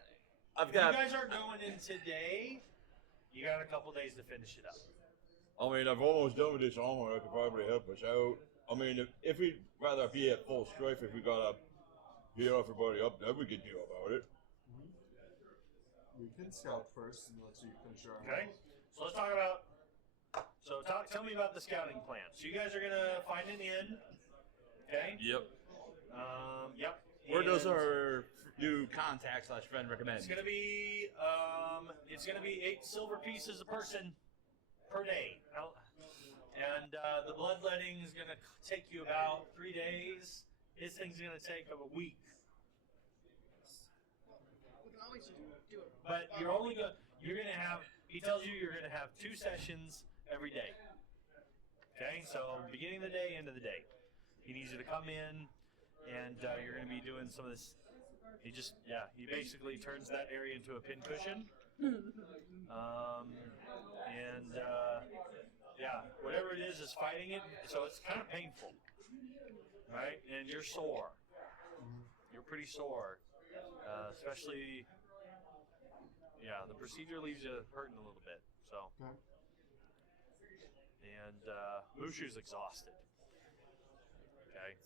I've If got. you guys aren't going in today, you got a couple days to finish it up. I mean, I've almost done with this armor. That could probably help us out. I mean, if we'd rather be at full strength, if we gotta heal everybody up, then we could do about it. We can scout first and let you finish your armor. Okay. So let's talk about. So tell me about the scouting plan. So you guys are gonna find an inn. Okay. Yep. Yep. Where does And our new contact / friend recommend? It's gonna be 8 silver pieces a person per day. And the bloodletting is gonna take you about 3 days. His thing's gonna take a week. We can always just do it. But you're gonna have. He tells you you're gonna have 2 sessions every day. Okay, so beginning of the day, end of the day. He needs you to come in, and you're gonna be doing some of this. He basically turns that area into a pincushion. Whatever it is fighting it. So it's kind of painful, right? And you're sore. You're pretty sore, especially. Yeah, the procedure leaves you hurting a little bit. So. Okay. And Mushu's exhausted. Okay.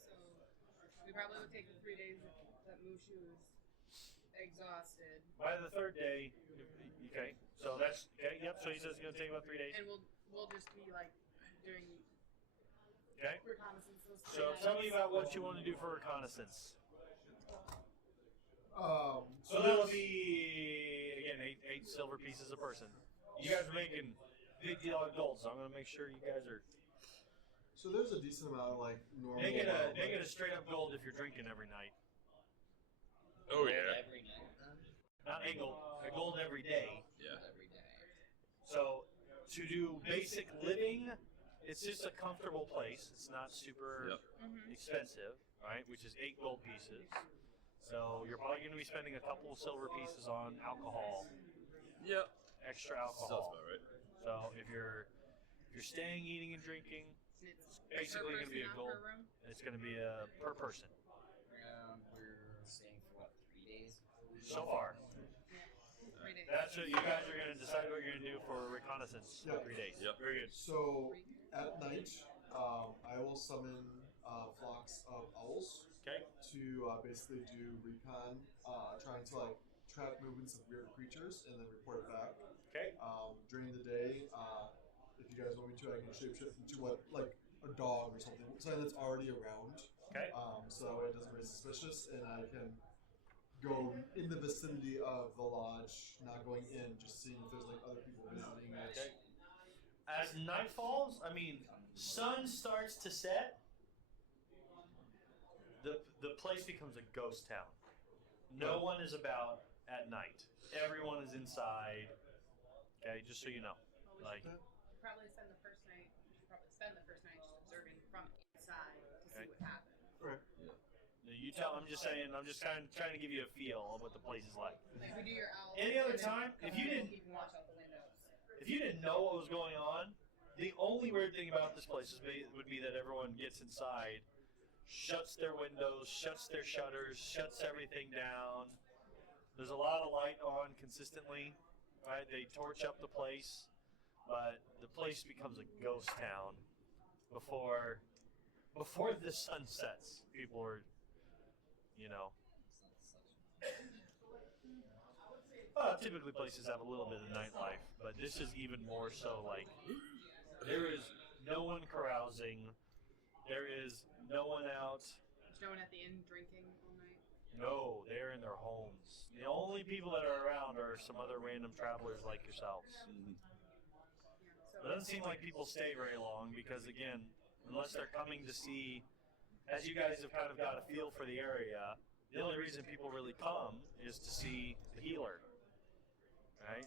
So we probably would take the 3 days that Mushu is exhausted, By the 3rd day, okay. So that's okay. Yep. So he says it's gonna take about 3 days. and we'll just be like doing Okay. reconnaissance. those So 3 tell me nights. about what you want to do for reconnaissance. So there's- that'll be again 8 silver pieces a person. You guys are making big deal on gold, so I'm gonna make sure you guys are So there's a decent amount of like normal. make it a straight up gold if you're drinking every night. Oh yeah. Every night, then? Not a gold every day. Yeah. Every day. So to do basic living, it's just a comfortable place. It's not super Yep. expensive, right? Which is 8 gold pieces. So you're probably going to be spending a couple of silver pieces on alcohol, Yep. extra Sounds alcohol. about right. So if you're staying, eating, and drinking, And it's basically per going to be a person, gold. not per room. It's going to be a per person We're staying for what, 3 days? so far. 3 days. That's what you guys are going to decide what you're going to do for reconnaissance. Yeah. 3 days. Yep. Very good. So at night, I will summon flocks of owls Okay. to basically do recon, trying to like track movements of weird creatures and then report it back. Okay. During the day, if you guys want me to, I can shapeshift into what like a dog or something that's already around. Okay. So it doesn't raise suspicious, and I can go in the vicinity of the lodge, not going in, just seeing if there's like other people visiting it. Okay. As night falls, sun starts to set. The place becomes a ghost town. No one is about at night. Everyone is inside. Okay, just so you know. Like, Probably spend the first night. Just observing from inside to see Okay. what happens. Right. you tell. I'm just saying. I'm just kind of trying to give you a feel of what the place is like. Like we do your owl. Any other and then time, come if you out and didn't- keep watch out the windows. If you didn't know what was going on, the only weird thing about this place would be that everyone gets inside, shuts their windows, shuts their shutters, shuts everything down. There's a lot of light on consistently, right? They torch up the place, but the place becomes a ghost town before the sun sets. People are, typically places have a little bit of nightlife, but this is even more so. Like, there is no one carousing. There is no one out. There's no one at the inn drinking all night. No, they're in their homes. The only people that are around are some other random travelers like yourselves. Yeah, so It doesn't seem like people stay very long because, again, unless they're coming to see, as you guys have kind of got a feel for the area, the only reason people really come is to see the healer, right?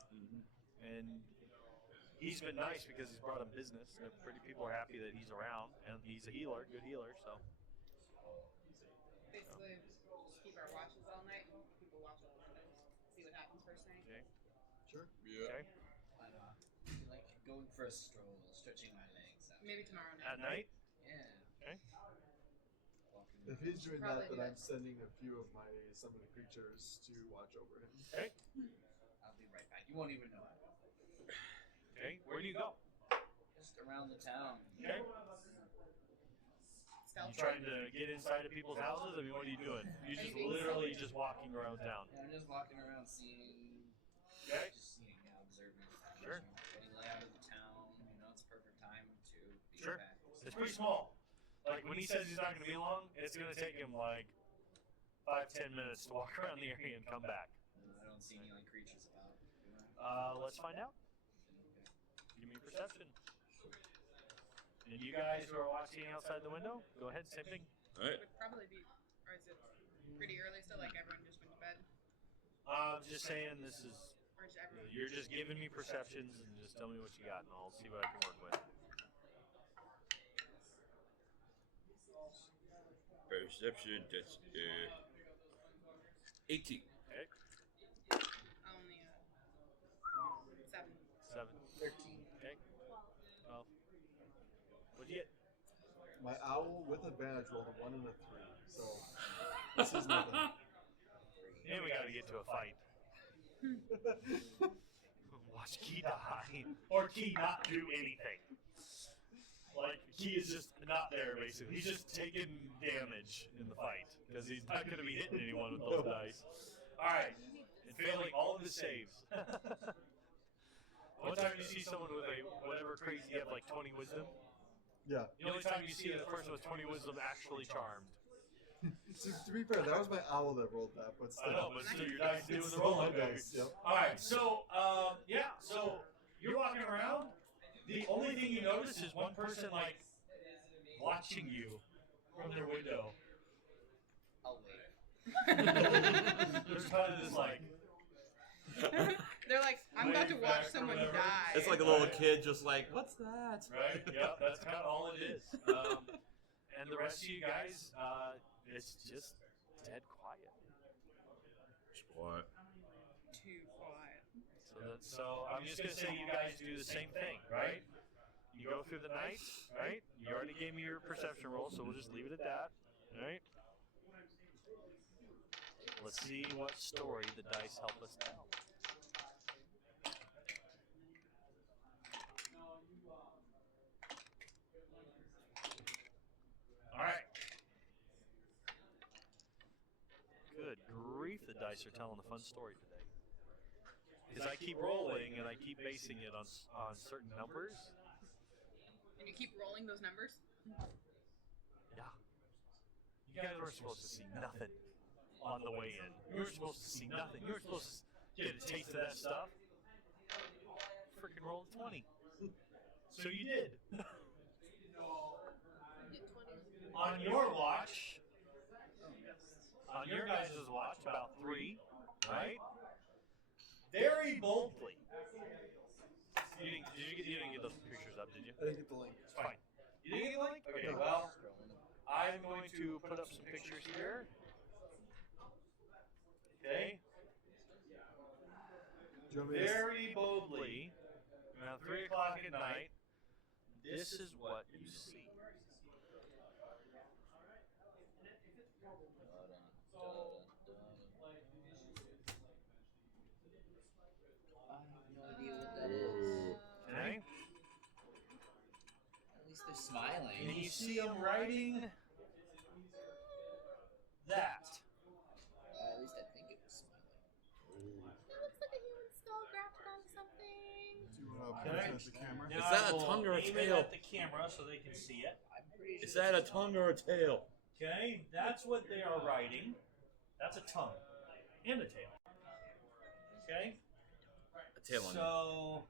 And he's been nice because he's brought them business. And people are happy that he's around, and he's a healer, good healer. So, basically, just keep our watches all night. People watch all the windows. See what happens first night. okay, Sure. Yeah. okay. I like going for a stroll, stretching my legs out. Maybe tomorrow night. At night, Yeah. okay. Walking If he's doing Probably that, then do I'm that. sending a few of my summoned creatures to watch over him. Okay. I'll be right back. You won't even know. Okay. Where do you go? Just around the town. Okay. You trying to get inside of people's houses? I mean, what are you doing? You're just literally just walking around town. Yeah, I'm just walking around seeing. Okay. Just seeing, observing. Sure. Any layout of the town. You know, it's a perfect time to be Sure. back. It's pretty small. Like when he says he's not going to be long, it's going to take him like 5-10 minutes to walk around the area and come back. I don't see any like creatures about. Do I? Let's find out. Give me perception. And you guys who are watching outside the window, go ahead, same thing. All right. It would probably be, or is it pretty early still? Like everyone just went to bed, Just saying this is, or is everyone? you're just giving me perceptions and just tell me what you got and I'll see what I can work with. Perception, that's 18. Okay. Only 7. 7. 13. Okay. 12. What'd you get? My owl with advantage rolled a 1 and a 3, so this is nothing. And we gotta get to a fight. Watch Key die. Or Key not do anything. Like, Key is just not there, basically. He's just taking damage in the fight. Because he's not gonna be hitting anyone with those dice. Alright. And failing all of his saves. One time you see someone with a, whatever crazy, you have like 20 wisdom. Yeah. The only time you see a person with 20 wisdom actually charmed. To be fair, that was my owl that rolled that, but still. I know, but still your dice doing It's the still my rolling. dice, yep. Alright, so, so you're walking around. The only thing you notice is one person, like, watching you from their window. I'll wait. There's kind of this, like, They're like, I'm about to watch someone whatever. die. It's like a little kid just like, what's that? right? Yep, that's kind of all it is. And the rest of you guys, it's just dead quiet. It's quiet. Too quiet. So I'm just gonna say you guys do the same thing, right? You go through the night, right? You already gave me your perception roll, so we'll just leave it at that, right? Let's see what story the dice help us tell. All right. Good grief, the dice are telling a fun story today. Because I keep rolling and I keep basing it on certain numbers. And you keep rolling those numbers? Yeah. You guys weren't supposed to see nothing on the way in. You were supposed to see nothing. You were supposed to get a taste of that stuff. Freaking roll a 20. So you did. On your watch, on your guys' watch, about 3, right? Very boldly. You didn't get those pictures up, did you? I didn't get the link. It's fine. You didn't get the link? Okay, well, I'm going to put up some pictures here. Okay. Do you want me to Very boldly, around 3 o'clock at night, this is what you see. I have no idea what that is. Okay? At least they're smiling. And you see them writing that. At least I think it was smiling. It looks like a human skull grafted on something. do you want to Okay. point at the camera? Now Is that I a will tongue or a aim tail? it at the camera so they can see it. I'm pretty sure Is that a that's tongue or a tail? Okay, that's what they are writing. That's a tongue and a tail. Okay. A tail on it. So,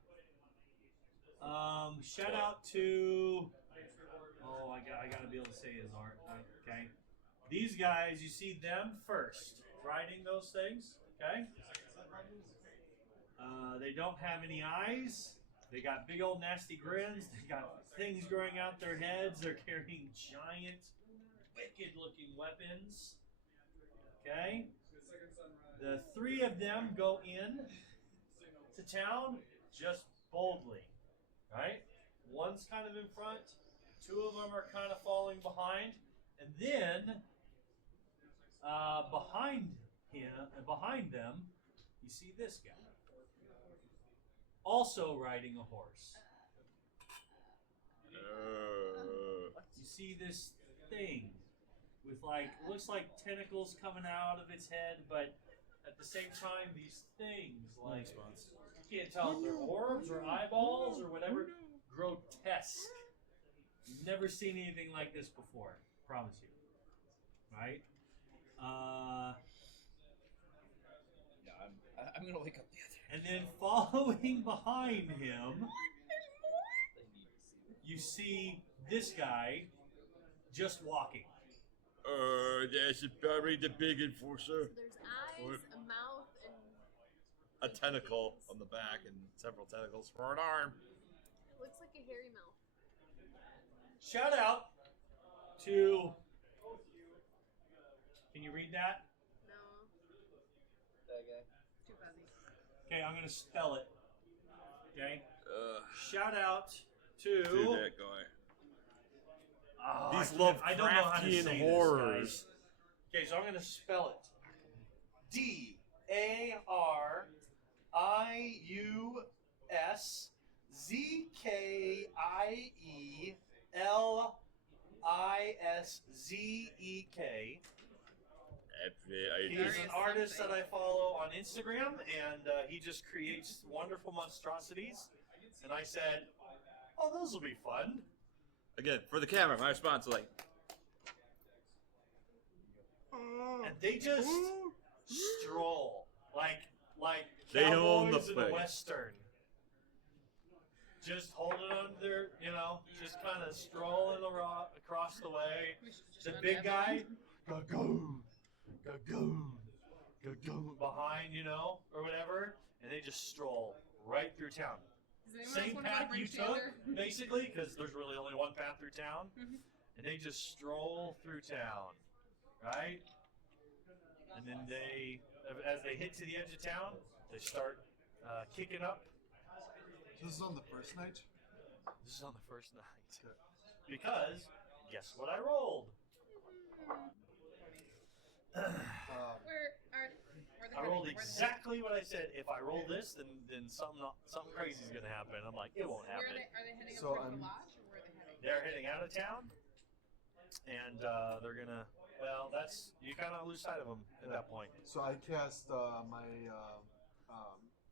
shout out to. Oh, I gotta be able to say his art. Okay. These guys, you see them first writing those things. Okay. They don't have any eyes. They got big old nasty grins. They got things growing out their heads. They're carrying giant, wicked-looking weapons. Okay. The 3 of them go in to town just boldly, right? One's kind of in front, 2 of them are kind of falling behind, and then Behind them, you see this guy, also riding a horse. You see this thing with looks like tentacles coming out of its head, but at the same time, these things you can't tell if they're orbs or eyeballs or whatever. Grotesque. You've never seen anything like this before. Promise you. Right? Yeah, I'm gonna wake up the other. And then following behind him, you see this guy just walking. That's probably the big enforcer. There's eyes, a mouth, and A tentacle on the back and several tentacles for an arm. it looks like a hairy mouth. Shout out to. Can you read that? No. That guy. Too fuzzy. Okay, I'm gonna spell it. Okay. Shout out to. To that guy. Oh, These I don't know how to Lovecraftian say horrors. This, guys. Okay, so I'm gonna spell it. DARIUSZKIELISZEK. He's Darius an artist that something. I follow on Instagram, and he just creates wonderful monstrosities. And I said, "Oh, those will be fun." Again, for the camera, my response is like, And they just stroll like They own the cowboys in a place. western. Just holding on to their, just kind of strolling across the way. We should just The run big after guy, him. go behind, or whatever, and they just stroll right through town. Does anyone else Same wanna go to path you Bridge took, Theater? basically, because there's really only one path through town, Mhm. and they just stroll through town, right? And then as they hit to the edge of town, they start kicking up. This is on the first night. This is on the first night. Because, guess what I rolled? Where are they I rolled heading? Where are they exactly what I said. If I roll this, then something crazy is going to happen. I'm like, it won't heading? happen. Are they heading So up towards I'm- the lodge, or where are they heading? They're heading out of town, and they're going to, you kind of lose sight of them at that point. So I cast my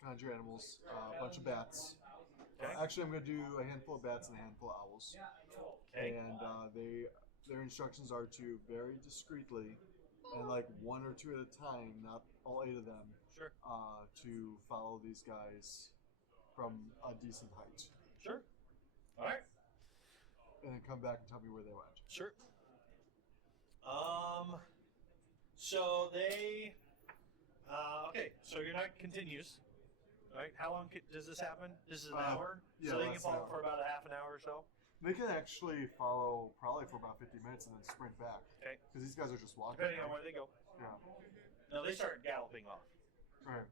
conjure animals, a bunch of bats. Okay. Actually, I'm going to do a handful of bats and a handful of owls. Okay. And their instructions are to very discreetly, and like one or two at a time, not all 8 of them, Sure. to follow these guys from a decent height, Sure. All right. and then come back and tell me where they went. Sure. So they. Okay. So your night continues. Right? How long does this happen? This is an hour. yeah, So they can that's an follow hour. for about a half an hour or so. They can actually follow probably for about 50 minutes and then sprint back. Okay. Because these guys are just walking. Depending on where they go. Yeah. No, they start galloping off. Right.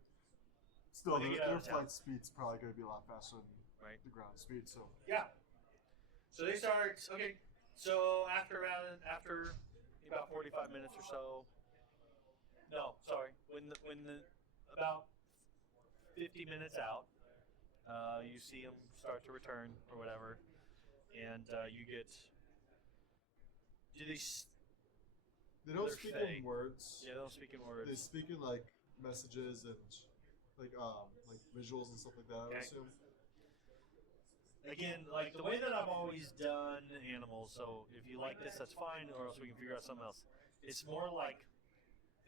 Still, When they their, get out their of town. flight speed's probably going to be a lot faster than Right. the ground speed. So Yeah. So they start. Okay. So after about 45 minutes or so. No, sorry. When the about 50 minutes out, you see them start to return or whatever, and you get. Do they? they don't They're speak fey. in words. Yeah, they don't speak in They words. speak in like messages and like visuals and stuff like that. I would Okay. assume. Again, like the way that I've always done animals. So if you like this, that's fine, or else we can figure out something else. It's more like,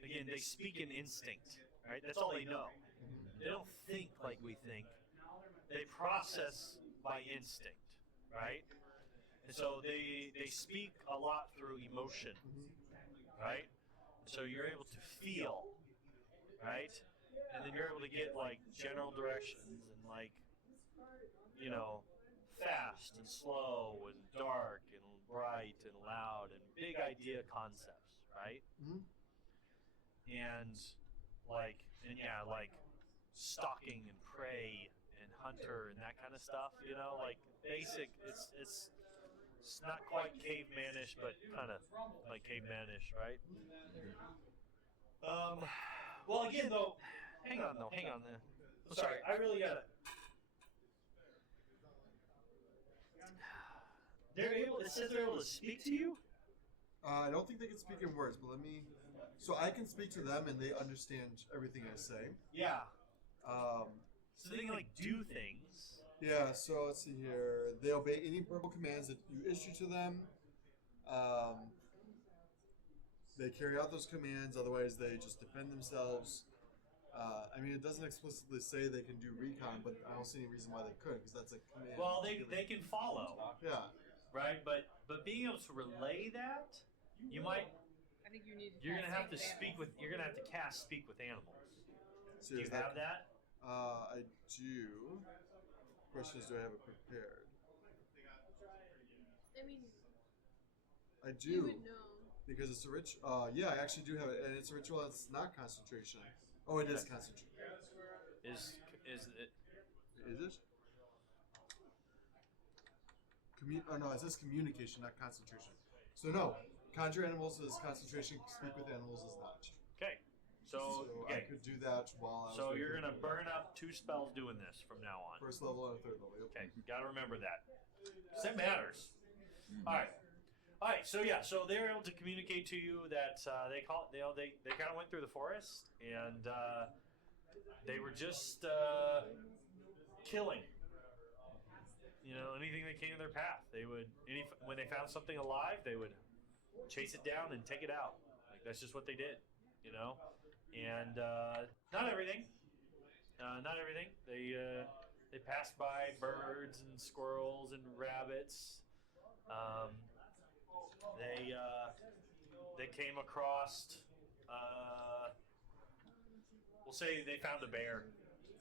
again, they speak in instinct, right? That's all they know. They don't think like we think. They process by instinct, right? And so they speak a lot through emotion, right? So you're able to feel, right? And then you're able to get like general directions and like, fast and slow and dark and bright and loud and big idea concepts, right? Mhm. And like stalking and prey and hunter and that kind of stuff, like basic. It's not quite cavemanish, but kind of like cavemanish, right? Well, again, though, hang on. I'm sorry. I really gotta. They're able. It says they're able to speak to you. I don't think they can speak in words, but let me. So I can speak to them, and they understand everything I say. Yeah. Um, So they can like do things. yeah. So let's see here. They obey any verbal commands that you issue to them. They carry out those commands. Otherwise, they just defend themselves. I mean, it doesn't explicitly say they can do recon, but I don't see any reason why they could, because that's a command. Well, they can follow, Yeah. right? But being able to relay that, you might. I think you need. You're gonna have to speak with. You're gonna have to cast speak with animals. So Do you have that? I do. Question is, do I have it prepared? I mean, I you do. would know. Because it's a rich. Yeah, I actually do have it, and it's a ritual. It's not concentration. Oh, it is concentration. Is it? Is it? Oh no, it says communication, not concentration. So no, conjure animals is concentration. Speak with animals is not. Okay. So I okay. could do that while I was. So you're waiting gonna for the- burn up 2 spells doing this from now on. First level and a third level. Yep. Okay, gotta remember that. 'Cause that matters. All right. So yeah, so they were able to communicate to you that they kind of went through the forest and they were just killing. You know, anything that came in their path. They would when they found something alive, they would chase it down and take it out. Like that's just what they did. You know, and not everything. Not everything. They passed by birds and squirrels and rabbits. They came across. We'll say they found a bear,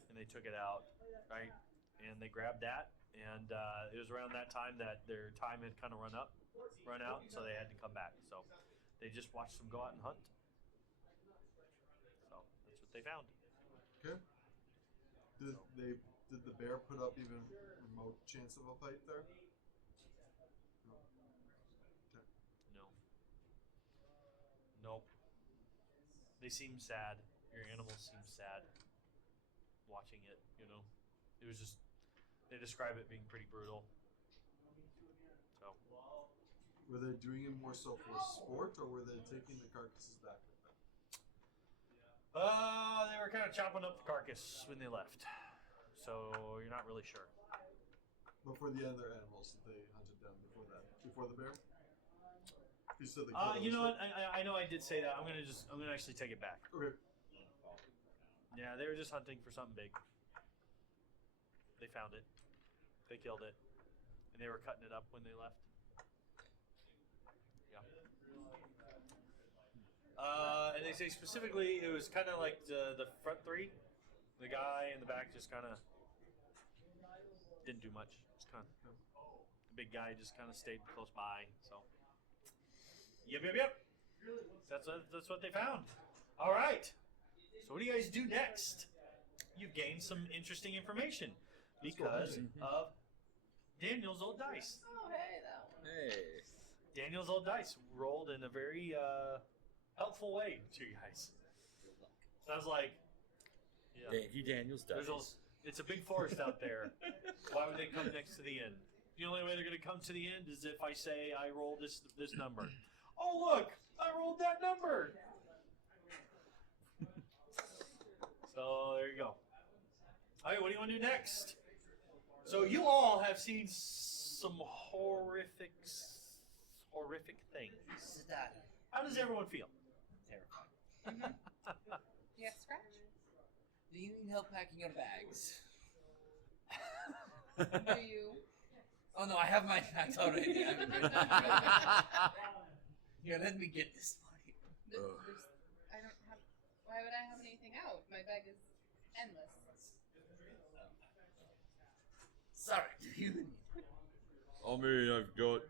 and they took it out, right? And they grabbed that, and it was around that time that their time had kind of run out, so they had to come back. So they just watched them go out and hunt. So that's what they found. Okay. Did the bear put up even remote chance of a fight there? No. Okay. No. Nope. They seem sad. Your animals seem sad watching it, you know. It was just, they describe it being pretty brutal. So. Were they doing it more so for sport, or were they taking the carcasses back with them? They were kind of chopping up the carcass when they left. So you're not really sure. But for the other animals that they hunted down before that, before the bear? You said they killed You those, know what? right? I know I did say that. I'm gonna actually take it back. Okay. Yeah, they were just hunting for something big. They found it. They killed it. And they were cutting it up when they left. Yeah. And they say specifically it was kind of like the front three. The guy in the back just kind of didn't do much. Just kind of, the big guy just kind of stayed close by. So, yep. That's what they found. All right. So what do you guys do next? You've gained some interesting information because of Daniel's old dice. Oh, hey, that one. Hey. Daniel's old dice rolled in a very helpful way to you guys. Sounds like. Yeah. Thank you, Daniel's dice. It's a big forest out there. Why would they come next to the end? The only way they're going to come to the end is if I say I roll this number. Oh look, I rolled that number. So there you go. All right, what do you want to do next? So you all have seen some horrific things. How does everyone feel? Terrifying. Yeah, scratch. Do you need help packing your bags? Do you? Oh no, I have mine packed already. I'm good. Here, let me get this money. I don't have. Why would I have anything out? My bag is endless. Sorry, do you need? I mean, I've got.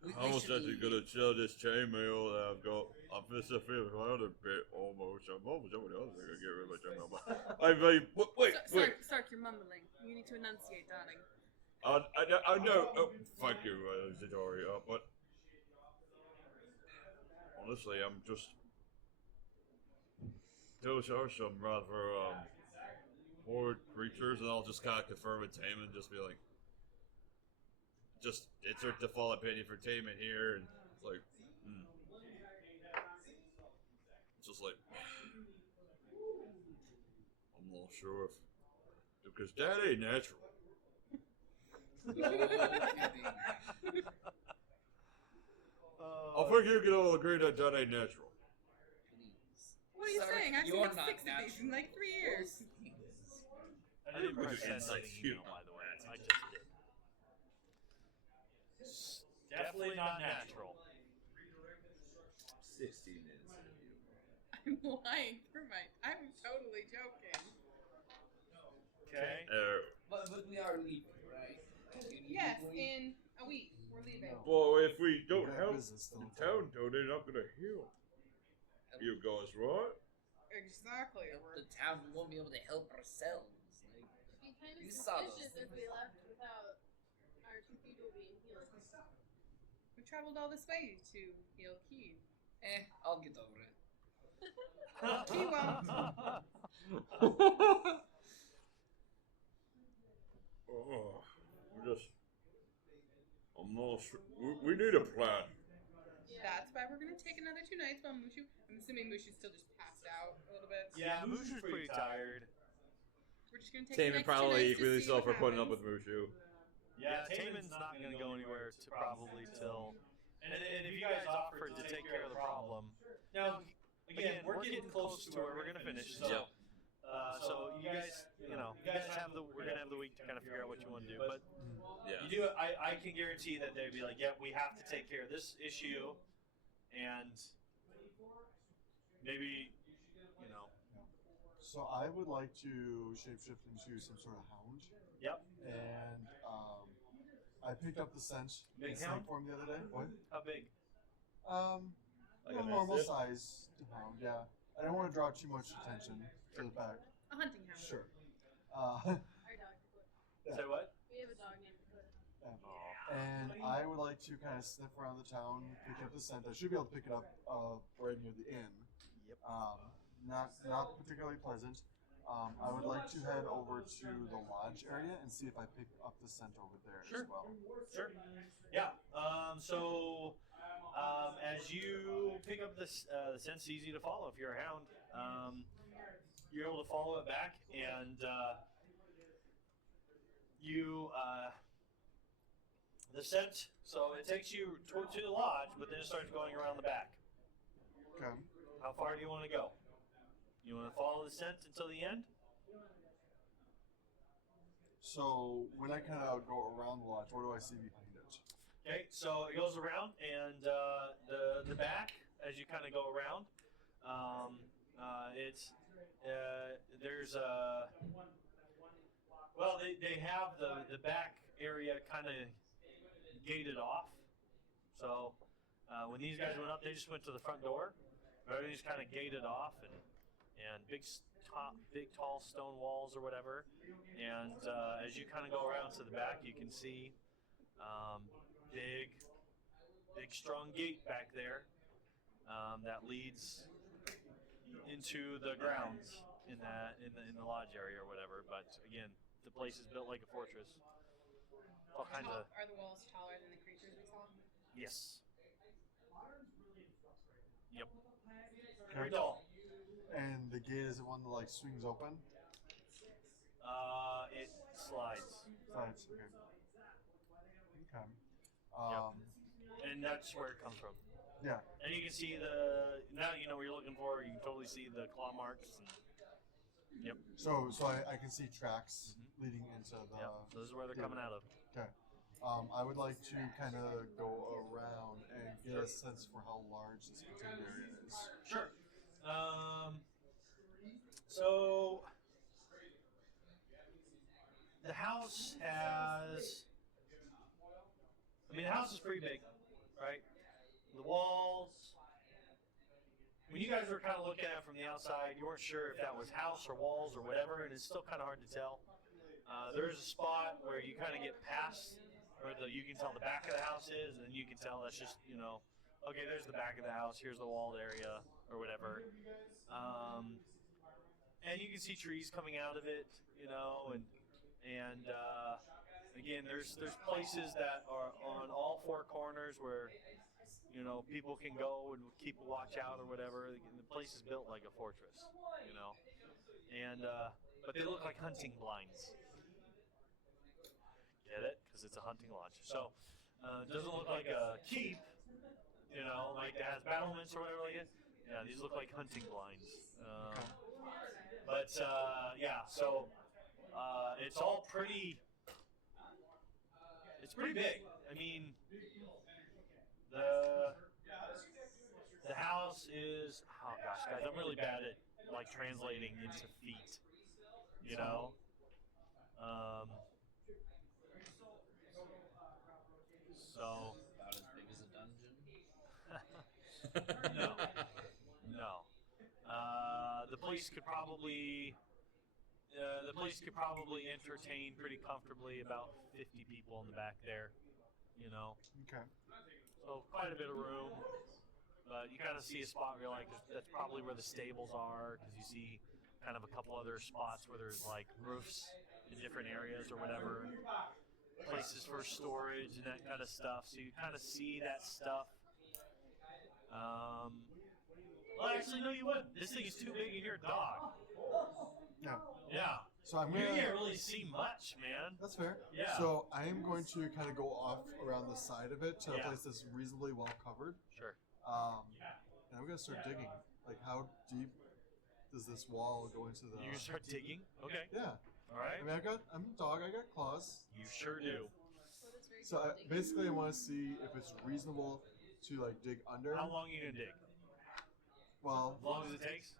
We Almost should actually leave. gonna sell this chainmail that I've got. I'm just feeling around a bit almost. I'm almost somebody else is gonna get rid of my chainmail. I mean, wait. Stark, you're mumbling. You need to enunciate, darling. I know. Oh, thank you, Zidori. But honestly, I'm just. those are some rather horrid creatures, and I'll just kind of confirm with Tame and just be like, just insert default opinion for Tame in here, and it's like, it's just like, I'm not sure if because that ain't natural. No kidding. I think you can all agree that that ain't natural. Please. What are you Sir, saying? I've you're seen not 6 of these in like 3 years. I didn't Everybody send insights an you. email, by the way. I just did. Definitely not natural. 16 is. I'm lying through my. I'm totally joking. Okay. But we are leaving, right? Yes, in a week we're leaving. Well, if we don't Yeah, help business still the in town. town, though, they're not gonna heal. You guys, right? Exactly. Help the town, we won't be able to help ourselves. Like, It'd be kind of You saw those suspicious if we left without our 2 people being healed. We traveled all this way to heal Key. I'll get over it. He won't. Oh, I'm not sure. We need a plan. That's why we're gonna take another 2 nights while Mushu. I'm assuming Mushu's still just passed out a little bit. Yeah, Mushu's pretty tired. We're just gonna take Tame the and next 2 probably nights to equally see so what for putting up happens. with Mushu. Yeah, Taman's not going to go anywhere to probably till. And if you guys offered to take care of the problem, now again, we're getting close to where we're going to finish. So, so you guys, you guys have the. We're going to have the week to kind of figure out what you want to do. But Yeah. you do. I can guarantee that they'd be like, yeah, we have to take care of this issue, and maybe, So I would like to shapeshift into some sort of hound. Yep. And I picked up the scent Big in snake hound? form the other day. What? How big? Like a a normal mastiff? size hound. Yeah. I don't want to draw too much attention to the pack. A hunting hound. Sure. Our dog. Yeah. Say what? We have a dog named Dakota. And I would like to kind of sniff around the town, pick up the scent. I should be able to pick it up right near the inn. Yep. Not particularly pleasant. I would like to head over to the lodge area and see if I pick up the scent over there Sure. as well. Sure. Yeah. So as you pick up this, the scent's easy to follow if you're a hound. You're able to follow it back, and the scent. So it takes you to the lodge, but then it starts going around the back. Okay. How far do you want to go? You want to follow the scent until the end? So when I kind of go around the lodge, what do I see behind it? Okay, so it goes around, and the back, as you kind of go around, there's well, they have the back area kind of gated off. So when these guys went up, they just went to the front door. Everything's kind of gated off, and big tall stone walls or whatever. And as you kind of go around to the back, you can see big strong gate back there that leads into the grounds in the lodge area or whatever. But again, the place is built like a fortress. All kinds of Are the walls taller than the creatures we saw? yes. Yep. Okay. Very tall. And the gate is the one that like swings open. It slides. Slides. Okay. Okay. And that's where it comes from. Yeah. And you can see now you know what you're looking for. You can totally see the claw marks. Yep. So I can see tracks leading into the. Yep. So this is where they're coming out of. Okay. I would like to kind of go around and get a sense for how large this contained area is. Sure. So the house has. I mean, the house is pretty big, right? The walls. When you guys were kind of looking at it from the outside, you weren't sure if that was house or walls or whatever, and it's still kind of hard to tell. There's a spot where you kind of get past, where you can tell the back of the house is, and then you can tell that's just, okay, there's the back of the house, here's the walled area, or whatever. and you can see trees coming out of it, you know, and again, there's places that are on all four corners where, you know, people can go and keep a watch out or whatever. The place is built like a fortress, you know, and but they look like hunting blinds. Get it? Because it's a hunting lodge. So it doesn't look like a keep, you know, like it has battlements or whatever like it. Yeah, these look like hunting blinds. But yeah, so it's all pretty. It's pretty big. I mean, the house is. Oh gosh, guys, I'm really bad at like translating into feet. You know. So About as big as a dungeon. no, no. The place could probably entertain pretty comfortably about 50 people in the back there. You know. Okay. So quite a bit of room. But you kind of see a spot where you're like, that's probably where the stables are, because you see kind of a couple other spots where there's like roofs in different areas or whatever, places for storage and that kind of stuff. So you kind of see that stuff. Well, actually, no, you wouldn't. This thing is too big and you're a dog. Yeah. Yeah. So I'm You gonna. can't really see much, man. That's fair. Yeah. So I am going to kind of go off around the side of it to a Yeah. place that's reasonably well covered. Sure. And I'm gonna start digging. Like, how deep does this wall go into the? You start digging? Okay. Yeah. All right. I mean, I'm a dog. I got claws. You sure do. So basically, I want to see if it's reasonable to like dig under. How long are you going to dig? Well, As long as it takes?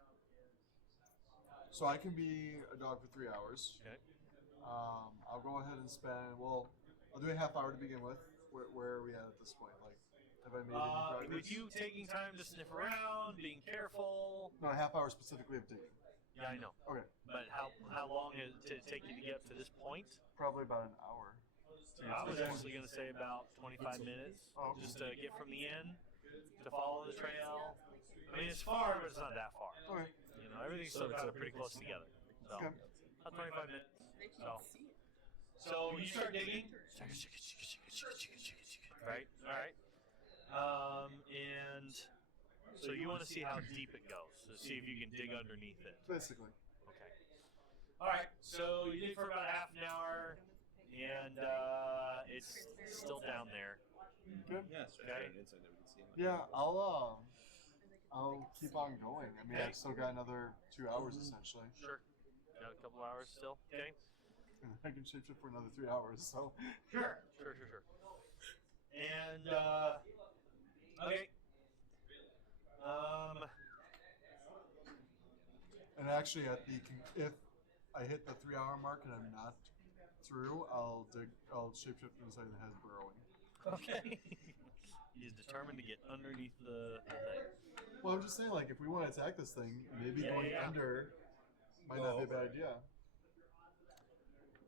so I can be a dog for 3 hours. Okay. I'll go ahead and spend. Well, I'll do a half hour to begin with. Where are we at this point? Like, have I made any progress? With you taking time to sniff around, being careful. No, a half hour specifically of digging. Yeah, I know. Okay. But how long did it take you to get up to this point? Probably about an hour. I was actually going to say about 25 minutes, Oh, okay. just to get from the end to follow the trail. I mean, it's far, but it's not that far. Okay. You know, everything's still kind of pretty close together. So, Okay. about 25 minutes. So you start digging. Right. All right. And so you want to see how deep it goes, to see if you can dig underneath it. Basically. Okay. All right. So you dig for about half an hour, and it's still down there. Good. Yeah, it's Okay. inside there we can see him. Yeah, I'll keep on going. I mean, Okay. I've still got another 2 hours essentially. Sure. Got a couple hours still. Okay. And I can shapeshift for another 3 hours. So. Sure. And okay. And actually, if I hit the 3 hour mark and I'm not through, I'll shapeshift inside the head burrowing. Okay. He's determined to get underneath the thing. Well, I'm just saying, like, if we want to attack this thing, maybe Yeah, going yeah. under might not be a bad idea.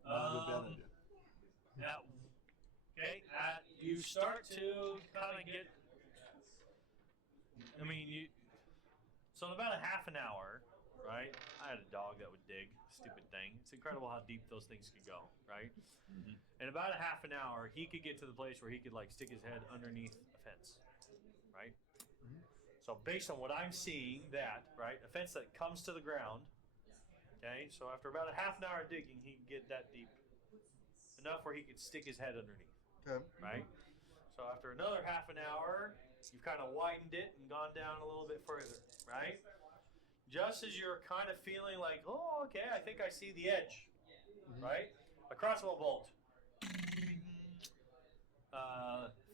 Not a bad idea. Now, okay, you start to kind of get. I mean, so in about a half an hour, right? I had a dog that would dig. Stupid thing. It's incredible how deep those things could go, right? Mm-hmm. In about a half an hour, he could get to the place where he could like stick his head underneath a fence, right? So based on what I'm seeing, right, a fence that comes to the ground. Okay, so after about a half an hour of digging, he can get that deep, enough where he could stick his head underneath, Okay. right? So after another half an hour, you've kind of widened it and gone down a little bit further, right? Just as you're kind of feeling like, oh, okay, I think I see the edge, right? A crossbow bolt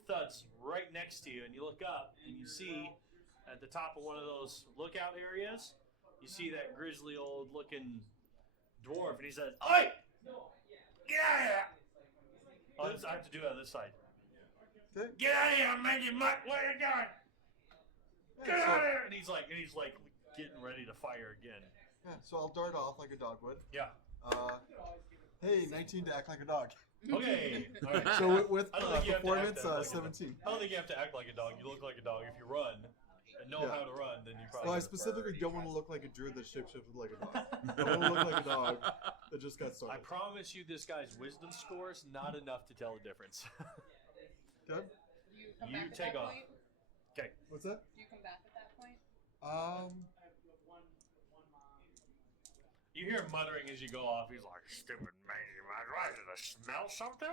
thuds right next to you, and you look up and you see at the top of one of those lookout areas, you see that grizzly old looking dwarf, and he says, "Oi! Get out of here!" Oh, I have to do it on this side. Okay. Get out of here, I'm making muck. What are you doing? Get Yeah, out of here! And he's like getting ready to fire again. Yeah, so I'll dart off like a dog would. Yeah. Hey, 19 to act like a dog. Okay. All right. So with I don't think you have to act performance, like a dog. 17. I don't think you have to act like a dog. You look like a dog if you run and know how to run, then you probably. Well, I get a specifically priority. don't want to look like a druid that shapeshifted like a dog. I want to look like a dog that just got started. I promise you, this guy's wisdom score is not enough to tell the difference. Okay. You come You back at take that off. point? Okay. What's that? Do you come back at that point? You hear him muttering as you go off. He's like, "Stupid man! Why did I smell something?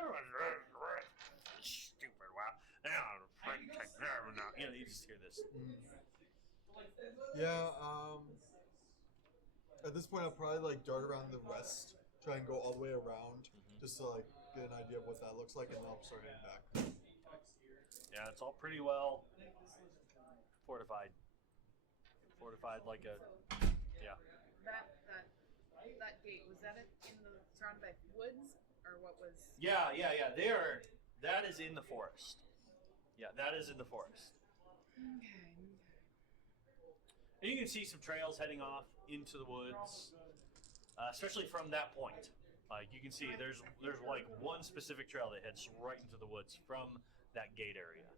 Stupid! Wow! Now, take care of it now." You know, you just hear this. Yeah. At this point, I'll probably like dart around the rest, try and go all the way around, just to like get an idea of what that looks like, and then I'll start heading back. Yeah, it's all pretty well fortified. Fortified like a yeah. That gate, was that it in the surrounded by woods, or what was? Yeah. That is in the forest. Yeah, that is in the forest. Okay. And you can see some trails heading off into the woods, especially from that point. Like you can see, there's like one specific trail that heads right into the woods from that gate area.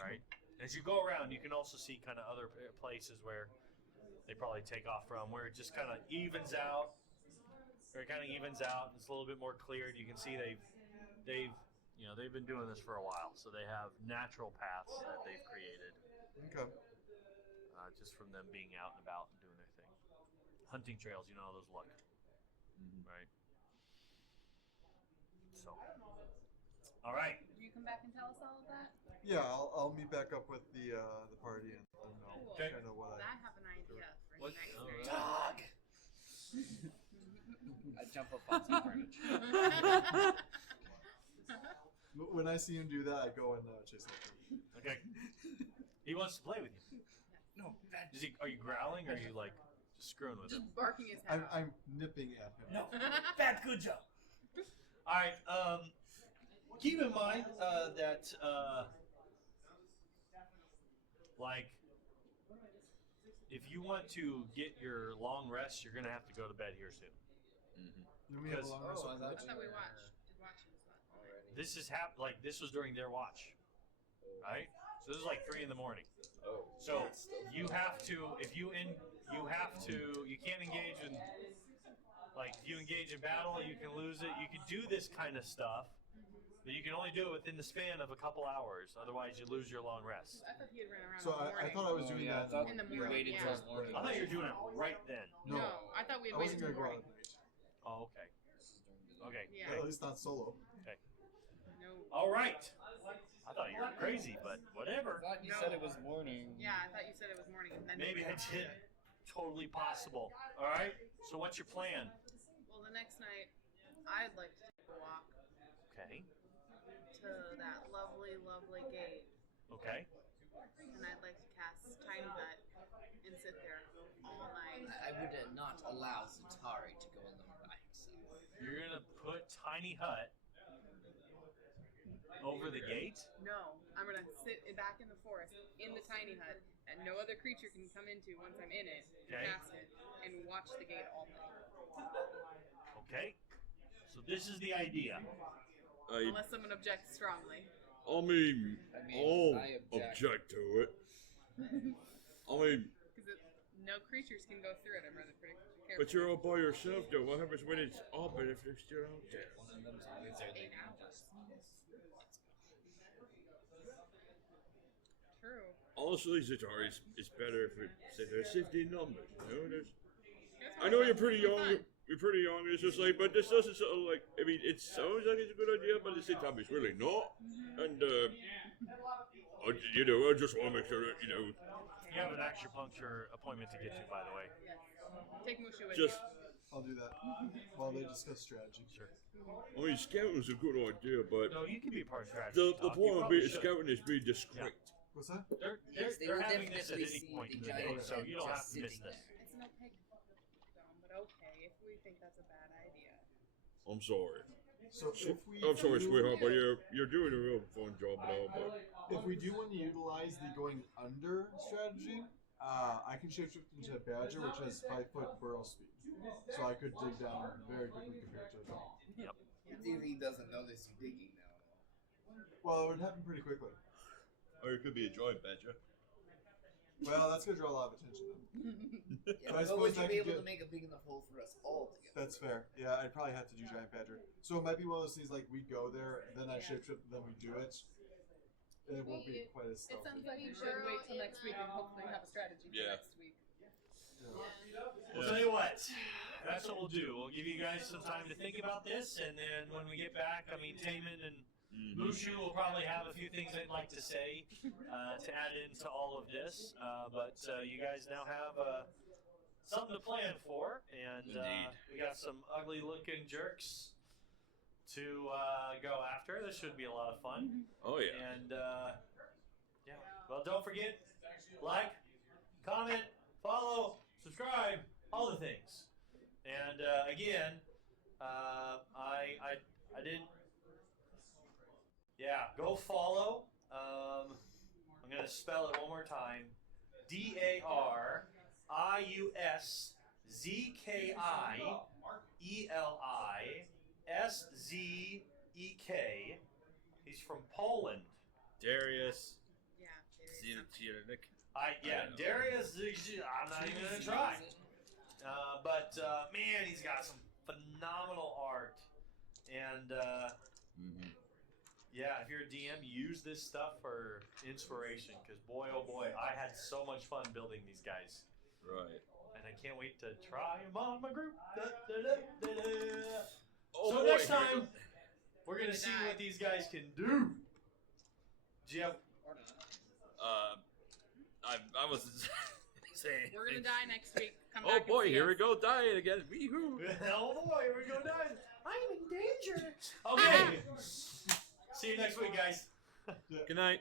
Right. As you go around, you can also see kind of other places where they probably take off from, where it just kind of evens out. Or it kind of evens out, and it's a little bit more cleared. You can see they've been doing this for a while, so they have natural paths that they've created. Okay. Just from them being out and about and doing their thing. Hunting trails, you know how those look. Right? So. All right. Do you come back and tell us all of that? Yeah, I'll meet back up with the party and let them know Cool. kind of what I have an idea for What? next All year. right. Dog! I jump up on some furniture. When I see him do that, I go and chase after him. Okay. He wants to play with you. No, bad. Are you growling or are you like just screwing with him? Just barking his head off. I'm nipping at him. No, bad good job. All right. Keep in mind that like if you want to get your long rest, you're gonna have to go to bed here soon. Then we have a Because- long rest Oh, over I there. thought I thought we watched. Did watching Already. This is this was during their watch, right? So this is like 3 in the morning. Oh. So you have to, you can't engage in, like, if you engage in battle, you can lose it. You can do this kind of stuff, but you can only do it within the span of a couple hours. Otherwise, you lose your long rest. I thought he had ran around So in the I morning. thought I was doing that. In the morning, waited yeah. till morning. I thought you were doing it right then. No, I thought we I had waited wasn't till gonna go morning. out. Oh, okay. Okay. Yeah. At least not solo. No. All right. I thought you were crazy, but whatever. I thought you No. said it was morning. Yeah, I thought you said it was morning. And then Maybe I did. Totally possible. All right. So what's your plan? Well, the next night, I'd like to take a walk Okay. to that lovely, lovely gate, Okay. and I'd like to cast Tiny Hut and sit there all night. I would not allow Zatari to go alone by himself. You're gonna put Tiny Hut over the gate. No, I'm gonna sit back in the forest in the tiny hut that no other creature can come into once I'm in it, Okay. cast it, and watch the gate all night. Okay. So this is the idea. Unless someone objects strongly. I mean, I I'll object. object to it. I mean, Because no creatures can go through it. I'm really pretty careful. but you're all by yourself, though. What happens when it's open if they're still out there? One of them's a wizard. They 8 can hours. just. True. Honestly, Zatari is better if there's 50 numbers. You know, there's. That's I know fine. you're pretty It'll be young. fun. You're pretty young. It's just like, but this doesn't sort of like. I mean, it sounds like it's a good idea, but at the same time, it's really not. And I just want to make sure that You have an acupuncture appointment to get to, by the way. Yes. Take Mushu with just. I'll do that while they discuss strategy. Sure. I mean, scouting's a good idea, but No, you can be a part of strategy. the Talk. point You of probably being should. scouting is being discreet. What's that? Yes, they They're will having this at definitely any see point the in the day, giant so you don't head have to miss just this. sitting It's an opaque dome, but okay if we think that's a bad idea. I'm sorry. So if we I'm sorry, do- sweetheart, but you're doing a real fun job and all, but If we do want to utilize the going under strategy, I can shapeshift into a badger, which has 5-foot burrow speed. So I could dig down very quickly compared to a dog. Yep. If he doesn't notice you digging now. Well, it would happen pretty quickly. or it could be a giant badger. Well, that's gonna draw a lot of attention then. Yeah, So I but suppose would you I be could able to get- make a big enough hole for us all together? That's fair. Yeah, I'd probably have to do Giant Badger. So it might be one of those things like we go there, then I Yeah. shapeshift, then we do it. And it won't be quite as It stealthy. sounds like we should wait till next week and hopefully have a strategy for Yeah. next week. We'll tell you what. That's what we'll do. We'll give you guys some time to think about this, and then when we get back, I mean, Taman and Mushu will probably have a few things they'd like to say to add into all of this. But you guys now have something to plan for, and Indeed. we got some ugly-looking jerks to go after. This should be a lot of fun. Oh yeah. And yeah, well, don't forget, like, comment, follow, subscribe, all the things. And again, I didn't. Yeah, go follow. I'm gonna spell it one more time. DARIUSZKIELISZEK. He's from Poland. Darius. Yeah. Zienik. Darius. I'm not even gonna try. But man, he's got some phenomenal art, and yeah, if you're a DM, use this stuff for inspiration, because boy, oh boy, I had so much fun building these guys, Right. and I can't wait to try them on my group. Da, da, da, da, da. Oh, So boy, next here we time, go. we're gonna see what these guys can do. Do you have? Or not. I was saying. We're gonna die next week. Come Oh back boy, and see here we us. go, dying again. Wee-hoo. Oh boy, here we go, guys. I'm in danger. Okay. See you next week, guys. Good night.